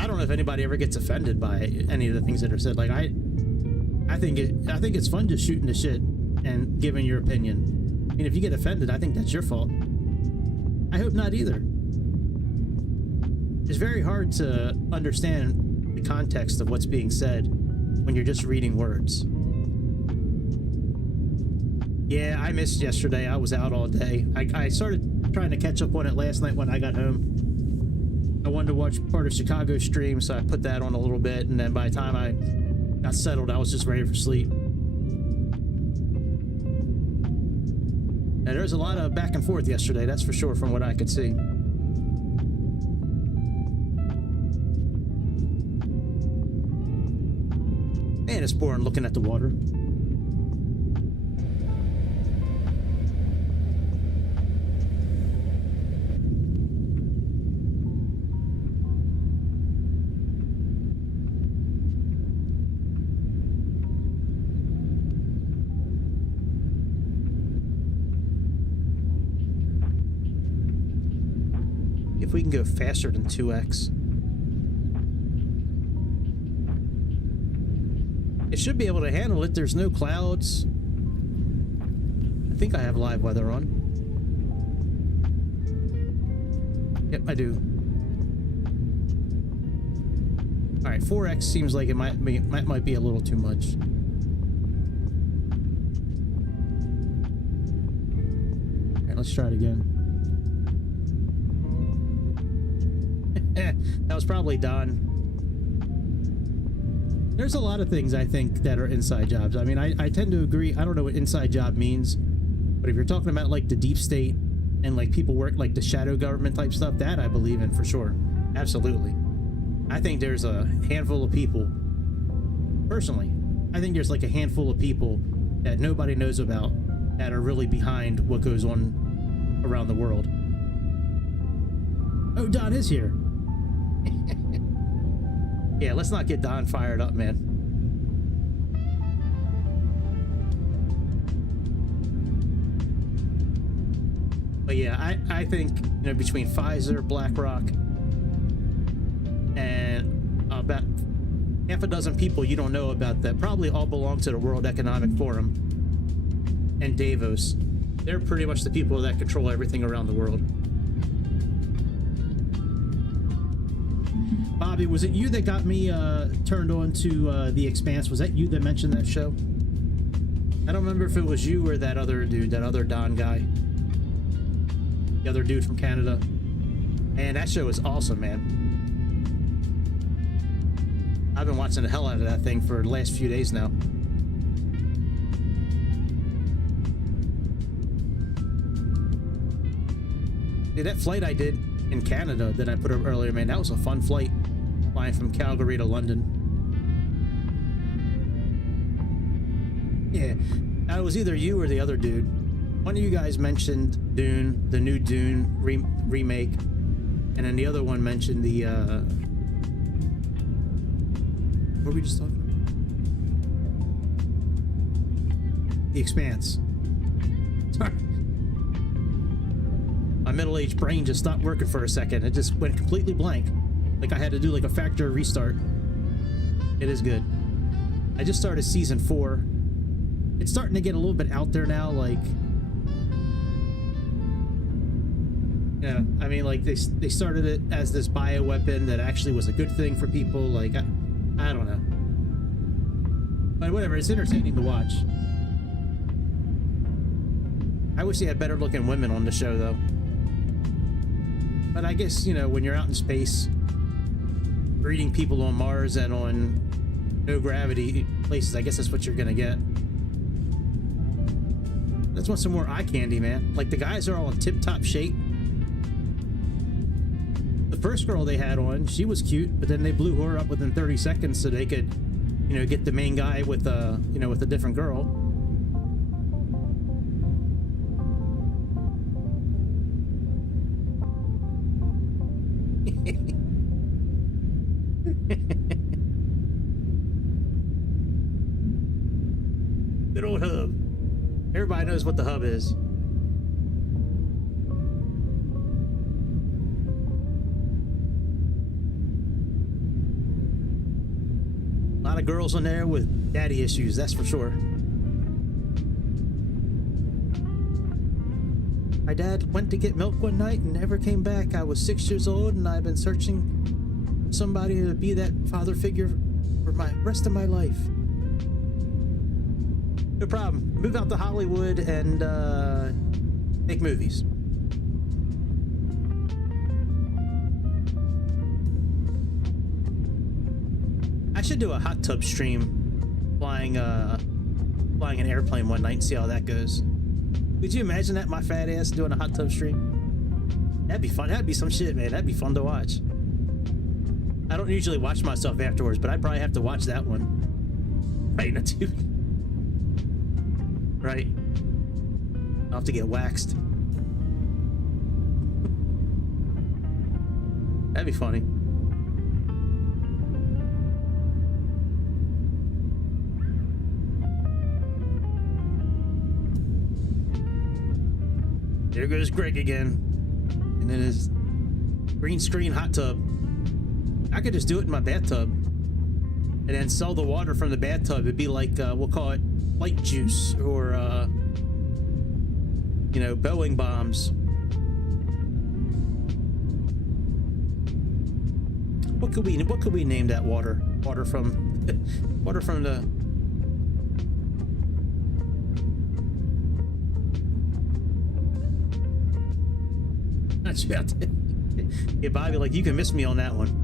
I don't know if anybody ever gets offended by any of the things that are said. Like I think it's fun just shooting the shit and giving your opinion. I mean, if you get offended, I think that's your fault. I hope not either. It's very hard to understand the context of what's being said when you're just reading words. Yeah, I missed yesterday. I was out all day. I started trying to catch up on it last night when I got home. I wanted to watch part of Chicago's stream, so I put that on a little bit, and then by the time I got settled, I was just ready for sleep. And there was a lot of back and forth yesterday, that's for sure, from what I could see. Man, it's boring looking at the water. If we can go faster than 2x. It should be able to handle it. There's no clouds. I think I have live weather on. Yep, I do. All right, 4x seems like it might be a little too much. All right, let's try it again. That was probably Don. There's a lot of things I think that are inside jobs. I mean, I tend to agree. I don't know what inside job means, but if you're talking about like the deep state and like people work like the shadow government type stuff, that I believe in for sure. Absolutely. I think there's a handful of people, personally, I think there's like a handful of people that nobody knows about that are really behind what goes on around the world. Oh, Don is here. Yeah, let's not get Don fired up, man. But yeah, I think, you know, between Pfizer, BlackRock, and about half a dozen people you don't know about that probably all belong to the World Economic Forum and Davos. They're pretty much the people that control everything around the world. Bobby, was it you that got me turned on to The Expanse? Was that you that mentioned that show? I don't remember if it was you or that other dude, that other Don guy. The other dude from Canada. Man, that show is awesome, man. I've been watching the hell out of that thing for the last few days now. Yeah, that flight I did in Canada that I put up earlier, man, that was a fun flight. Flying from Calgary to London. Yeah, that was either you or the other dude. One of you guys mentioned Dune, the new Dune remake, and then the other one mentioned the what were we just talking about? The Expanse. Sorry. My middle-aged brain just stopped working for a second. It just went completely blank. Like I had to do like a factory restart. It is good. I just started season 4. It's starting to get a little bit out there now, like, yeah, I mean, like they started it as this bioweapon that actually was a good thing for people. Like I don't know, but whatever. It's entertaining to watch. I wish they had better looking women on the show though. But I guess, you know, when you're out in space, breeding people on Mars and on no gravity places, I guess that's what you're gonna get. Let's want some more eye candy, man. Like the guys are all in tip-top shape. The first girl they had on, she was cute, but then they blew her up within 30 seconds so they could, you know, get the main guy with a, you know, with a different girl. Good old hub. Everybody knows what the hub is. A lot of girls on there with daddy issues, that's for sure. My dad went to get milk one night and never came back. I was 6 years old and I've been searching for somebody to be that father figure for my rest of my life. No problem. Move out to Hollywood and make movies. I should do a hot tub stream flying an airplane one night and see how that goes. Could you imagine that, my fat ass doing a hot tub stream? That'd be fun. That'd be some shit, man. That'd be fun to watch. I don't usually watch myself afterwards, but I'd probably have to watch that one. Right, not too. Right. I'll have to get waxed. That'd be funny. There goes Greg again. And then his green screen hot tub. I could just do it in my bathtub and then sell the water from the bathtub. It'd be like, we'll call it light juice or, you know, Boeing bombs. What could we name that water? Water from the... Not sure. Yeah, Bobby, like, you can miss me on that one.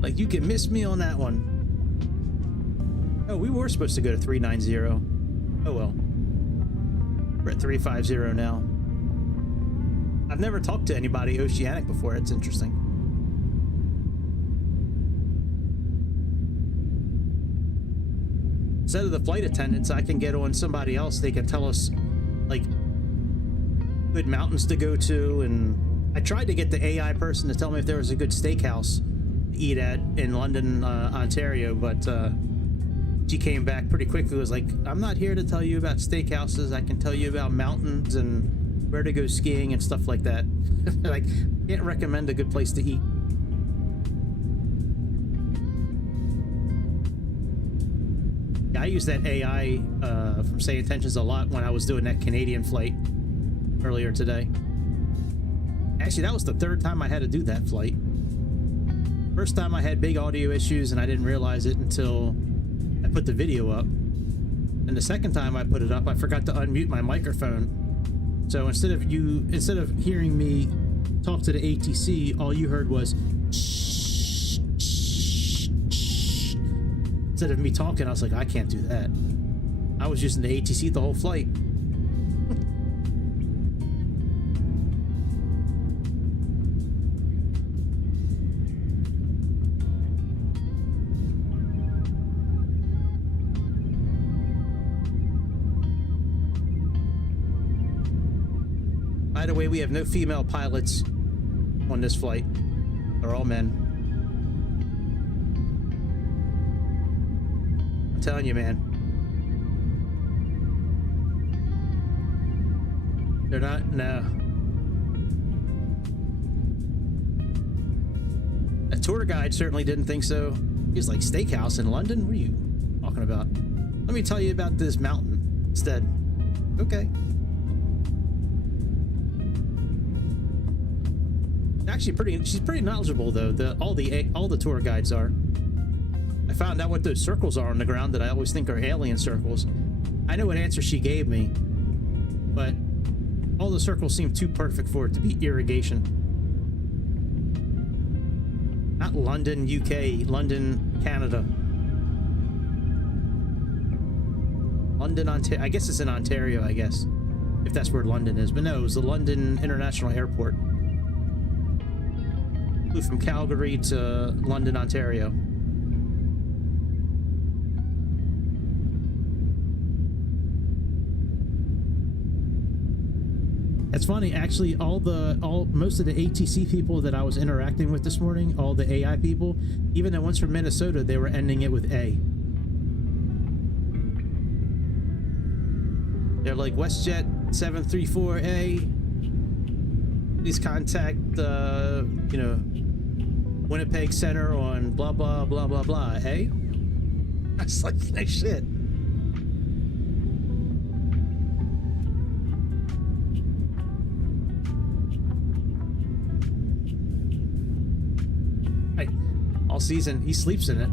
Like, you can miss me on that one. Oh, we were supposed to go to 390. Oh well. We're at 350 now. I've never talked to anybody oceanic before. It's interesting. Instead of the flight attendants, I can get on somebody else. They can tell us, like, good mountains to go to. And I tried to get the AI person to tell me if there was a good steakhouse to eat at in London, Ontario, but she came back pretty quickly. Was like, I'm not here to tell you about steakhouses. I can tell you about mountains and where to go skiing and stuff like that. Like, can't recommend a good place to eat. Yeah, I used that AI from Sayintentions a lot when I was doing that Canadian flight earlier today. Actually, that was the third time I had to do that flight. First time I had big audio issues and I didn't realize it until I put the video up. And the second time I put it up, I forgot to unmute my microphone. So instead of hearing me talk to the ATC, all you heard was shh, shh, shh. Instead of me talking, I was like, I can't do that. I was using the ATC the whole flight. By the way, we have no female pilots on this flight. They're all men. I'm telling you, man. They're not, no. A tour guide certainly didn't think so. He's like, steakhouse in London? What are you talking about? Let me tell you about this mountain instead. Okay. Actually, she's pretty knowledgeable though. All the tour guides are. I found out what those circles are on the ground that I always think are alien circles. I know what answer she gave me, but all the circles seem too perfect for it to be irrigation. Not London, UK, London, Canada. London, Ontario. I guess it's in Ontario, I guess. If that's where London is. But no, it was the London International Airport. Flew from Calgary to London, Ontario. It's funny, actually, most of the ATC people that I was interacting with this morning, all the AI people, even the ones from Minnesota, they were ending it with A. They're like, WestJet 734A, please contact Winnipeg Center on blah blah blah blah blah. Eh? That's like nice shit. Hey, all season he sleeps in it.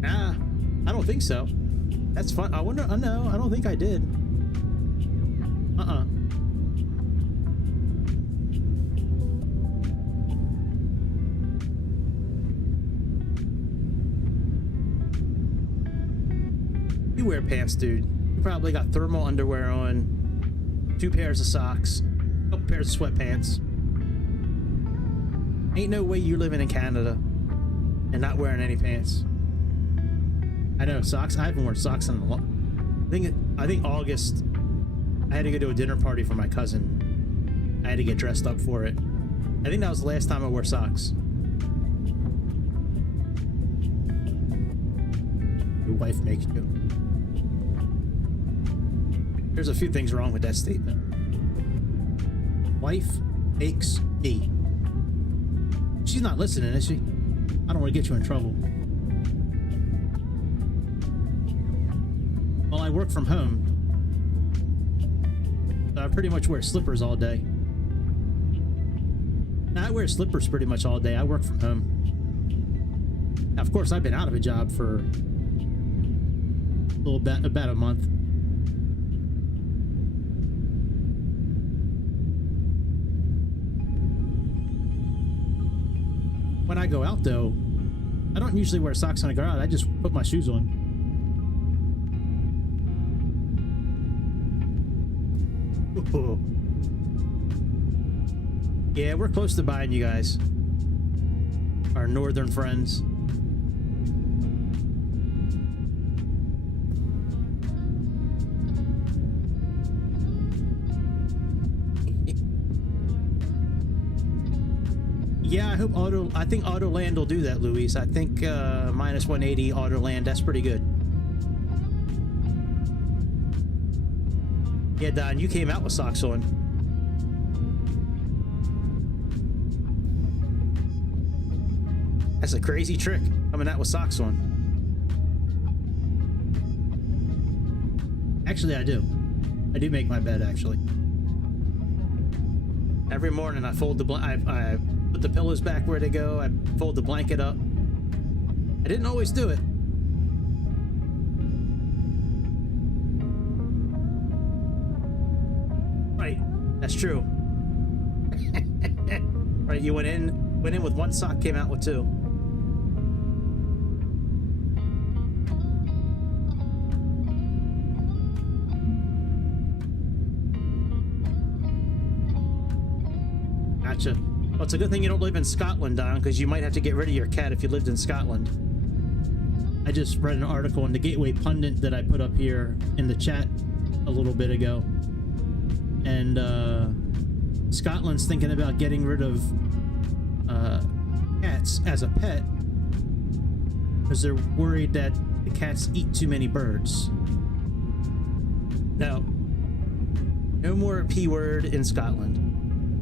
Nah, I don't think so. That's fun. I wonder. No, I don't think I did. You wear pants, dude. You probably got thermal underwear on, 2 pairs of socks, a couple pairs of sweatpants. Ain't no way you living in Canada and not wearing any pants. I know, socks. I haven't worn socks in a long. I think August. I had to go to a dinner party for my cousin. I had to get dressed up for it. I think that was the last time I wore socks. Your wife makes you. There's a few things wrong with that statement. Wife makes me. She's not listening, is she? I don't want to get you in trouble. Well, I work from home, so I pretty much wear slippers all day. Now, I wear slippers pretty much all day. I work from home. Now, of course, I've been out of a job for about a month. When I go out, though, I don't usually wear socks when I go out. I just put my shoes on. Ooh. Yeah, we're close to buying you guys. Our northern friends. Yeah, I think Autoland will do that, Luis. I think minus 180 Autoland, that's pretty good. Yeah, Don, you came out with socks on. That's a crazy trick, coming out with socks on. Actually, I do. I do make my bed, actually. Every morning I fold the I put the pillows back where they go. I fold the blanket up. I didn't always do it. Right, that's true. Right, you went in with one sock, came out with two. Gotcha. Well, it's a good thing you don't live in Scotland, Don, because you might have to get rid of your cat if you lived in Scotland. I just read an article in the Gateway Pundit that I put up here in the chat a little bit ago. And Scotland's thinking about getting rid of cats as a pet because they're worried that the cats eat too many birds. No. No more P word in Scotland.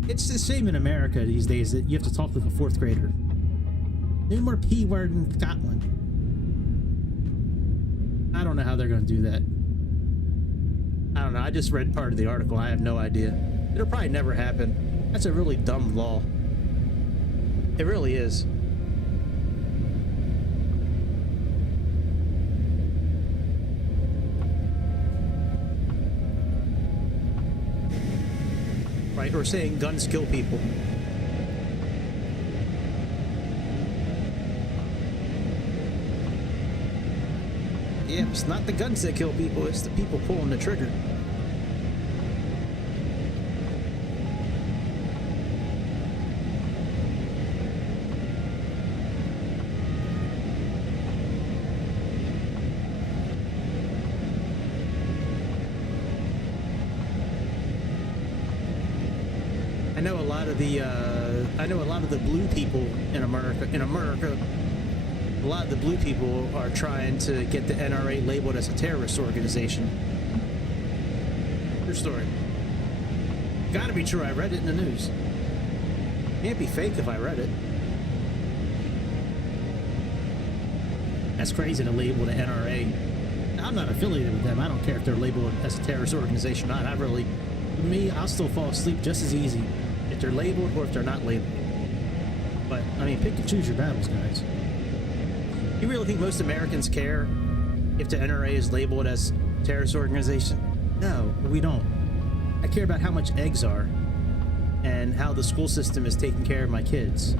It's the same in America these days that you have to talk like a fourth grader. No more P word in Scotland. I don't know how they're going to do that. I don't know. I just read part of the article. I have no idea. It'll probably never happen. That's a really dumb law. It really is. Right, or saying guns kill people. Yeah, it's not the guns that kill people, it's the people pulling the trigger. I know a lot of the blue people in America, a lot of the blue people are trying to get the NRA labeled as a terrorist organization. True story. Gotta be true. I read it in the news. Can't be fake if I read it. That's crazy to label the NRA. I'm not affiliated with them. I don't care if they're labeled as a terrorist organization or not. For me, I'll still fall asleep just as easy if they're labeled or if they're not labeled. But, I mean, pick and choose your battles, guys. You really think most Americans care if the NRA is labeled as a terrorist organization? No, we don't. I care about how much eggs are and how the school system is taking care of my kids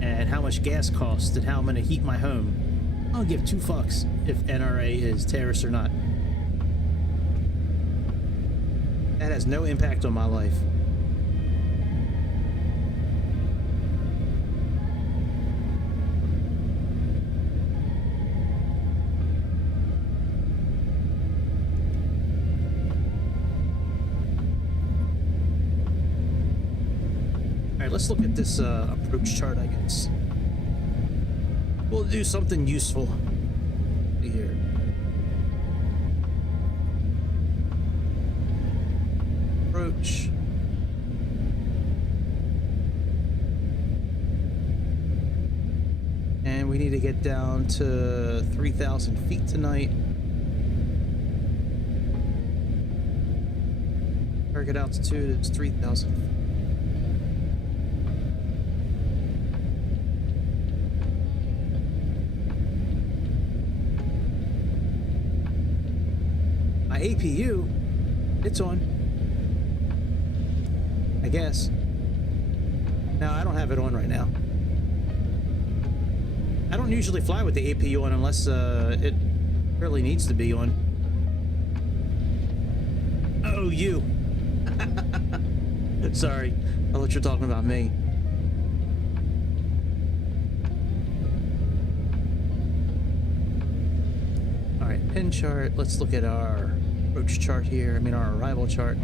and how much gas costs and how I'm going to heat my home. I don't give two fucks if NRA is terrorist or not. That has no impact on my life. Let's look at this approach chart, I guess. We'll do something useful here. Approach. And we need to get down to 3,000 feet tonight. Target altitude is 3,000 feet. My APU, it's on. I guess. No, I don't have it on right now. I don't usually fly with the APU on unless it really needs to be on. Oh, you. Sorry, I thought you were talking about me. All right, pin chart. Let's look at our approach chart here. I mean, our arrival chart.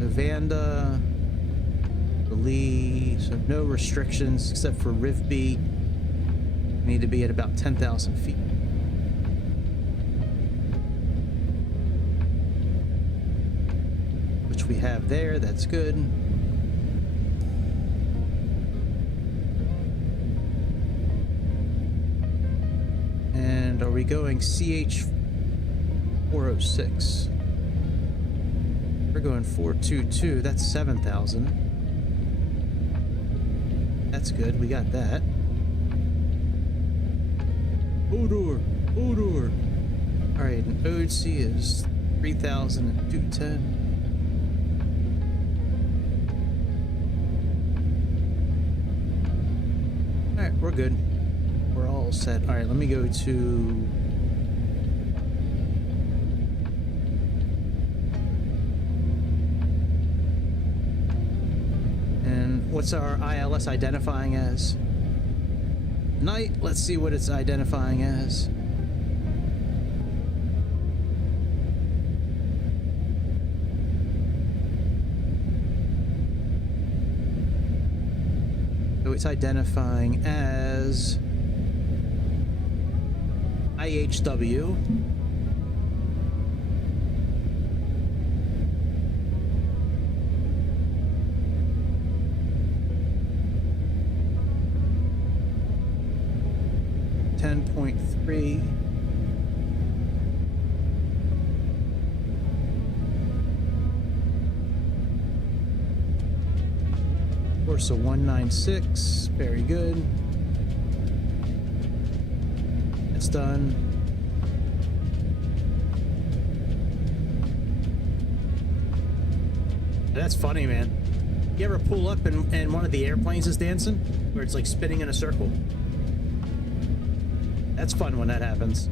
The Vanda, the Lee, so no restrictions except for Rivby. We need to be at about 10,000 feet. Which we have there, that's good. And are we going CH 406? We're going 422. That's 7,000. That's good. We got that. Odor. Odor. All right. And OC is 3,210. All right. We're good. We're all set. All right. Let me go to... What's our ILS identifying as? Night. Let's see what it's identifying as. So it's identifying as IHW. .3. Course a 196. Very good. That's done. That's funny, man. You ever pull up and one of the airplanes is dancing? Where it's like spinning in a circle? That's fun when that happens.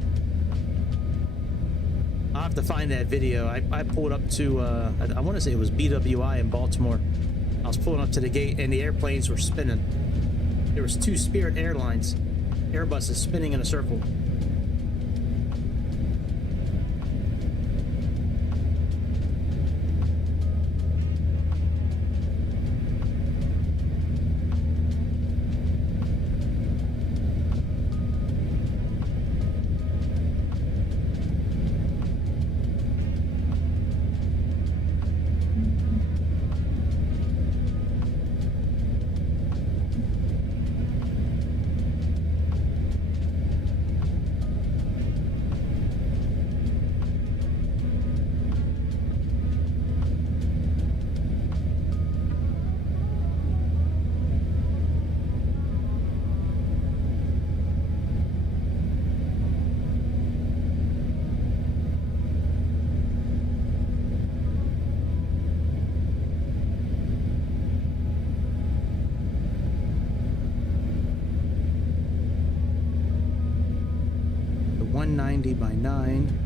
I'll have to find that video. I pulled up to, I want to say it was BWI in Baltimore. I was pulling up to the gate and the airplanes were spinning. There was 2 Spirit Airlines Airbuses spinning in a circle. The 190 by 9.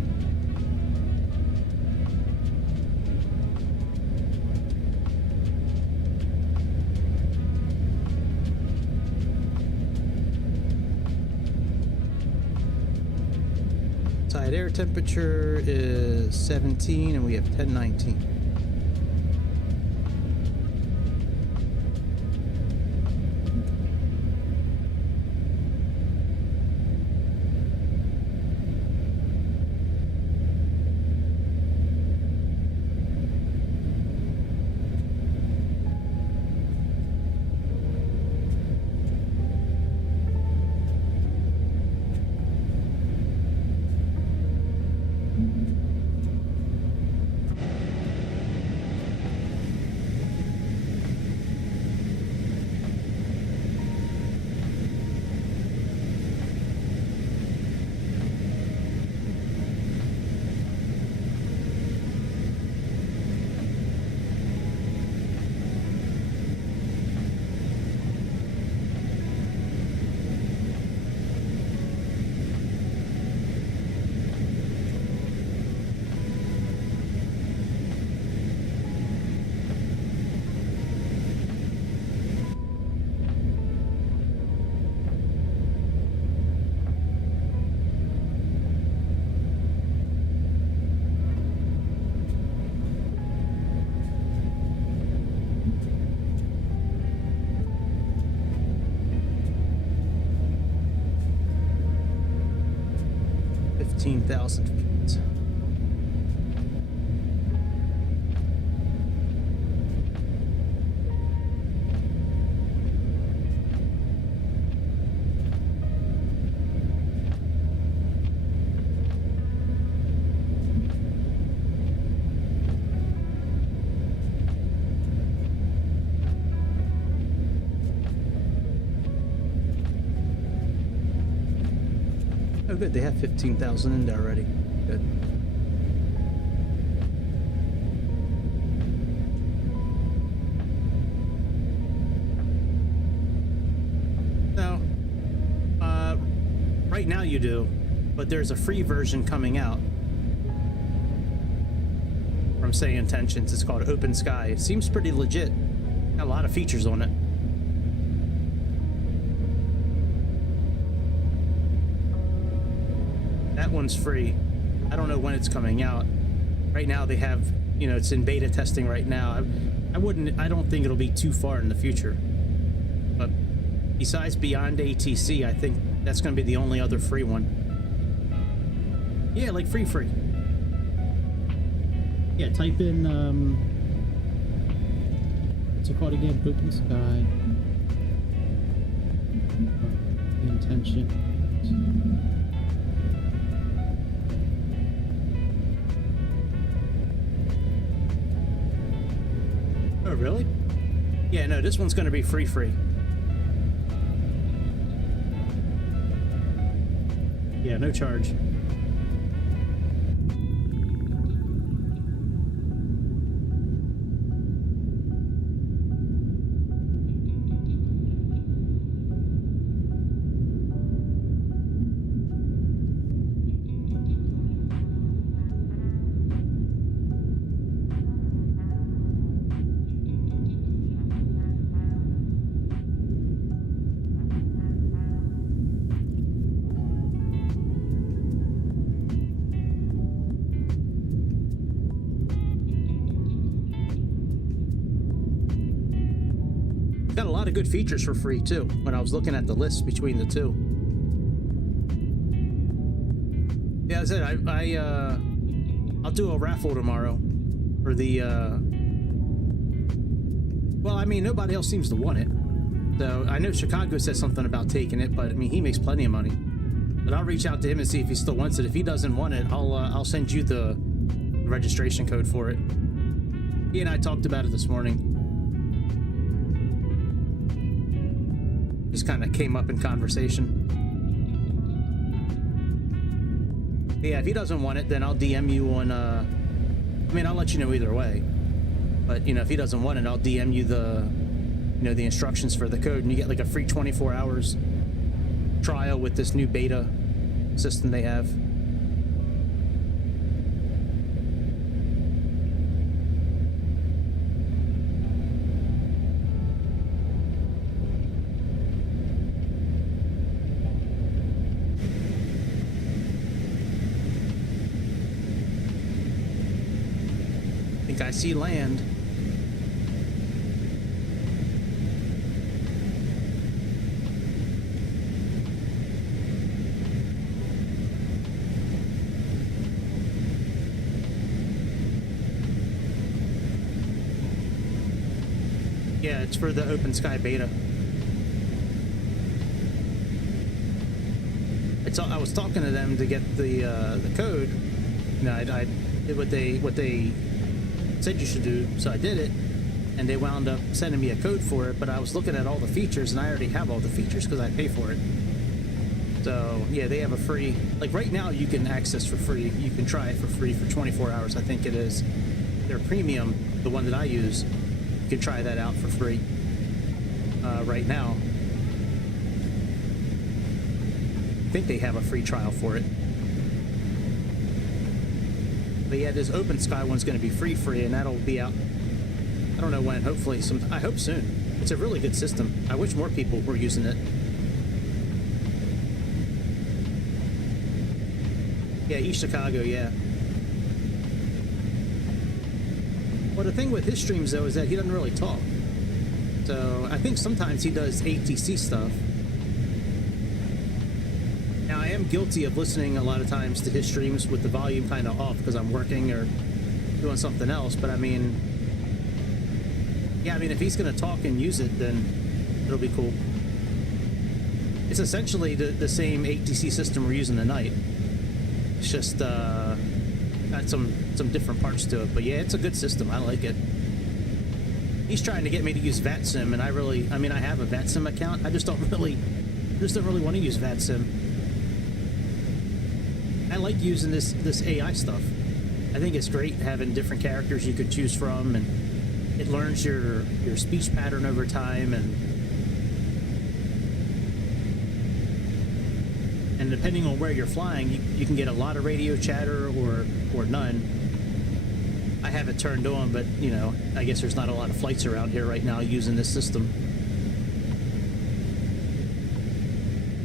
Outside air temperature is 17 and we have 1019. $15,000 feet. Oh, good. They have 15,000 in there already. Good. No. Right now you do, but there's a free version coming out from Sayintentions. It's called Open Sky. It seems pretty legit. Got a lot of features on it. That one's free. I don't know when it's coming out. Right now they have, you know, it's in beta testing right now. I don't think it'll be too far in the future. But besides Beyond ATC, I think that's going to be the only other free one. Yeah, like free. Yeah, type in, what's it called again? Open Sky. Intention. Oh, really? Yeah, no, this one's going to be free. Yeah, no charge. Got a lot of good features for free too when I was looking at the list between the two. Yeah, I said I'll do a raffle tomorrow for the well, I mean, nobody else seems to want it. So I know Chicago said something about taking it, but I mean, he makes plenty of money. But I'll reach out to him and see if he still wants it. If he doesn't want it, I'll send you the registration code for it. He and I talked about it this morning. Just kind of came up in conversation. But yeah, if he doesn't want it, then I'll DM you on, I mean, I'll let you know either way. But, you know, if he doesn't want it, I'll DM you the, you know, the instructions for the code, and you get like a free 24 hours trial with this new beta system they have. I see land. Yeah, it's for the Open Sky beta. I was talking to them to get the code. You know, I did what they said you should do, so I did it, and they wound up sending me a code for it. But I was looking at all the features, and I already have all the features because I pay for it. So yeah, they have a free, like right now you can access for free. You can try it for free for 24 hours, I think it is. Their premium, the one that I use, you can try that out for free right now. I think they have a free trial for it. But yeah, this Open Sky one's going to be free, and that'll be out, I don't know when, hopefully I hope soon. It's a really good system. I wish more people were using it. Yeah, East Chicago, yeah. Well, the thing with his streams, though, is that he doesn't really talk. So I think sometimes he does ATC stuff. Now, I am guilty of listening a lot of times to his streams with the volume kind of off because I'm working or doing something else. But I mean, yeah, I mean, if he's going to talk and use it, then it'll be cool. It's essentially the same ATC system we're using tonight. It's just got some different parts to it. But yeah, it's a good system. I like it. He's trying to get me to use VATSIM, and I mean, I have a VATSIM account. I just don't really want to use VATSIM. I like using this AI stuff. I think it's great having different characters you could choose from, and it learns your speech pattern over time, and depending on where you're flying, you can get a lot of radio chatter or none. I have it turned on, but you know, I guess there's not a lot of flights around here right now using this system.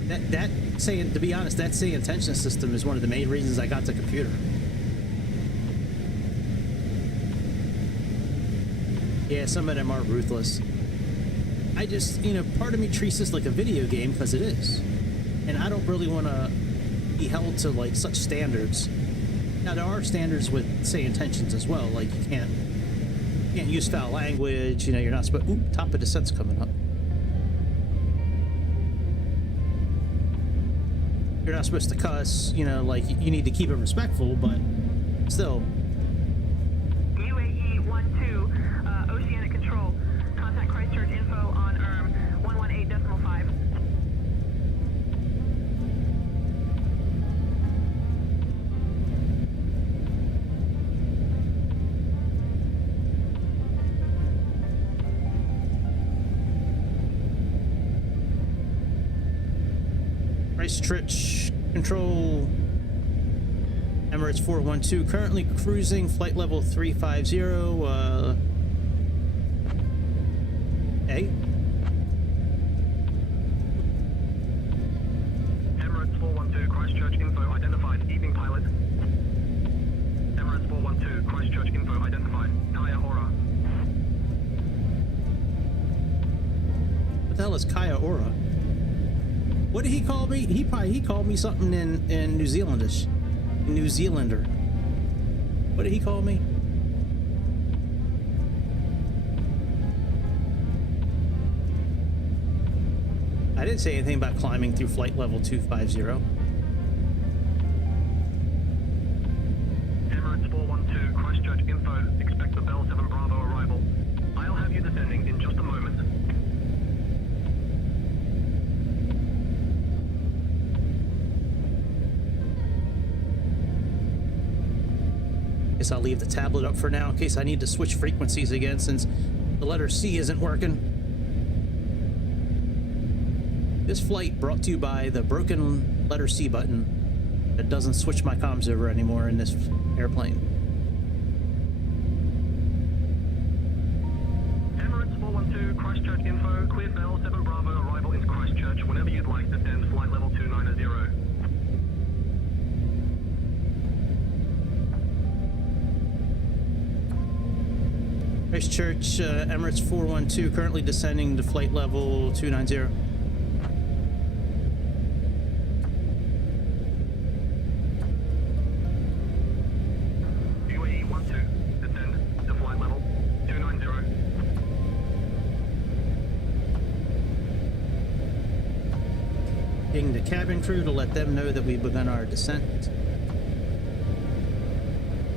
To be honest, that Sayintentions system is one of the main reasons I got the computer. Yeah, some of them are ruthless. I just, you know, part of me treats this like a video game because it is. And I don't really want to be held to like such standards. Now there are standards with Sayintentions as well, like you can't use foul language, you know, you're not supposed. Oop, top of descent's coming up. You're not supposed to cuss, you know, like you need to keep it respectful, but still. UAE12, Oceanic Control. Contact Christchurch info on 118.5. Christchurch Control, Emirates 412, currently cruising flight level 350, A. Emirates 412, Christchurch info identified, evening pilot. Emirates 412, Christchurch info identified, Kaya Aura. What the hell is Kaya Aura? What did he call me? He called me something in New Zealandish. New Zealander. What did he call me? I didn't say anything about climbing through flight level 250. Emirates 412, Christchurch info, expect the Bell 7 Bravo arrival. I'll have you descending in just a moment. Guess I'll leave the tablet up for now in case I need to switch frequencies again since the letter C isn't working. This flight brought to you by the broken letter C button that doesn't switch my comms over anymore in this airplane. Emirates 412, Christchurch info, cleared Bell 7 Bravo arrival in Christchurch whenever you'd like, descend flight level 290. Christchurch, Emirates 412, currently descending to flight level 290. UAE12, descend to flight level 290. Ping the cabin crew to let them know that we've begun our descent.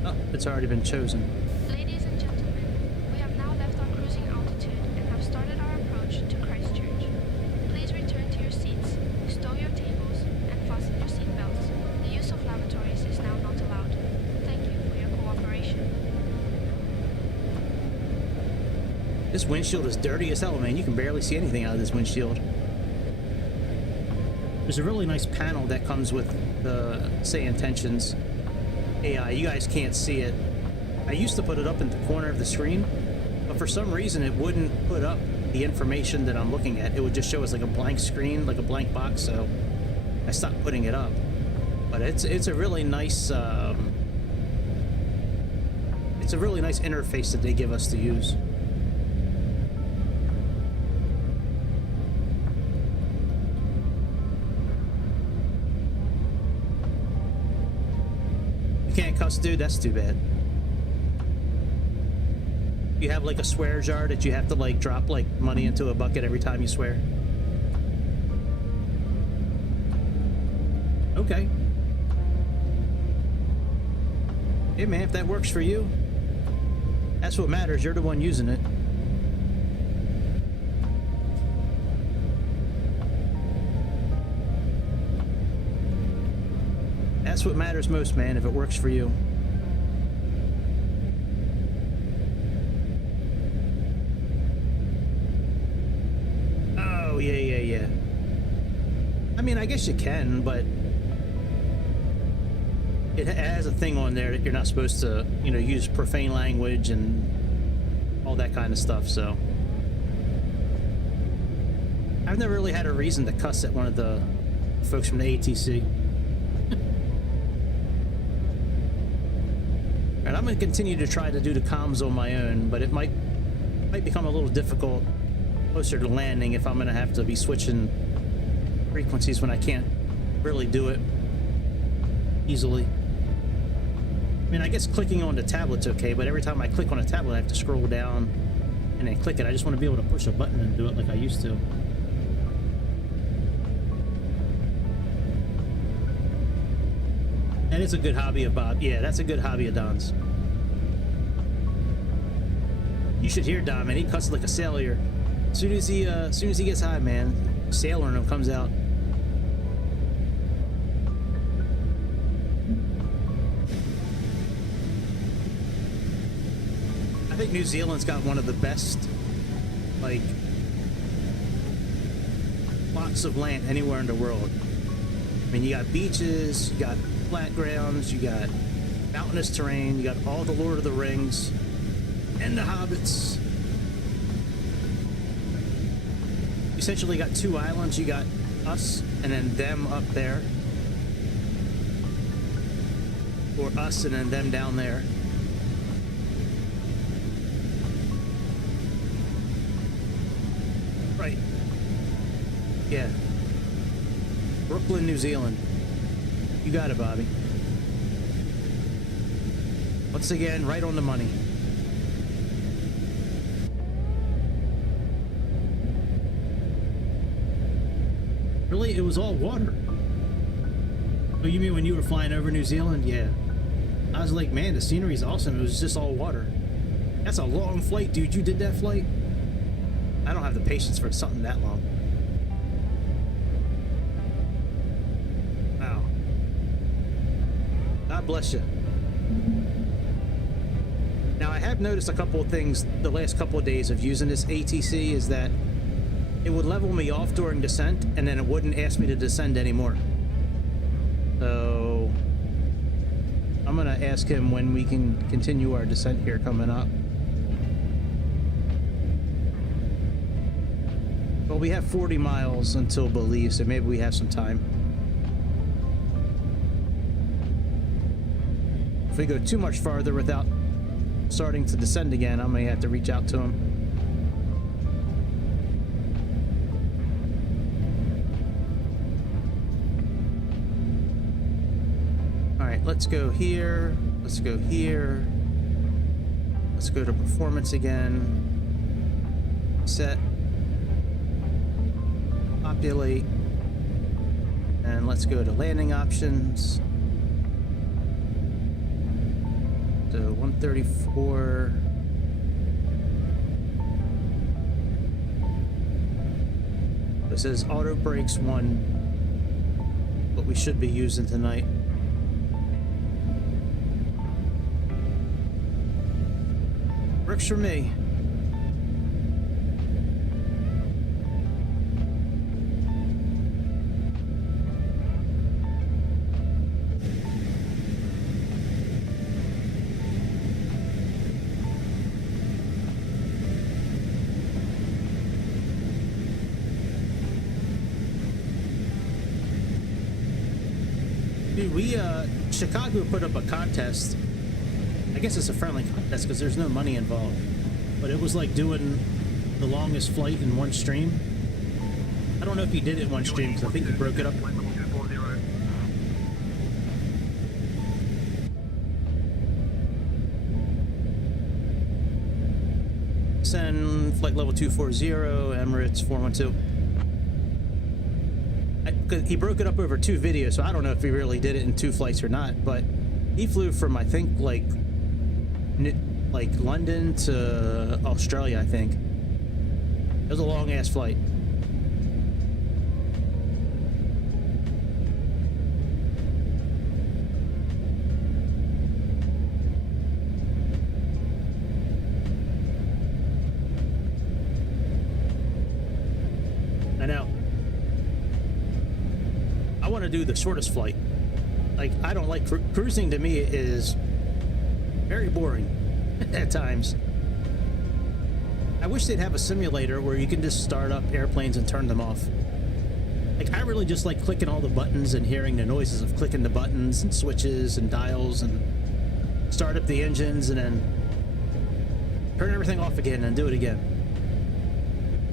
Oh, it's already been chosen. Ladies and gentlemen, we have now left our cruising altitude and have started our approach to Christchurch. Please return to your seats, stow your tables, and fasten your seat belts. The use of lavatories is now not allowed. Thank you for your cooperation. This windshield is dirty as hell, man. You can barely see anything out of this windshield. There's a really nice panel that comes with the Sayintentions AI. You guys can't see it. I used to put it up in the corner of the screen, but for some reason it wouldn't put up the information that I'm looking at. It would just show us like a blank screen, like a blank box, so I stopped putting it up. But it's a really nice interface that they give us to use. You can't cuss, dude? That's too bad. You have like a swear jar that you have to like drop like money into a bucket every time you swear? Okay. Hey man, if that works for you, that's what matters. You're the one using it. That's what matters most, man, if it works for you. Oh, yeah. I mean, I guess you can, but it has a thing on there that you're not supposed to, you know, use profane language and all that kind of stuff, so. I've never really had a reason to cuss at one of the folks from the ATC. And I'm going to continue to try to do the comms on my own, but it might become a little difficult closer to landing if I'm going to have to be switching frequencies when I can't really do it easily. I mean, I guess clicking on the tablet's okay, but every time I click on a tablet, I have to scroll down and then click it. I just want to be able to push a button and do it like I used to. That is a good hobby of Bob. Yeah, that's a good hobby of Don's. You should hear Don, man. He cusses like a sailor. As soon as he gets high, man, sailor in him comes out. I think New Zealand's got one of the best, like, plots of land anywhere in the world. I mean, you got beaches, you got flat grounds, you got mountainous terrain, you got all the Lord of the Rings and the Hobbits. You essentially got two islands. You got us and then them up there, or us and then them down there. Right. Yeah. Brooklyn, New Zealand. You got it, Bobby. Once again, right on the money. Really? It was all water? Oh, you mean when you were flying over New Zealand? Yeah. I was like, man, the scenery's awesome. It was just all water. That's a long flight, dude. You did that flight? I don't have the patience for something that long. Wow. God bless you. Now, I have noticed a couple of things the last couple of days of using this ATC is that it would level me off during descent, and then it wouldn't ask me to descend anymore. So I'm gonna ask him when we can continue our descent here coming up. Well, we have 40 miles until Belize, so maybe we have some time. If we go too much farther without starting to descend again, I may have to reach out to him. All right, let's go here. Let's go here. Let's go to performance again. Set. Populate. And let's go to landing options. So 134. It says auto brakes 1, what we should be using tonight. Works for me. Chicago put up a contest. I guess it's a friendly contest because there's no money involved. But it was like doing the longest flight in one stream. I don't know if he did it in one stream because I think he broke it up. Send flight level 240, Emirates 412. He broke it up over 2 videos, so I don't know if he really did it in 2 flights or not, but he flew from, I think, like London to Australia, I think. It was a long-ass flight. want to do the shortest flight. Like, I don't like cruising. To me is very boring at times. I wish they'd have a simulator where you can just start up airplanes and turn them off. Like, I really just like clicking all the buttons and hearing the noises of clicking the buttons and switches and dials, and start up the engines and then turn everything off again and do it again.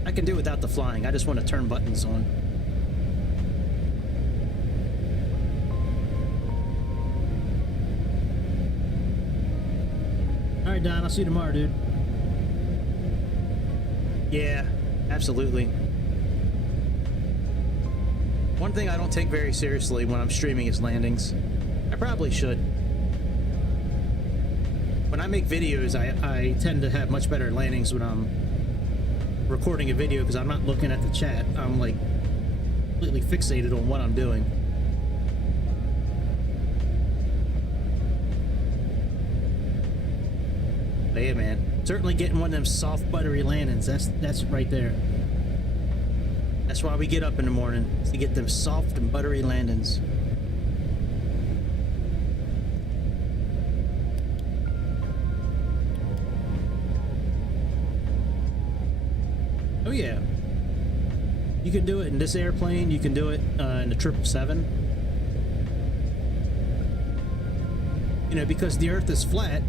I can do without the flying. I just want to turn buttons on. All right, Don, I'll see you tomorrow, dude. Yeah, absolutely. One thing I don't take very seriously when I'm streaming is landings. I probably should. When I make videos, I tend to have much better landings when I'm recording a video, because I'm not looking at the chat. I'm like completely fixated on what I'm doing. But yeah, man, certainly getting one of them soft, buttery landings. That's right there. That's why we get up in the morning, is to get them soft and buttery landings. Oh yeah, you can do it in this airplane. You can do it in the 777. You know, because the Earth is flat,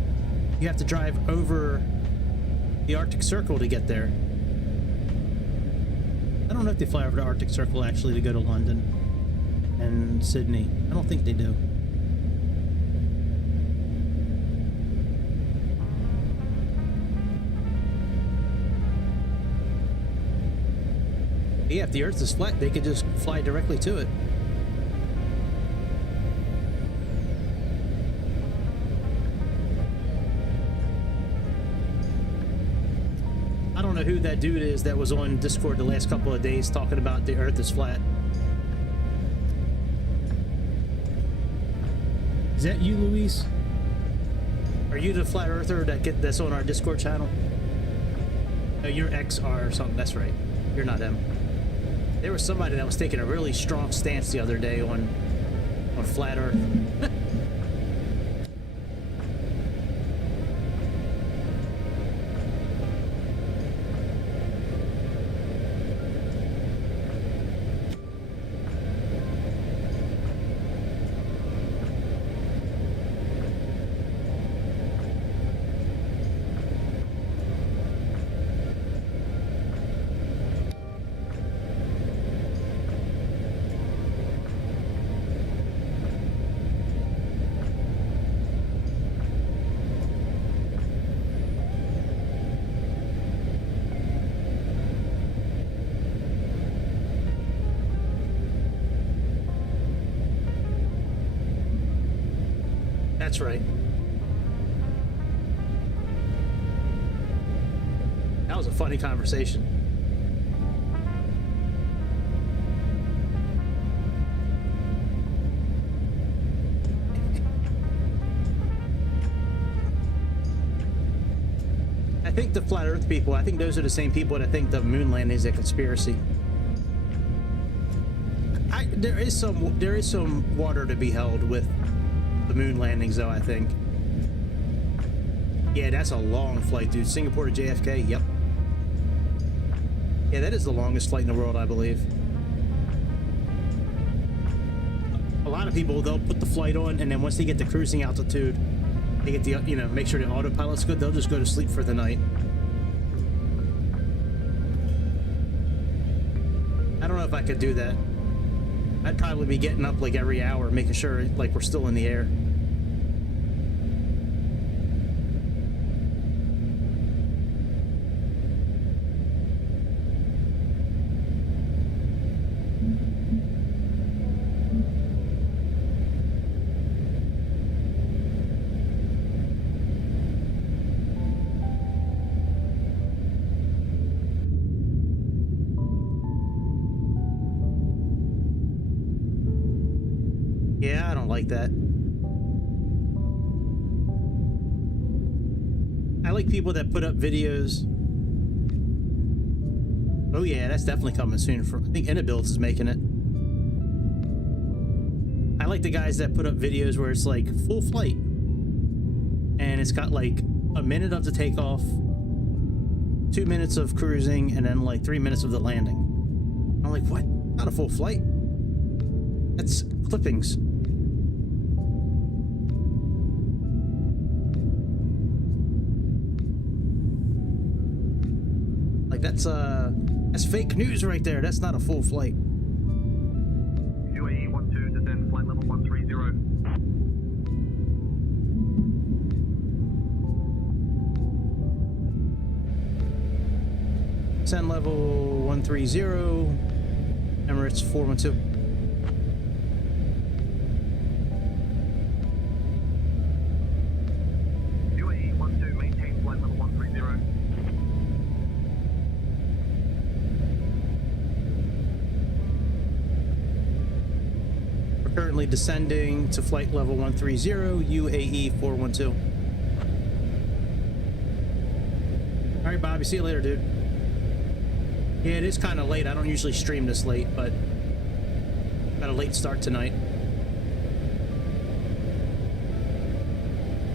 you have to drive over the Arctic Circle to get there. I don't know if they fly over the Arctic Circle actually to go to London and Sydney. I don't think they do. Yeah, if the Earth is flat, they could just fly directly to it. I don't know who that dude is that was on Discord the last couple of days talking about the Earth is flat. Is that you, Luis? Are you the flat earther that's on our Discord channel? No, you're XR or something. That's right. You're not him. There was somebody that was taking a really strong stance the other day on flat Earth. That's right. That was a funny conversation. I think the flat Earth people, I think those are the same people that think the moon landing is a conspiracy. There is some water to be held with the moon landings, though, I think. Yeah, that's a long flight, dude. Singapore to JFK, yep. Yeah, that is the longest flight in the world, I believe. A lot of people, they'll put the flight on, and then once they get to cruising altitude, they get the, you know, make sure the autopilot's good, they'll just go to sleep for the night. I don't know if I could do that. I'd probably be getting up like every hour, making sure like we're still in the air. Yeah, I don't like that. I like people that put up videos. Oh yeah, that's definitely coming soon. I think Inabuilds is making it. I like the guys that put up videos where it's like full flight and it's got like a minute of the takeoff, 2 minutes of cruising, and then like 3 minutes of the landing. I'm like, what? Not a full flight. That's clippings. Like that's fake news right there. That's not a full flight. UAE12, descend flight level 130. Descend level 130, Emirates 412. UAE12, maintain flight level 130. We're currently descending to flight level 130, UAE412. All right, Bobby, see you later, dude. Yeah, it is kind of late. I don't usually stream this late, but got a late start tonight.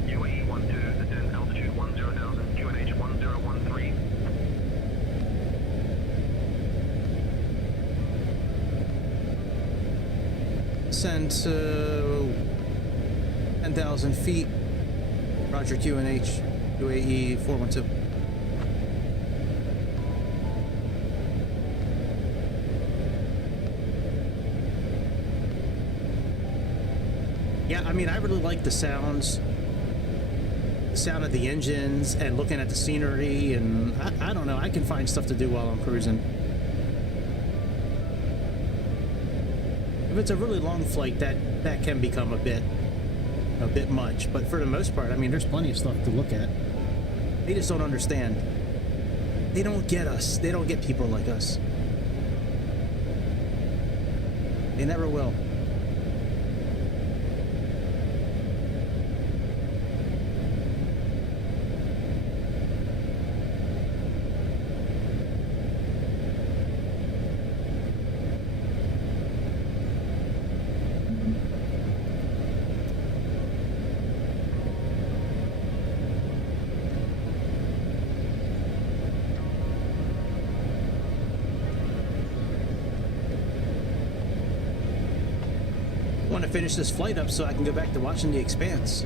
UAE12, descend altitude 10,000, QNH 1013. Descend to 10,000 feet. Roger, QNH, UAE412. Yeah, I mean, I really like the sounds, the sound of the engines, and looking at the scenery, and I don't know, I can find stuff to do while I'm cruising. If it's a really long flight, that can become a bit much, but for the most part, I mean, there's plenty of stuff to look at. They just don't understand. They don't get us. They don't get people like us. They never will. Want to finish this flight up so I can go back to watching The Expanse.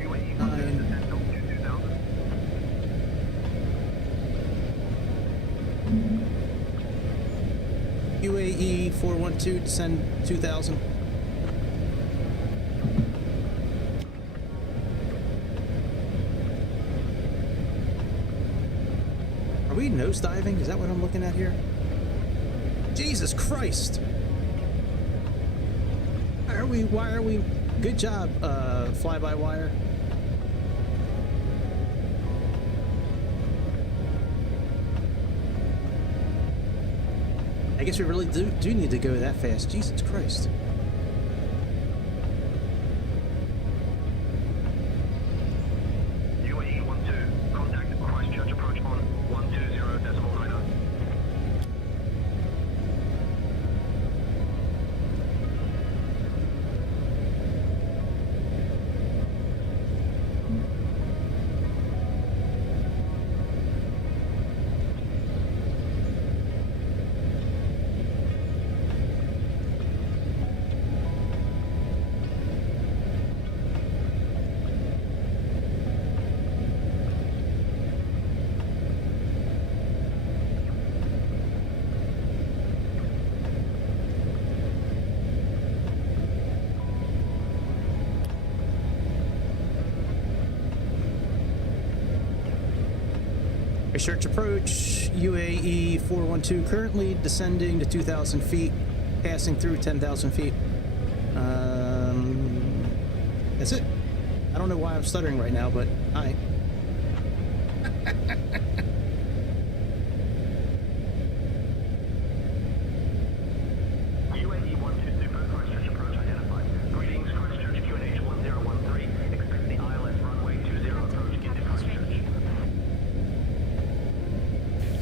UAE12, descend altitude 2,000. UAE 412, descend 2,000. Are we nosediving? Is that what I'm looking at here? Jesus Christ! Why are we? Good job, fly-by-wire. I guess we really do need to go that fast. Jesus Christ. UAE12, contact Christchurch approach on 120.90. Christchurch approach, UAE 412 currently descending to 2,000 feet, passing through 10,000 feet. That's it. I don't know why I'm stuttering right now, but hi. UAE12 Super, Christchurch approach identified. Greetings, Christchurch QNH 1013. Expect the ILS runway 20 approach into Christchurch.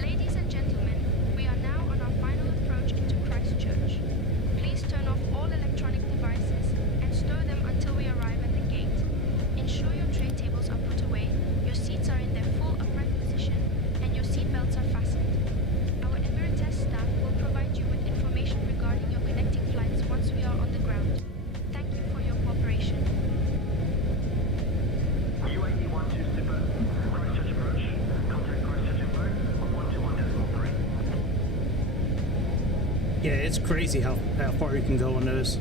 Ladies and gentlemen, we are now on our final Yeah, it's crazy how far you can go on those.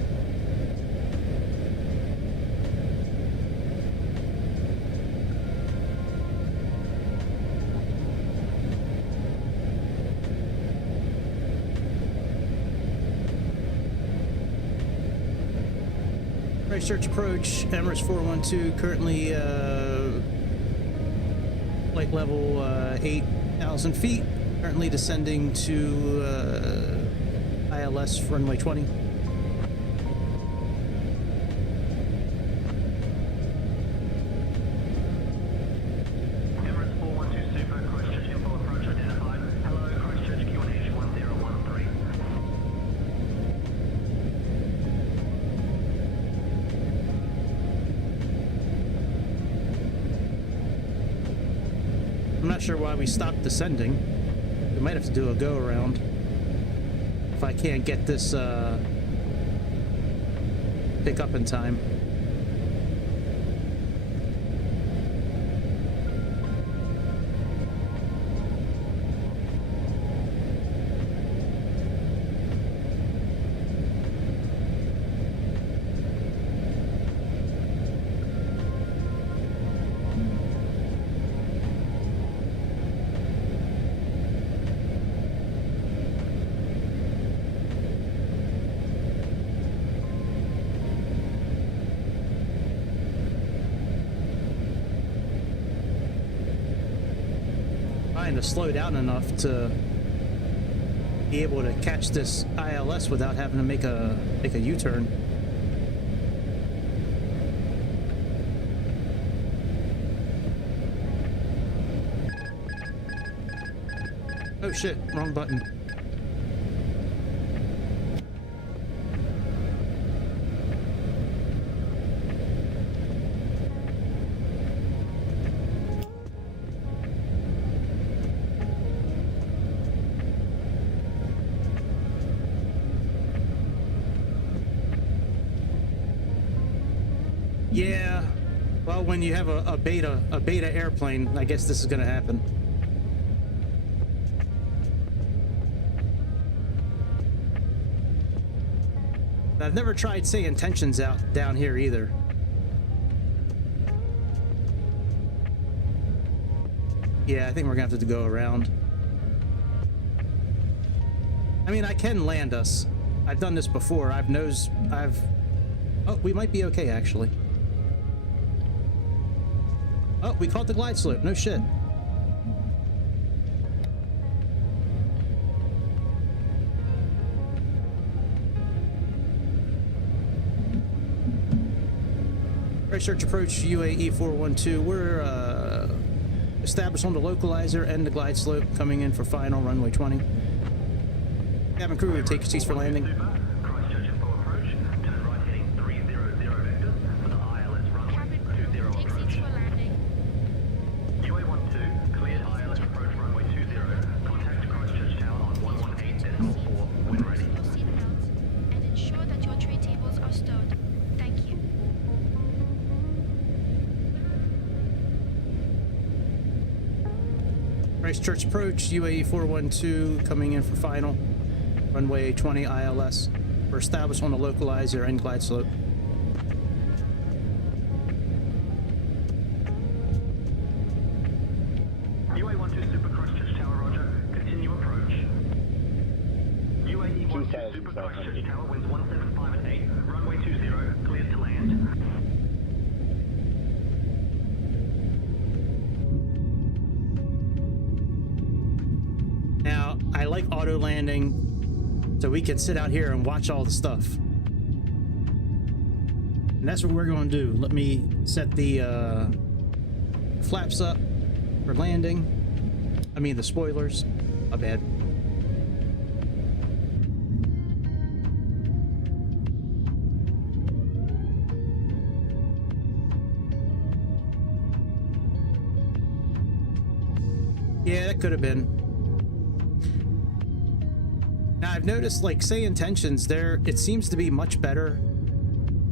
Christchurch approach, Emirates 412, currently flight level 8,000 feet, currently descending to ILS runway 20. Emirates 412 Super, Christchurch info approach identified. Hello, Christchurch QNH 1013. I'm not sure why we stopped descending. We might have to do a go around if I can't get this pick up in time. To slow down enough to be able to catch this ILS without having to make a U-turn. Oh shit, wrong button. Yeah, well, when you have a beta airplane, I guess this is gonna happen. I've never tried Sayintentions out down here either. Yeah, I think we're gonna have to go around. I mean, I can land us. I've done this before. Oh, we might be okay actually. Oh, we caught the glide slope. No shit. Christchurch approach UAE412. We're established on the localizer and the glide slope, coming in for final runway 20. Cabin crew, take your seats for landing. Christchurch info approach. Turn right heading 300 vectors for the ILS runway Cabin 20 crew, take approach. seats for landing. UA12, cleared ILS approach runway 20. Contact Christchurch Tower on 118.4 when ready. Fasten your seatbelts and ensure that your tray tables are stowed. Thank you. Christchurch approach, UAE412, coming in for final. Runway 20 ILS. We're established on the localizer and glide slope. UA12 Super Christchurch Tower, roger. Continue approach. UAE12 Super Christchurch Tower, winds 175 at 8. Runway 20, cleared to land. Now, I like auto landing, so we can sit out here and watch all the stuff. And that's what we're going to do. Let me set the flaps up for landing. I mean the spoilers. My bad. Yeah, that could have been. Now I've noticed, like, Sayintentions, it seems to be much better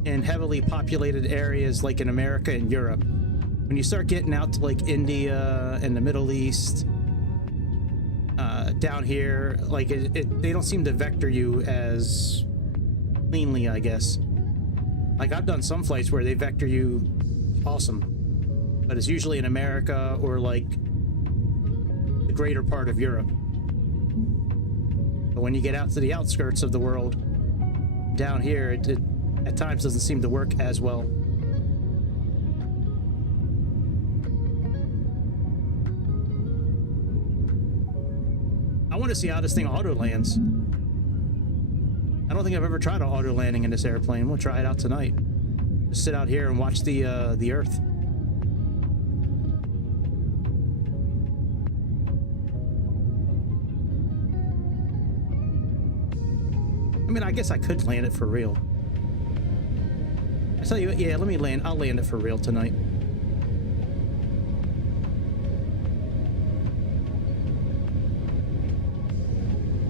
in heavily populated areas like in America and Europe. When you start getting out to like India and the Middle East, down here, like they don't seem to vector you as cleanly, I guess. Like I've done some flights where they vector you awesome, but it's usually in America or like the greater part of Europe. But when you get out to the outskirts of the world, down here, it at times doesn't seem to work as well. I want to see how this thing auto lands. I don't think I've ever tried auto landing in this airplane. We'll try it out tonight. Just sit out here and watch the Earth. I mean, I guess I could land it for real. I tell you what, yeah, let me land. I'll land it for real tonight.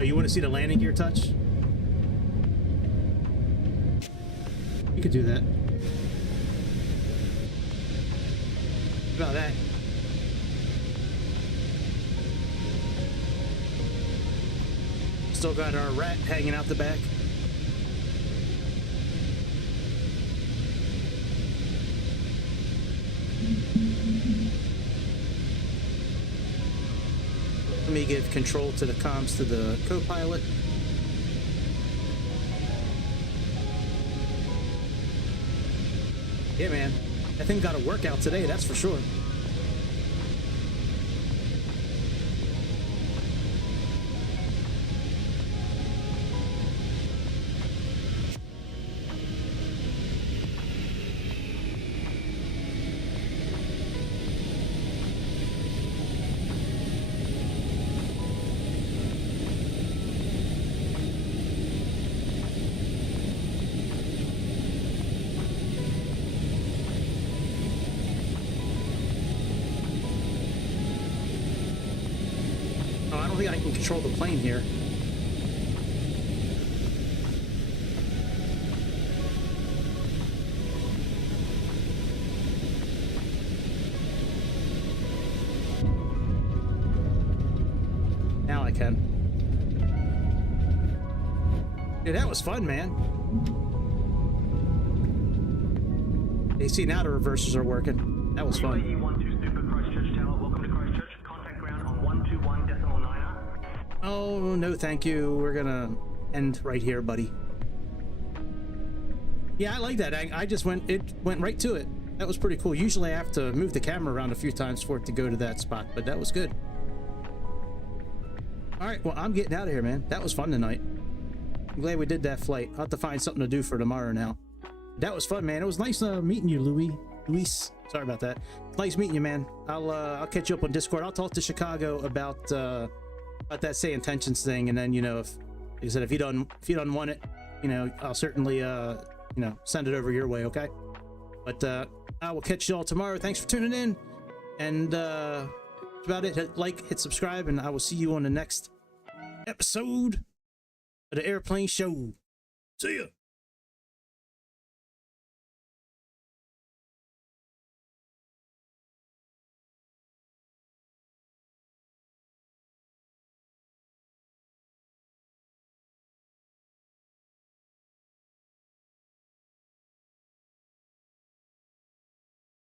Oh, you want to see the landing gear touch? You could do that. How about that? Still got our rat hanging out the back. Let me give control to the comms to the co-pilot. Yeah, man. That thing got a workout today, that's for sure. I can control the plane here. Now I can. Dude, that was fun, man. You see, now the reversers are working. That was fun. UAE412 Super Christchurch Tower, welcome to Christchurch. Contact ground on 121.9. Oh, no thank you. We're gonna end right here, buddy. Yeah, I like that. I just went right to it. That was pretty cool. Usually I have to move the camera around a few times for it to go to that spot, but that was good. All right, well, I'm getting out of here, man. That was fun tonight. I'm glad we did that flight. I'll have to find something to do for tomorrow now. That was fun, man. It was nice meeting you, Luis. Sorry about that. Nice meeting you, man. I'll catch you up on Discord. I'll talk to Chicago about that Sayintentions thing, and then, you know, if, like I said, if you don't want it, you know, I'll certainly you know, send it over your way, okay? But I will catch you all tomorrow. Thanks for tuning in, and that's about it. Hit like, hit subscribe, and I will see you on the next episode of the Airplane Show. See ya.